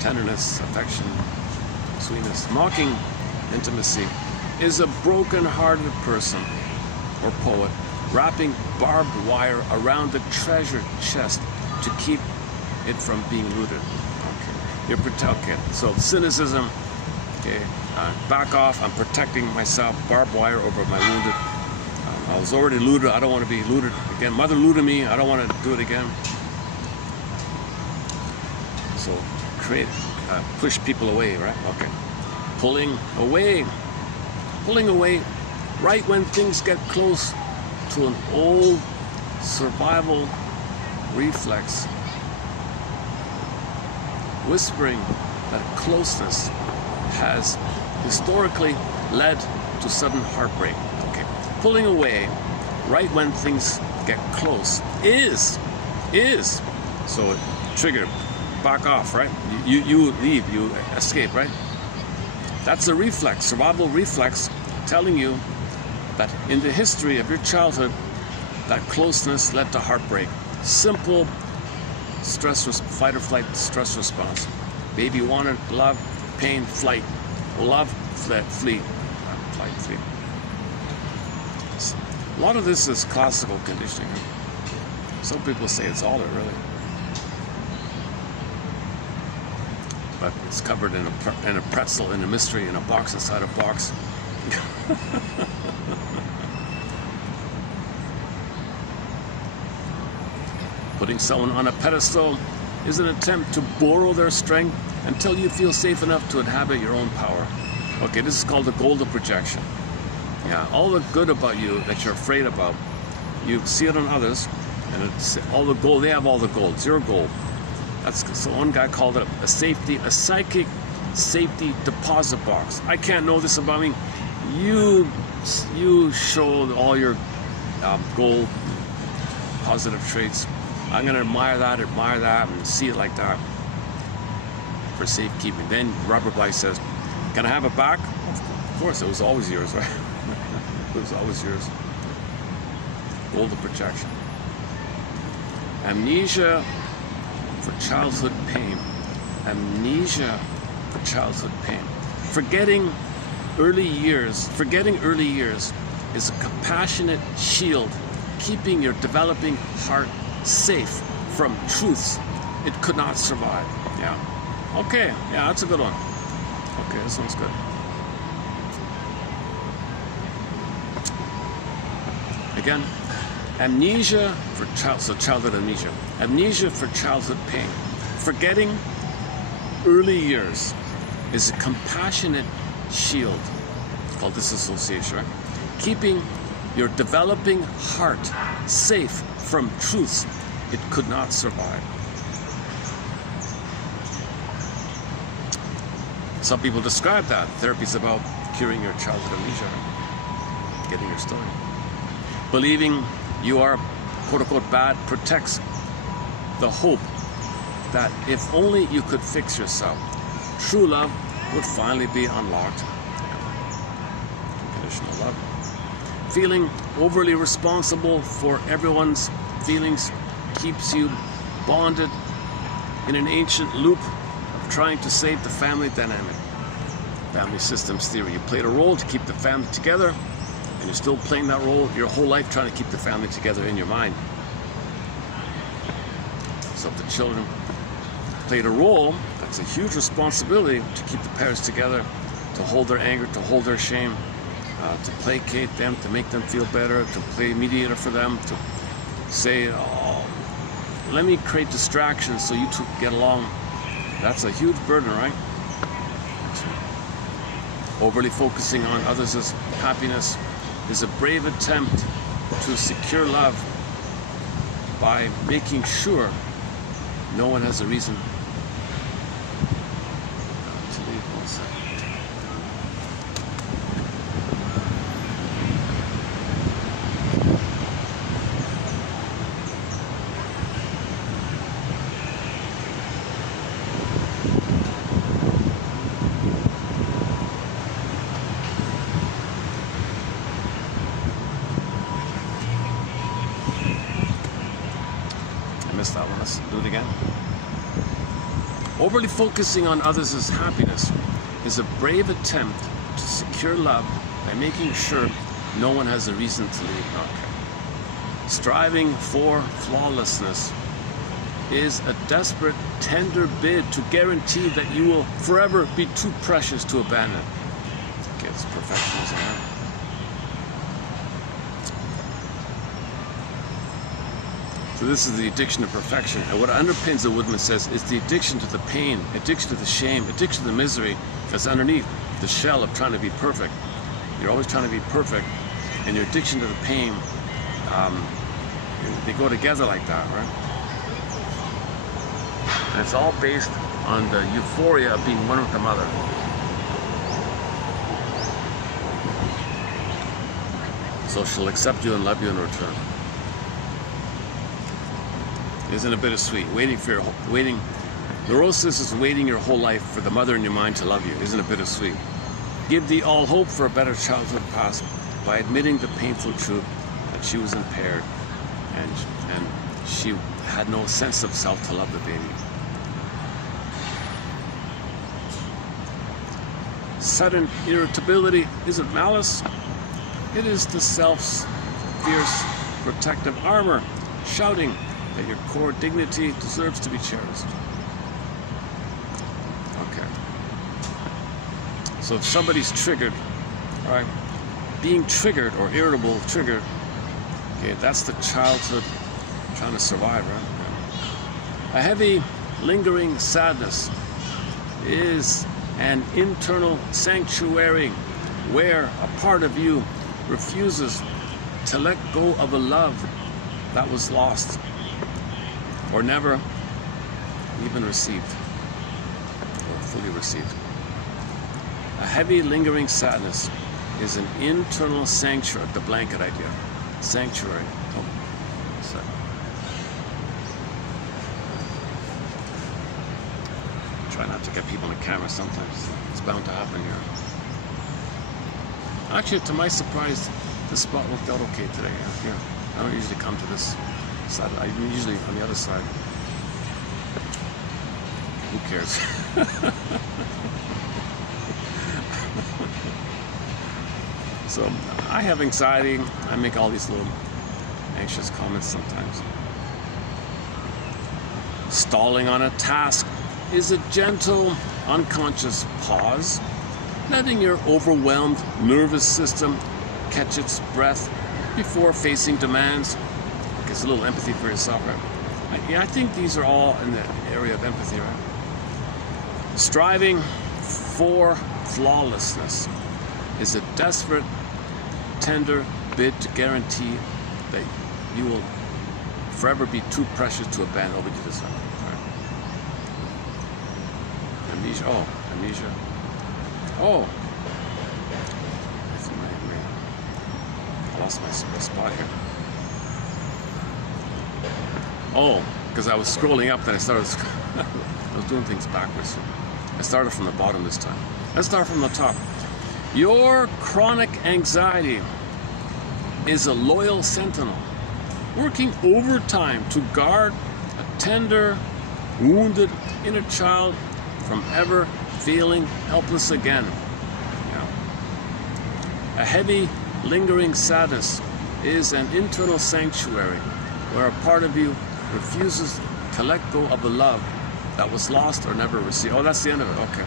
tenderness, affection, sweetness, mocking intimacy is a broken-hearted person or poet wrapping barbed wire around the treasure chest to keep it from being looted. Okay, you're protected. So cynicism. Okay, back off. I'm protecting myself. Barbed wire over my wounded. I was already looted. I don't want to be looted again. Mother looted me. I don't want to do it again. So push people away, right? Okay. Pulling away right when things get close to an old survival reflex, whispering that closeness has historically led to sudden heartbreak. Okay, pulling away right when things get close is so triggered. Back off, right? You leave, you escape, right? That's a reflex, survival reflex, telling you that in the history of your childhood, that closeness led to heartbreak. Simple fight or flight stress response. Baby wanted love, pain, flight. Love, flight, flee. Flight, flee. A lot of this is classical conditioning. Some people say it's all it really. But it's covered in a pretzel, in a mystery, in a box inside a box. Putting someone on a pedestal is an attempt to borrow their strength until you feel safe enough to inhabit your own power. Okay, this is called the gold of projection. Yeah, all the good about you that you're afraid about, you see it on others, and it's all the gold. They have all the gold. It's your gold. So one guy called it a psychic safety deposit box. I can't know this about me. You show all your gold, positive traits. I'm gonna admire that, and see it like that for safekeeping. Then Robert Blythe says, "Can I have it back?" Of course, it was always yours, right? It was always yours. Gold of projection. Amnesia for childhood pain. Amnesia for childhood pain. Forgetting early years is a compassionate shield, keeping your developing heart safe from truths it could not survive. Yeah. Okay. Yeah, that's a good one. Okay, this one's good. Again, amnesia for childhood amnesia. Amnesia for childhood pain. Forgetting early years is a compassionate shield. It's called disassociation, right? Keeping your developing heart safe from truths it could not survive. Some people describe that. Therapy is about curing your childhood amnesia, getting your story. Believing you are quote-unquote bad protects the hope that if only you could fix yourself, true love would finally be unlocked. Unconditional love. Feeling overly responsible for everyone's feelings keeps you bonded in an ancient loop of trying to save the family dynamic. Family systems theory. You played a role to keep the family together, and you're still playing that role your whole life, trying to keep the family together in your mind. So if the children played a role, that's a huge responsibility to keep the parents together, to hold their anger, to hold their shame, to placate them, to make them feel better, to play mediator for them, to say, oh, let me create distractions so you two get along. That's a huge burden, right? Overly focusing on others' happiness is a brave attempt to secure love by making sure no one has a reason to leave. One second. Missed that one. Let's do it again. Overly focusing on others' happiness is a brave attempt to secure love by making sure no one has a reason to leave. Okay. Striving for flawlessness is a desperate, tender bid to guarantee that you will forever be too precious to abandon. Okay, it's perfectionism. Right? So this is the addiction to perfection. And what underpins the Woodman says is the addiction to the pain, addiction to the shame, addiction to the misery that's underneath the shell of trying to be perfect. You're always trying to be perfect, and your addiction to the pain, they go together like that, right? And it's all based on the euphoria of being one with the mother. So she'll accept you and love you in return. Isn't it bittersweet? Neurosis is waiting your whole life for the mother in your mind to love you. Isn't it bittersweet? Give thee all hope for a better childhood past by admitting the painful truth that she was impaired and she had no sense of self to love the baby. Sudden irritability isn't malice. It is the self's fierce protective armor shouting that your core dignity deserves to be cherished. Okay. So if somebody's triggered, all right, being triggered or irritable, triggered, okay, that's the childhood trying to survive, right? A heavy, lingering sadness is an internal sanctuary where a part of you refuses to let go of a love that was lost or never even received or fully received. A heavy, lingering sadness is an internal sanctuary, the blanket idea. Sanctuary. Oh, sorry. Try not to get people on the camera sometimes. It's bound to happen here. Actually, to my surprise, the spot worked out okay today. Here, I don't usually come to this side. I'm usually on the other side. Who cares? So I have anxiety. I make all these little anxious comments sometimes. Stalling on a task is a gentle, unconscious pause, letting your overwhelmed nervous system catch its breath before facing demands. It's a little empathy for yourself, right? I think these are all in the area of empathy, right? Striving for flawlessness is a desperate, tender bid to guarantee that you will forever be too precious to abandon. Oh, we did this one. All right. Amnesia. Oh, amnesia. Oh. I lost my spot here. Oh, because I was scrolling up, then I started, I was doing things backwards. I started from the bottom this time. Let's start from the top. Your chronic anxiety is a loyal sentinel, working overtime to guard a tender, wounded inner child from ever feeling helpless again. Yeah. A heavy, lingering sadness is an internal sanctuary where a part of you refuses to let go of the love that was lost or never received. Oh, that's the end of it. Okay.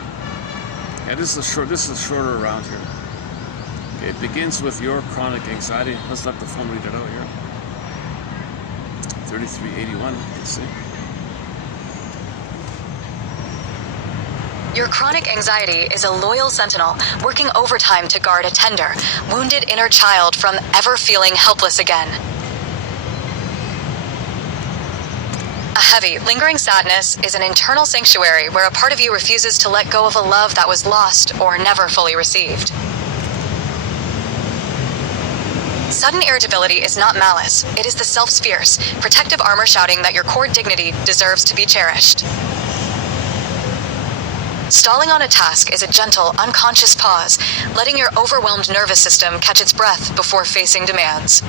Yeah, this is shorter around here. Okay, it begins with your chronic anxiety. Let's let the phone read it out here. 3381, let's see. Your chronic anxiety is a loyal sentinel working overtime to guard a tender, wounded inner child from ever feeling helpless again. A heavy, lingering sadness is an internal sanctuary where a part of you refuses to let go of a love that was lost or never fully received. Sudden irritability is not malice. It is the self's fierce, protective armor shouting that your core dignity deserves to be cherished. Stalling on a task is a gentle, unconscious pause, letting your overwhelmed nervous system catch its breath before facing demands.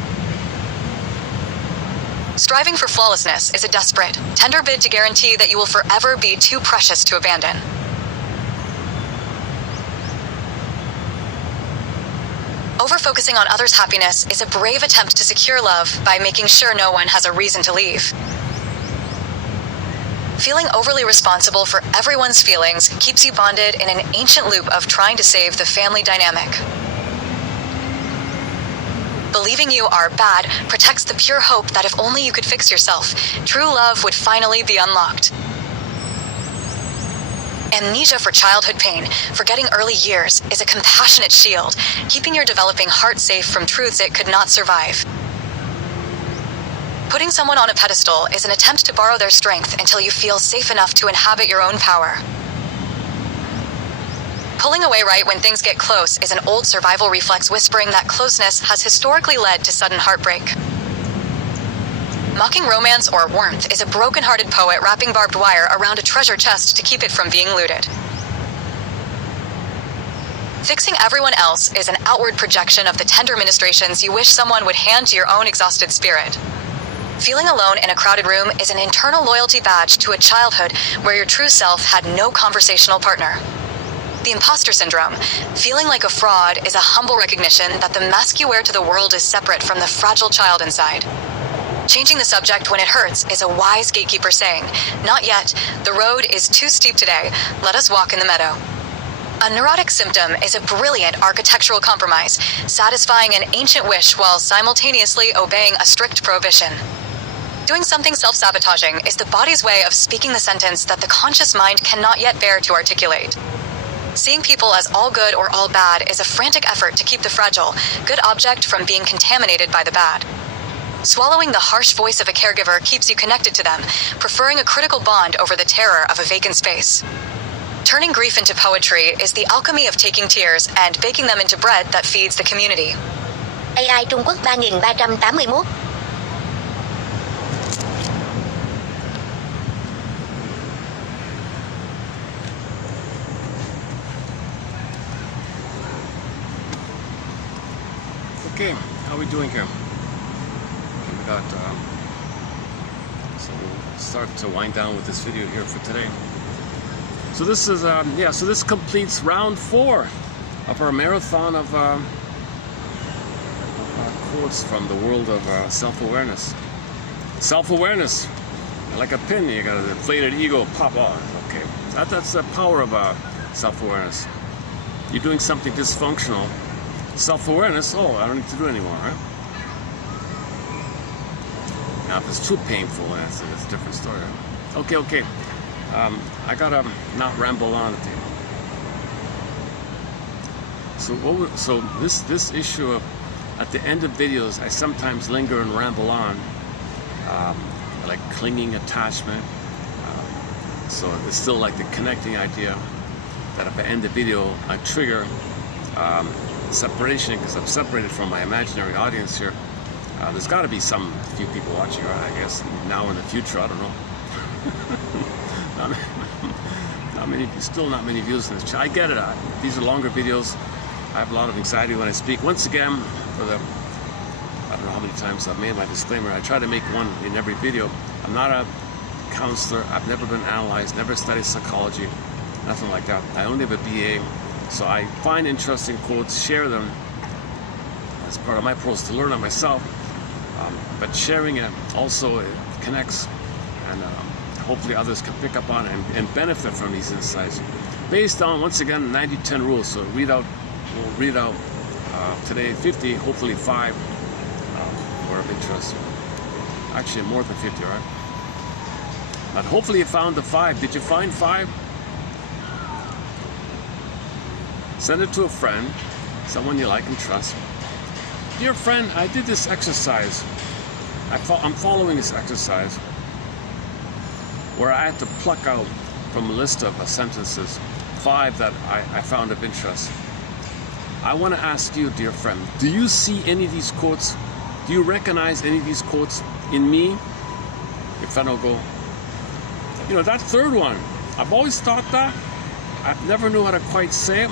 Striving for flawlessness is a desperate, tender bid to guarantee that you will forever be too precious to abandon. Over-focusing on others' happiness is a brave attempt to secure love by making sure no one has a reason to leave. Feeling overly responsible for everyone's feelings keeps you bonded in an ancient loop of trying to save the family dynamic. Believing you are bad protects the pure hope that if only you could fix yourself, true love would finally be unlocked. Amnesia for childhood pain, forgetting early years, is a compassionate shield, keeping your developing heart safe from truths it could not survive. Putting someone on a pedestal is an attempt to borrow their strength until you feel safe enough to inhabit your own power. Pulling away right when things get close is an old survival reflex whispering that closeness has historically led to sudden heartbreak. Mocking romance or warmth is a broken-hearted poet wrapping barbed wire around a treasure chest to keep it from being looted. Fixing everyone else is an outward projection of the tender ministrations you wish someone would hand to your own exhausted spirit. Feeling alone in a crowded room is an internal loyalty badge to a childhood where your true self had no conversational partner. The imposter syndrome, feeling like a fraud, is a humble recognition that the mask you wear to the world is separate from the fragile child inside. Changing the subject when it hurts is a wise gatekeeper saying, "Not yet, the road is too steep today, let us walk in the meadow." A neurotic symptom is a brilliant architectural compromise, satisfying an ancient wish while simultaneously obeying a strict prohibition. Doing something self-sabotaging is the body's way of speaking the sentence that the conscious mind cannot yet bear to articulate. Seeing people as all good or all bad is a frantic effort to keep the fragile, good object from being contaminated by the bad. Swallowing the harsh voice of a caregiver keeps you connected to them, preferring a critical bond over the terror of a vacant space. Turning grief into poetry is the alchemy of taking tears and baking them into bread that feeds the community. AI Trung Quốc 3381. Okay, how are we doing here? Okay, we got, so we'll start to wind down with this video here for today. So this is, so this completes round 4 of our marathon of quotes from the world of self-awareness. Self-awareness, like a pin, you got an inflated ego pop on. Okay, that's the power of self-awareness. You're doing something dysfunctional. Self-awareness, oh, I don't need to do it anymore, right? Now, if it's too painful, that's a different story. Okay. I gotta not ramble on. So this issue of, at the end of videos, I sometimes linger and ramble on, like clinging attachment. So it's still like the connecting idea. that if I end the video, I trigger separation because I'm separated from my imaginary audience here. There's got to be few people watching, right? I guess now in the future, I don't know. Still not many views in this channel. I get it. These are longer videos. I have a lot of anxiety when I speak. Once again, I don't know how many times I've made my disclaimer. I try to make one in every video. I'm not a counselor. I've never been analyzed, never studied psychology, nothing like that. I only have a BA. So I find interesting quotes, share them as part of my process to learn it myself. But sharing it also connects, and hopefully others can pick up on it and benefit from these insights. Based on, once again, 90-10 rules. So we'll read out today 50, hopefully 5 were of interest. Actually more than 50, right? But hopefully you found the 5. Did you find 5? Send it to a friend, someone you like and trust. Dear friend, I did this exercise. I'm following this exercise where I had to pluck out from a list of sentences 5 that I found of interest. I want to ask you, dear friend, do you see any of these quotes? Do you recognize any of these quotes in me? Your friend will go, you know, that third one, I've always thought that. I never knew how to quite say it.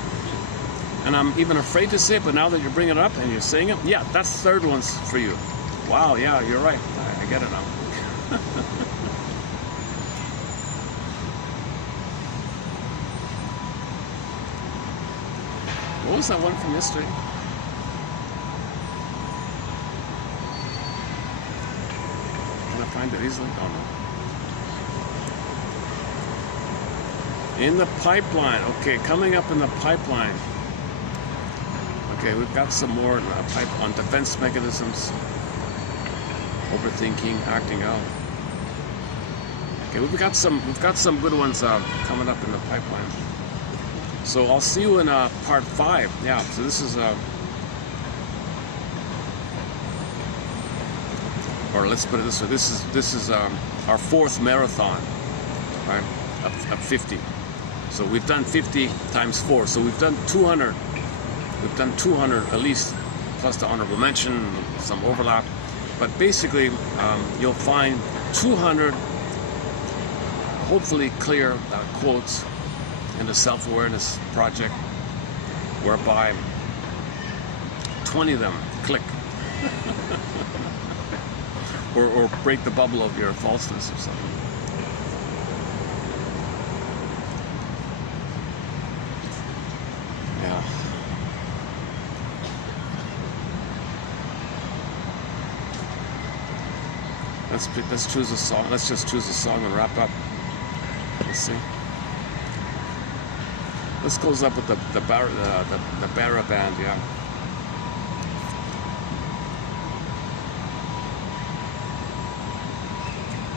And I'm even afraid to say it, but now that you're bringing it up and you're saying it, yeah, that's the third one's for you. Wow, yeah, you're right. I get it now. What was that one from yesterday? Can I find it easily? Oh, no. In the pipeline. Okay, coming up in the pipeline. Okay, we've got some more on defense mechanisms, overthinking, acting out. Okay, we've got some good ones coming up in the pipeline. So I'll see you in part 5. Yeah. So this is or let's put it this way. This is our 4th marathon, right? Of 50. So we've done 50 times 4. So we've done 200. We've done 200 at least, plus the honorable mention, some overlap. But basically, you'll find 200 hopefully clear quotes in the self-awareness project, whereby 20 of them click. or break the bubble of your falseness or something. Yeah. Let's choose a song. Let's just choose a song and wrap up. Let's see. Let's close up with the Barra band, yeah.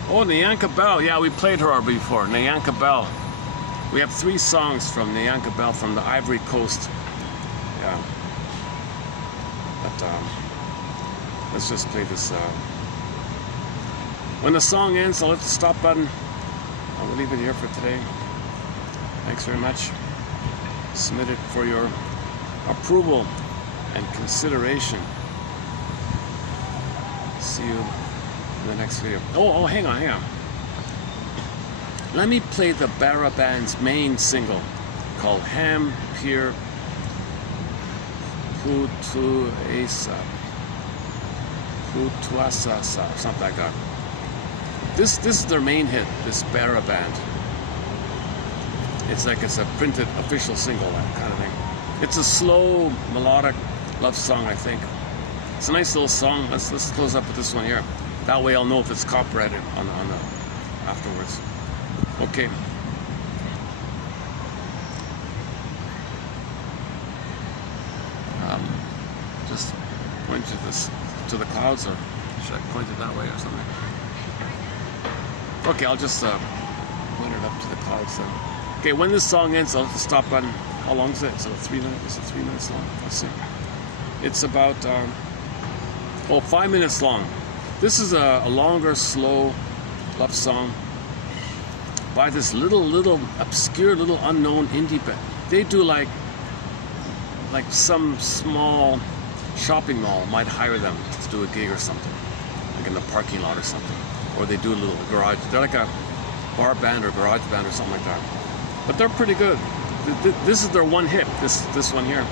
Oh, Nyanka Bell. Yeah, we played her before. Nyanka Bell. We have 3 songs from Nyanka Bell from the Ivory Coast. Yeah. But let's just play this. When the song ends, I'll hit the stop button. I'll leave it here for today. Thanks very much. Submit it for your approval and consideration. See you in the next video. Oh, hang on. Let me play the Barra Band's main single called Ham Pir Putuasa, something like that. This is their main hit, this Barra Band. It's like it's a printed official single, that kind of thing. It's a slow, melodic love song, I think. It's a nice little song. Let's close up with this one here. That way I'll know if it's copyrighted on the afterwards. Okay. Just point to the clouds, or should I point it that way or something? Okay, I'll just point it up to the clouds then. Okay, when this song ends, I'll hit the stop button. How long is it? Is it 3 minutes? Is it 3 minutes long? Let's see. It's about 5 minutes long. This is a longer, slow love song by this little obscure, little unknown indie they do like some small shopping mall might hire them to do a gig or something, like in the parking lot or something, or they do a little garage. They're like a bar band or garage band or something like that. But they're pretty good. This is their one hit. This one here.